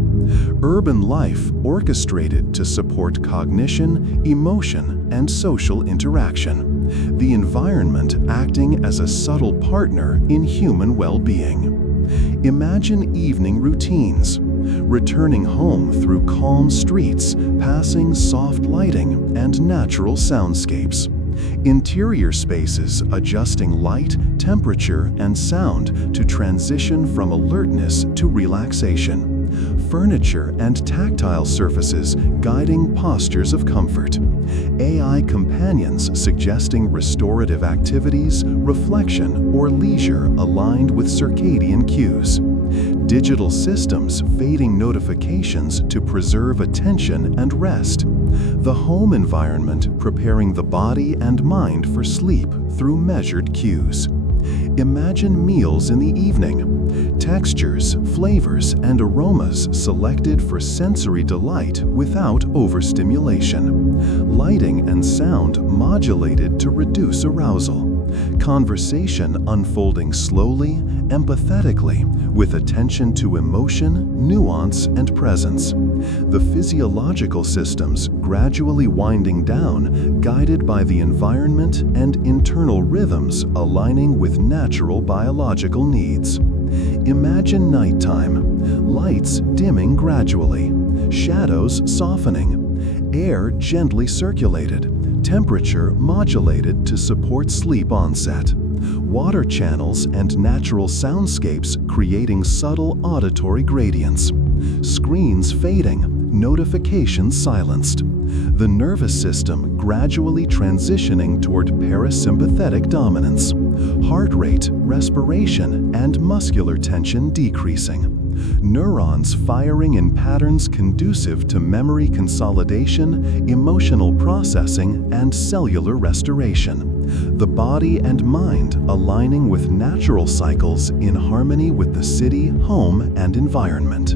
urban life orchestrated to support cognition, emotion, and social interaction, the environment acting as a subtle partner in human well-being. Imagine evening routines, returning home through calm streets, passing soft lighting and natural soundscapes. Interior spaces adjusting light, temperature, and sound to transition from alertness to relaxation. Furniture and tactile surfaces guiding postures of comfort. AI companions suggesting restorative activities, reflection, or leisure aligned with circadian cues. Digital systems fading notifications to preserve attention and rest. The home environment preparing the body and mind for sleep through measured cues. Imagine meals in the evening. Textures, flavors, and aromas selected for sensory delight without overstimulation. Lighting and sound modulated to reduce arousal. Conversation unfolding slowly, empathetically, with attention to emotion, nuance, and presence. The physiological systems gradually winding down, guided by the environment and internal rhythms aligning with natural biological needs. Imagine nighttime, lights dimming gradually, shadows softening, air gently circulated, temperature modulated to support sleep onset, water channels and natural soundscapes creating subtle auditory gradients, screens fading, notifications silenced, the nervous system gradually transitioning toward parasympathetic dominance, heart rate, respiration, and muscular tension decreasing. Neurons firing in patterns conducive to memory consolidation, emotional processing, and cellular restoration. The body and mind aligning with natural cycles in harmony with the city, home, and environment.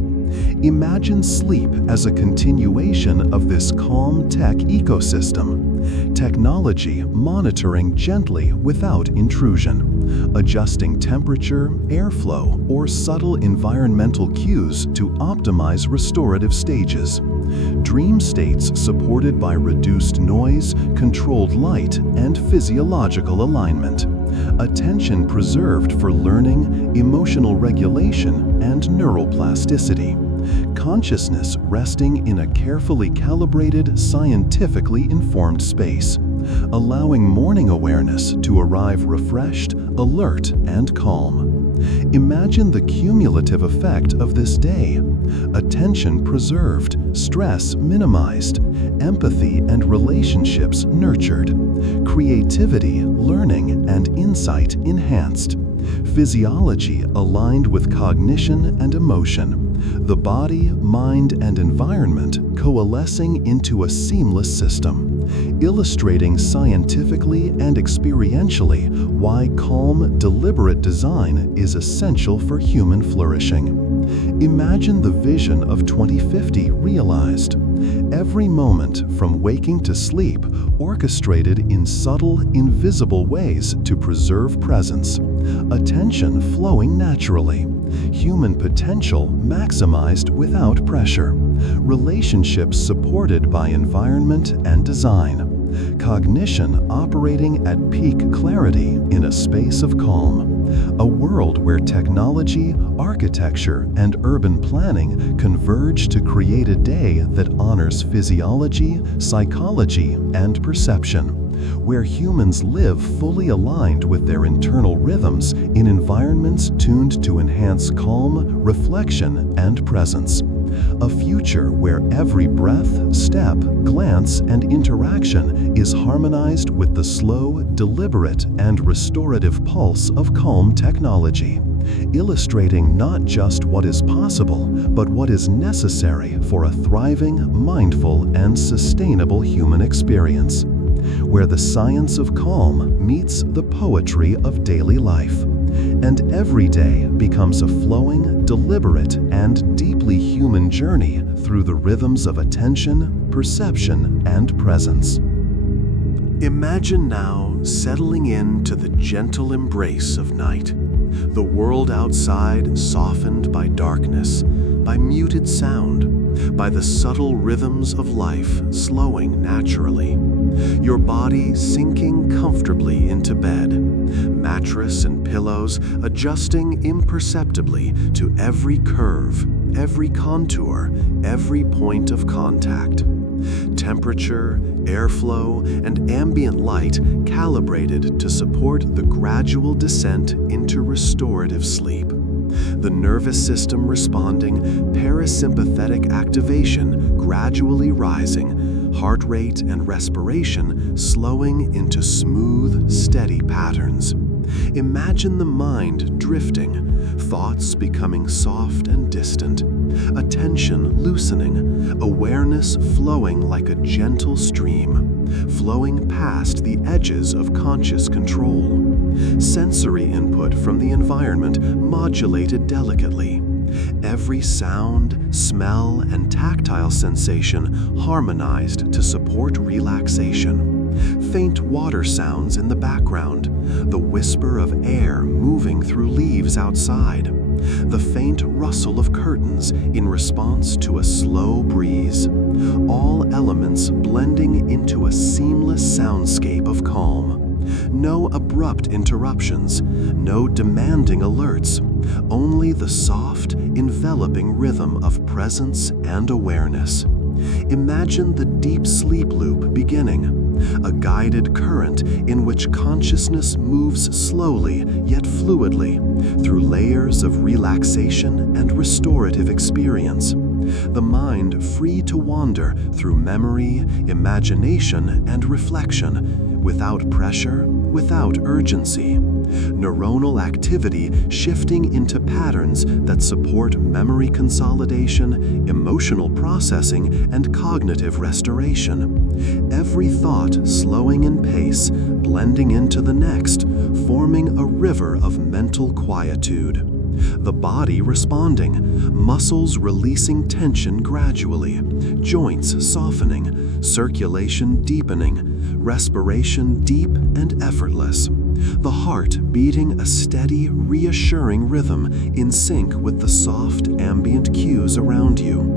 Imagine sleep as a continuation of this calm tech ecosystem. Technology monitoring gently without intrusion, adjusting temperature, airflow, or subtle environmental cues to optimize restorative stages. Dream states supported by reduced noise, controlled light, and physiological alignment. Attention preserved for learning, emotional regulation, and neuroplasticity. Consciousness resting in a carefully calibrated, scientifically informed space, allowing morning awareness to arrive refreshed, alert, and calm. Imagine the cumulative effect of this day. Attention preserved, stress minimized, empathy and relationships nurtured, creativity, learning, and insight enhanced, physiology aligned with cognition and emotion, the body, mind, and environment coalescing into a seamless system, illustrating scientifically and experientially why calm, deliberate design is essential for human flourishing. Imagine the vision of 2050 realized. Every moment from waking to sleep orchestrated in subtle, invisible ways to preserve presence. Attention flowing naturally. Human potential maximized without pressure. Relationships supported by environment and design. Cognition operating at peak clarity in a space of calm. A world where technology, architecture, and urban planning converge to create a day that honors physiology, psychology, and perception, where humans live fully aligned with their internal rhythms in environments tuned to enhance calm, reflection, and presence. A future where every breath, step, glance, and interaction is harmonized with the slow, deliberate, and restorative pulse of calm technology, illustrating not just what is possible, but what is necessary for a thriving, mindful, and sustainable human experience, where the science of calm meets the poetry of daily life, and every day becomes a flowing, deliberate, and deeply human journey through the rhythms of attention, perception, and presence. Imagine now settling into the gentle embrace of night, the world outside softened by darkness, by muted sound, by the subtle rhythms of life slowing naturally. Your body sinking comfortably into bed, mattress and pillows adjusting imperceptibly to every curve, every contour, every point of contact. Temperature, airflow, and ambient light calibrated to support the gradual descent into restorative sleep. The nervous system responding, parasympathetic activation gradually rising, heart rate and respiration slowing into smooth, steady patterns. Imagine the mind drifting, thoughts becoming soft and distant, attention loosening, awareness flowing like a gentle stream, flowing past the edges of conscious control. Sensory input from the environment modulated delicately. Every sound, smell, and tactile sensation harmonized to support relaxation. Faint water sounds in the background, the whisper of air moving through leaves outside, the faint rustle of curtains in response to a slow breeze, all elements blending into a seamless soundscape of calm. No abrupt interruptions, no demanding alerts, only the soft, enveloping rhythm of presence and awareness. Imagine the deep sleep loop beginning, a guided current in which consciousness moves slowly yet fluidly through layers of relaxation and restorative experience. The mind free to wander through memory, imagination, and reflection, without pressure, without urgency. Neuronal activity shifting into patterns that support memory consolidation, emotional processing, and cognitive restoration. Every thought slowing in pace, blending into the next, forming a river of mental quietude. The body responding, muscles releasing tension gradually, joints softening, circulation deepening, respiration deep and effortless. The heart beating a steady, reassuring rhythm in sync with the soft, ambient cues around you.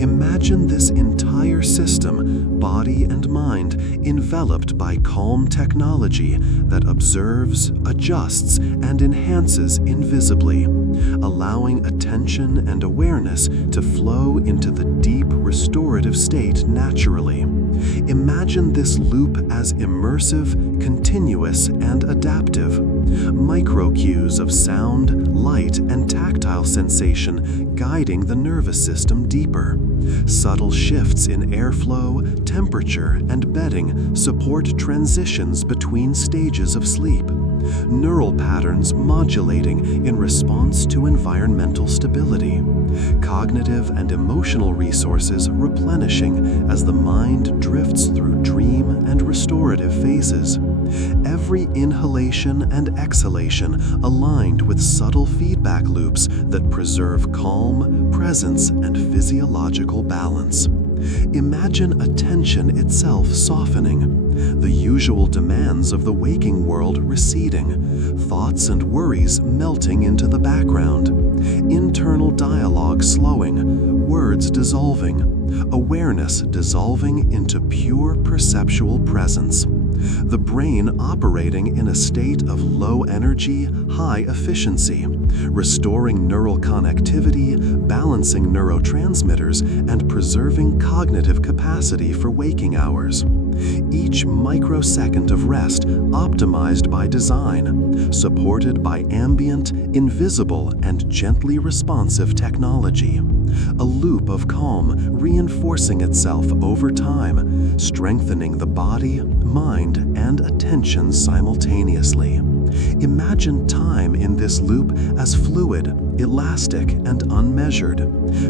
Imagine this entire system, body and mind, enveloped by calm technology that observes, adjusts, and enhances invisibly, allowing attention and awareness to flow into the deep, restorative state naturally. Imagine this loop as immersive, continuous, and adaptive. Micro cues of sound, light, and tactile sensation guiding the nervous system deeper. Subtle shifts in airflow, temperature, and bedding support transitions between stages of sleep. Neural patterns modulating in response to environmental stability. Cognitive and emotional resources replenishing as the mind drifts through dream and restorative phases. Every inhalation and exhalation aligned with subtle feedback loops that preserve calm, presence, and physiological balance. Imagine attention itself softening, the usual demands of the waking world receding, thoughts and worries melting into the background, internal dialogue slowing, words dissolving, awareness dissolving into pure perceptual presence. The brain operating in a state of low energy, high efficiency, restoring neural connectivity, balancing neurotransmitters, and preserving cognitive capacity for waking hours. Each microsecond of rest optimized by design, supported by ambient, invisible, and gently responsive technology. A loop of calm reinforcing itself over time, strengthening the body, mind, and attention simultaneously. Imagine time in this loop as fluid, elastic, and unmeasured.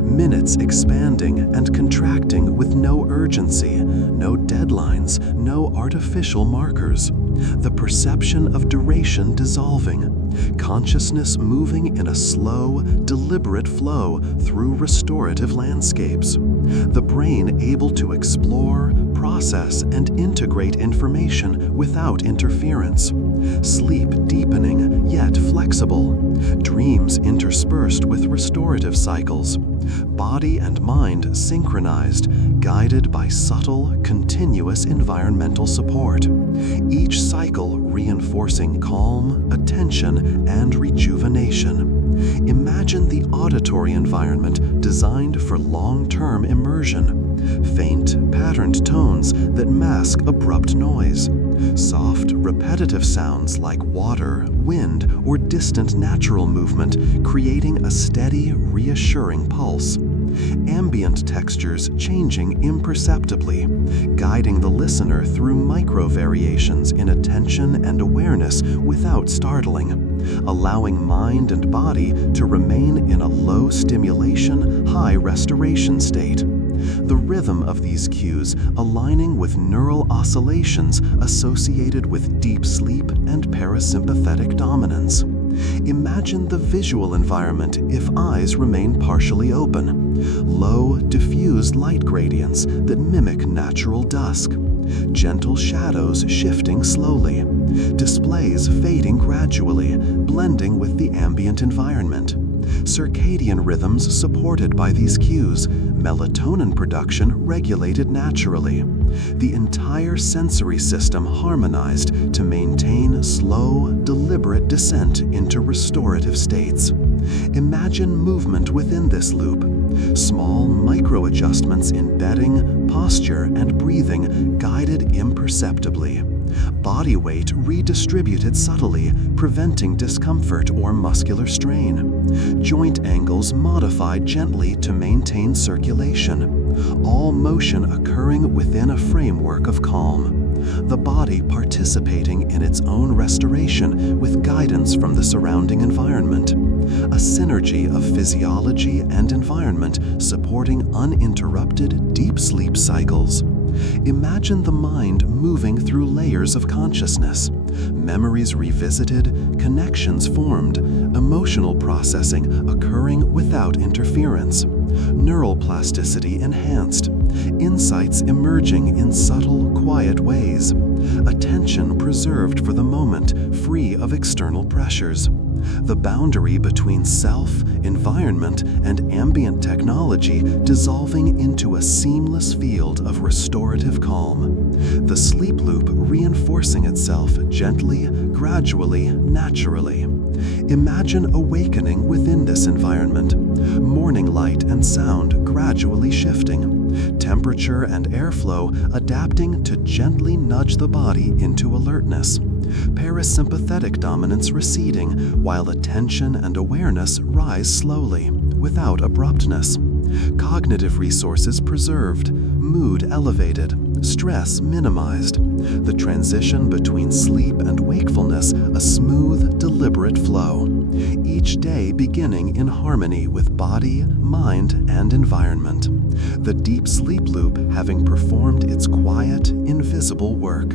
Minutes expanding and contracting with no urgency, no deadlines, no artificial markers. The perception of duration dissolving. Consciousness moving in a slow, deliberate flow through restorative landscapes. The brain able to explore, process, and integrate information without interference. Sleep deepening yet flexible. Dreams interspersed with restorative cycles. Body and mind synchronized, guided by subtle, continuous environmental support. Each cycle reinforcing calm, attention, and rejuvenation. Imagine the auditory environment designed for long-term immersion. Faint, patterned tones that mask abrupt noise. Soft, repetitive sounds like water, wind, or distant natural movement, creating a steady, reassuring pulse. Ambient textures changing imperceptibly, guiding the listener through micro-variations in attention and awareness without startling, allowing mind and body to remain in a low stimulation, high restoration state. The rhythm of these cues aligning with neural oscillations associated with deep sleep and parasympathetic dominance. Imagine the visual environment if eyes remain partially open. Low, diffused light gradients that mimic natural dusk. Gentle shadows shifting slowly. Displays fading gradually, blending with the ambient environment. Circadian rhythms supported by these cues, melatonin production regulated naturally. The entire sensory system harmonized to maintain slow, deliberate descent into restorative states. Imagine movement within this loop. Small micro-adjustments in bedding, posture, and breathing guided imperceptibly. Body weight redistributed subtly, preventing discomfort or muscular strain. Joint angles modified gently to maintain circulation. All motion occurring within a framework of calm. The body participating in its own restoration with guidance from the surrounding environment. A synergy of physiology and environment supporting uninterrupted deep sleep cycles. Imagine the mind moving through layers of consciousness, memories revisited, connections formed, emotional processing occurring without interference, neural plasticity enhanced, insights emerging in subtle, quiet ways, attention preserved for the moment, free of external pressures. The boundary between self, environment, and ambient technology dissolving into a seamless field of restorative calm. The sleep loop reinforcing itself gently, gradually, naturally. Imagine awakening within this environment, morning light and sound gradually shifting, temperature and airflow adapting to gently nudge the body into alertness, parasympathetic dominance receding while attention and awareness rise slowly, without abruptness, cognitive resources preserved, mood elevated, stress minimized, the transition between sleep and wakefulness a smooth, deliberate flow, each day beginning in harmony with body, mind, and environment, the deep sleep loop having performed its quiet, invisible work.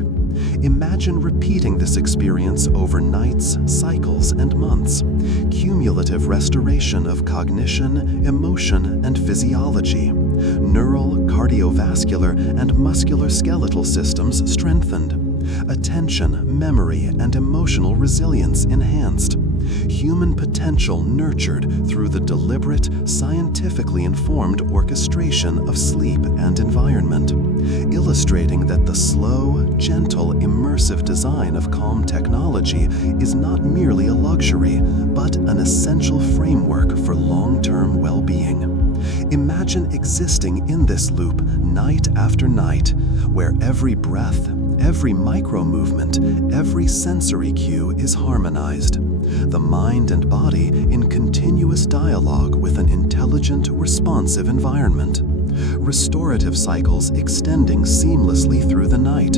Imagine repeating this experience over nights, cycles, and months. Cumulative restoration of cognition, emotion, and physiology. Neural, cardiovascular, and musculoskeletal systems strengthened. Attention, memory, and emotional resilience enhanced. Human potential nurtured through the deliberate, scientifically informed orchestration of sleep and environment, illustrating that the slow, gentle, immersive design of calm technology is not merely a luxury, but an essential framework for long-term well-being. Imagine existing in this loop night after night, where every breath, every micro-movement, every sensory cue is harmonized. The mind and body in continuous dialogue with an intelligent, responsive environment. Restorative cycles extending seamlessly through the night.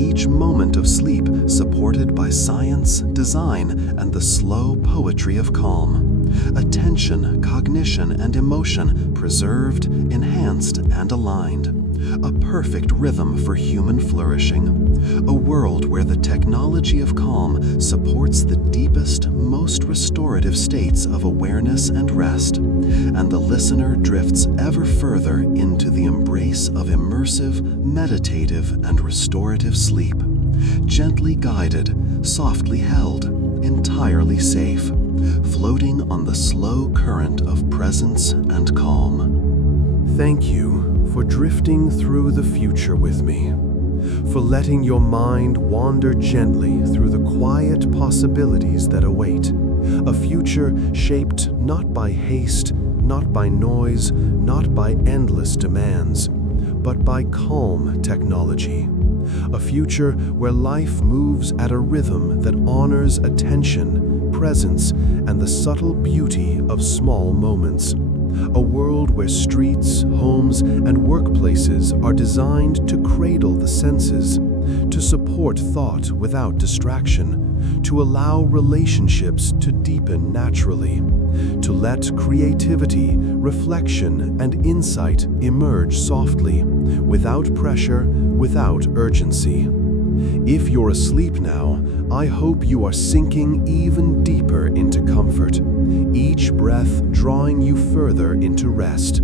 Each moment of sleep supported by science, design, and the slow poetry of calm. Attention, cognition, and emotion preserved, enhanced, and aligned. A perfect rhythm for human flourishing. A world where the technology of calm supports the deepest, most restorative states of awareness and rest, and the listener drifts ever further into the embrace of immersive, meditative, and restorative sleep. Gently guided, softly held, entirely safe, floating on the slow current of presence and calm. Thank you for drifting through the future with me, for letting your mind wander gently through the quiet possibilities that await, a future shaped not by haste, not by noise, not by endless demands, but by calm technology, a future where life moves at a rhythm that honors attention, presence, and the subtle beauty of small moments. A world where streets, homes, and workplaces are designed to cradle the senses, to support thought without distraction, to allow relationships to deepen naturally, to let creativity, reflection, and insight emerge softly, without pressure, without urgency. If you're asleep now, I hope you are sinking even deeper into comfort, each breath drawing you further into rest,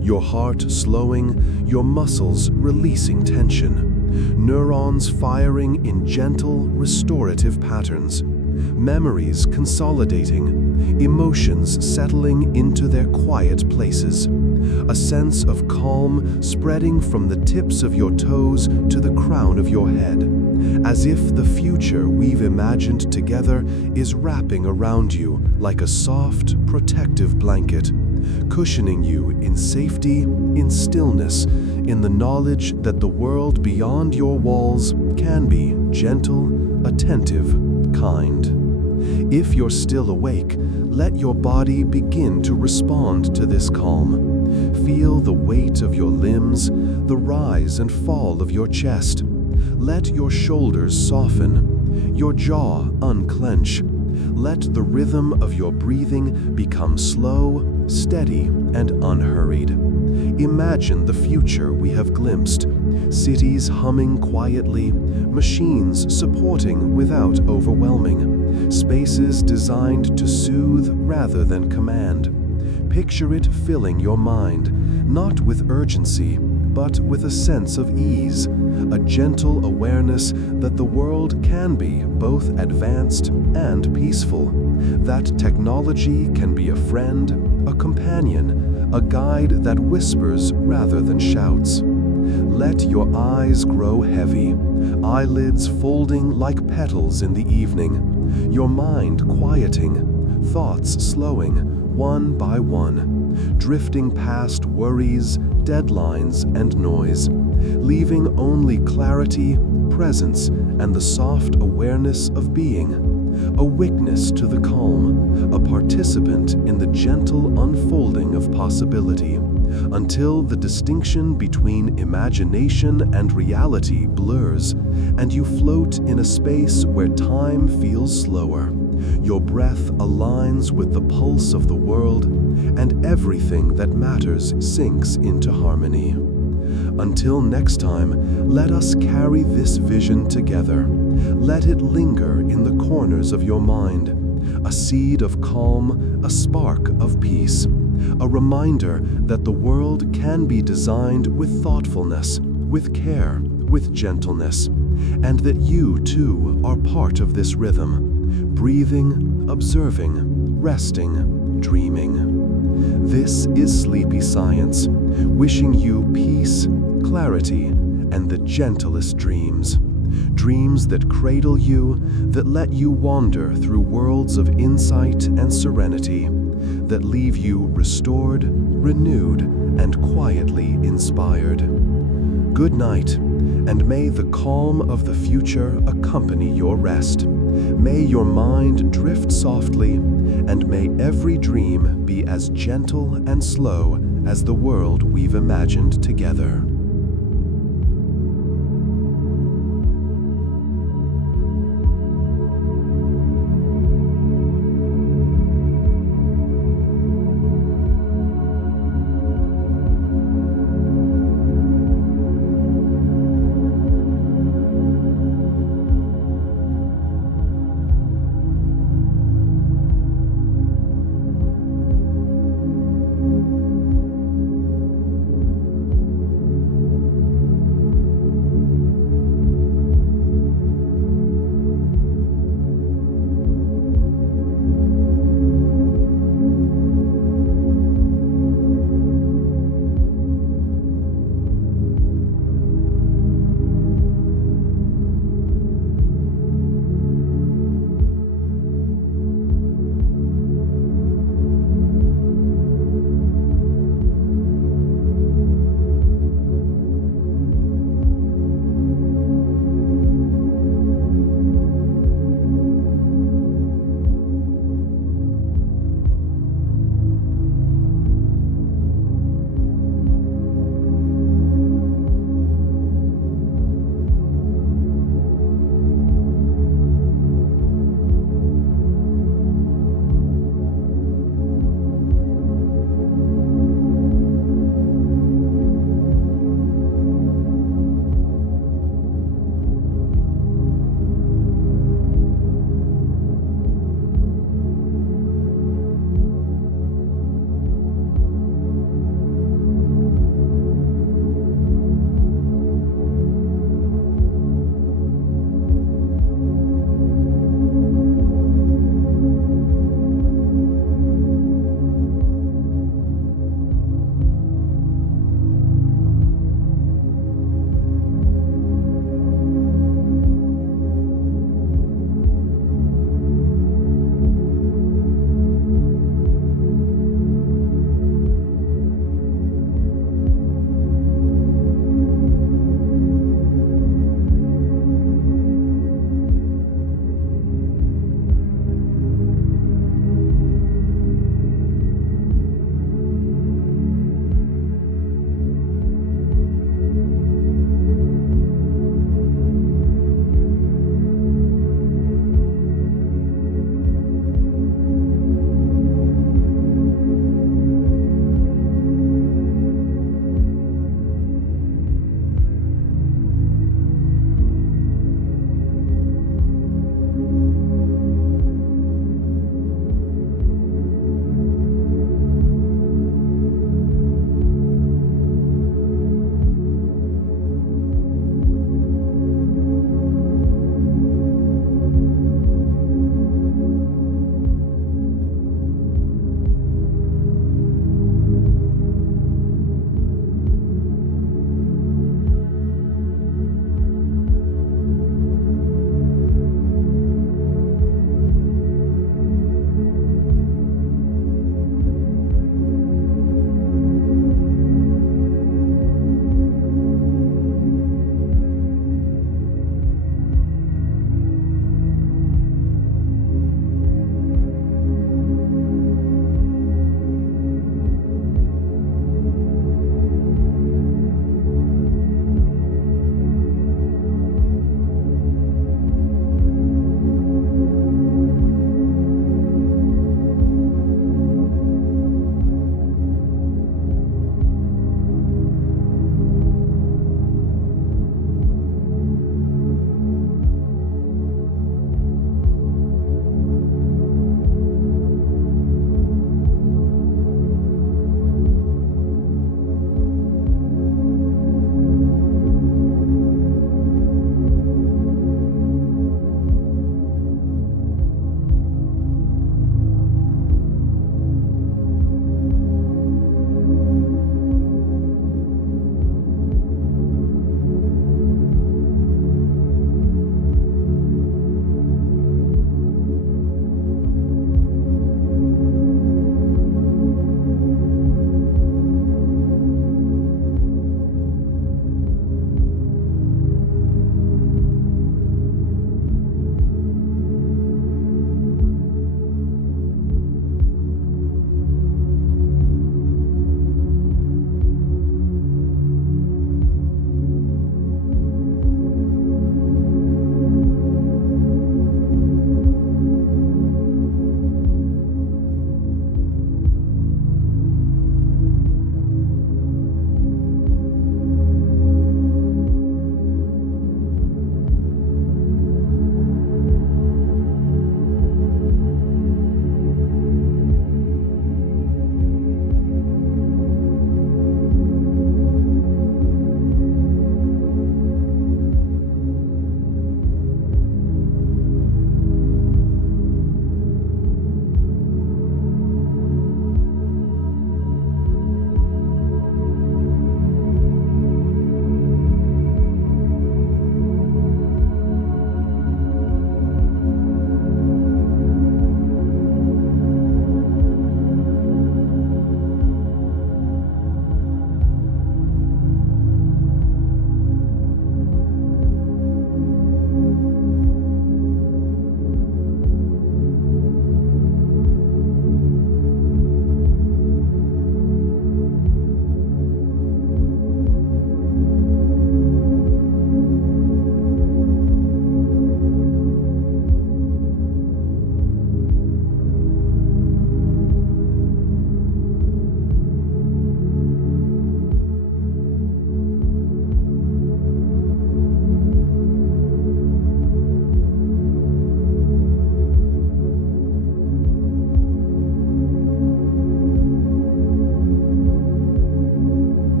your heart slowing, your muscles releasing tension, neurons firing in gentle, restorative patterns, memories consolidating, emotions settling into their quiet places, a sense of calm spreading from the tips of your toes to the crown of your head, as if the future we've imagined together is wrapping around you like a soft, protective blanket, cushioning you in safety, in stillness, in the knowledge that the world beyond your walls can be gentle, attentive, kind. If you're still awake, let your body begin to respond to this calm. Feel the weight of your limbs, the rise and fall of your chest. Let your shoulders soften, your jaw unclench. Let the rhythm of your breathing become slow, steady, and unhurried. Imagine the future we have glimpsed, Cities humming quietly, machines supporting without overwhelming, spaces designed to soothe rather than command. Picture it filling your mind, not with urgency, but with a sense of ease, a gentle awareness that the world can be both advanced and peaceful, that technology can be a friend, a companion, a guide that whispers rather than shouts. Let your eyes grow heavy, eyelids folding like petals in the evening, your mind quieting, thoughts slowing, one by one, drifting past worries, deadlines, and noise, leaving only clarity, presence, and the soft awareness of being, a witness to the calm, a participant in the gentle unfolding of possibility, until the distinction between imagination and reality blurs, and you float in a space where time feels slower. Your breath aligns with the pulse of the world, and everything that matters sinks into harmony. Until next time, let us carry this vision together. Let it linger in the corners of your mind, a seed of calm, a spark of peace, a reminder that the world can be designed with thoughtfulness, with care, with gentleness, and that you too are part of this rhythm. Breathing, observing, resting, dreaming. This is Sleepy Science, wishing you peace, clarity, and the gentlest dreams. Dreams that cradle you, that let you wander through worlds of insight and serenity, that leave you restored, renewed, and quietly inspired. Good night, and may the calm of the future accompany your rest. May your mind drift softly, and may every dream be as gentle and slow as the world we've imagined together.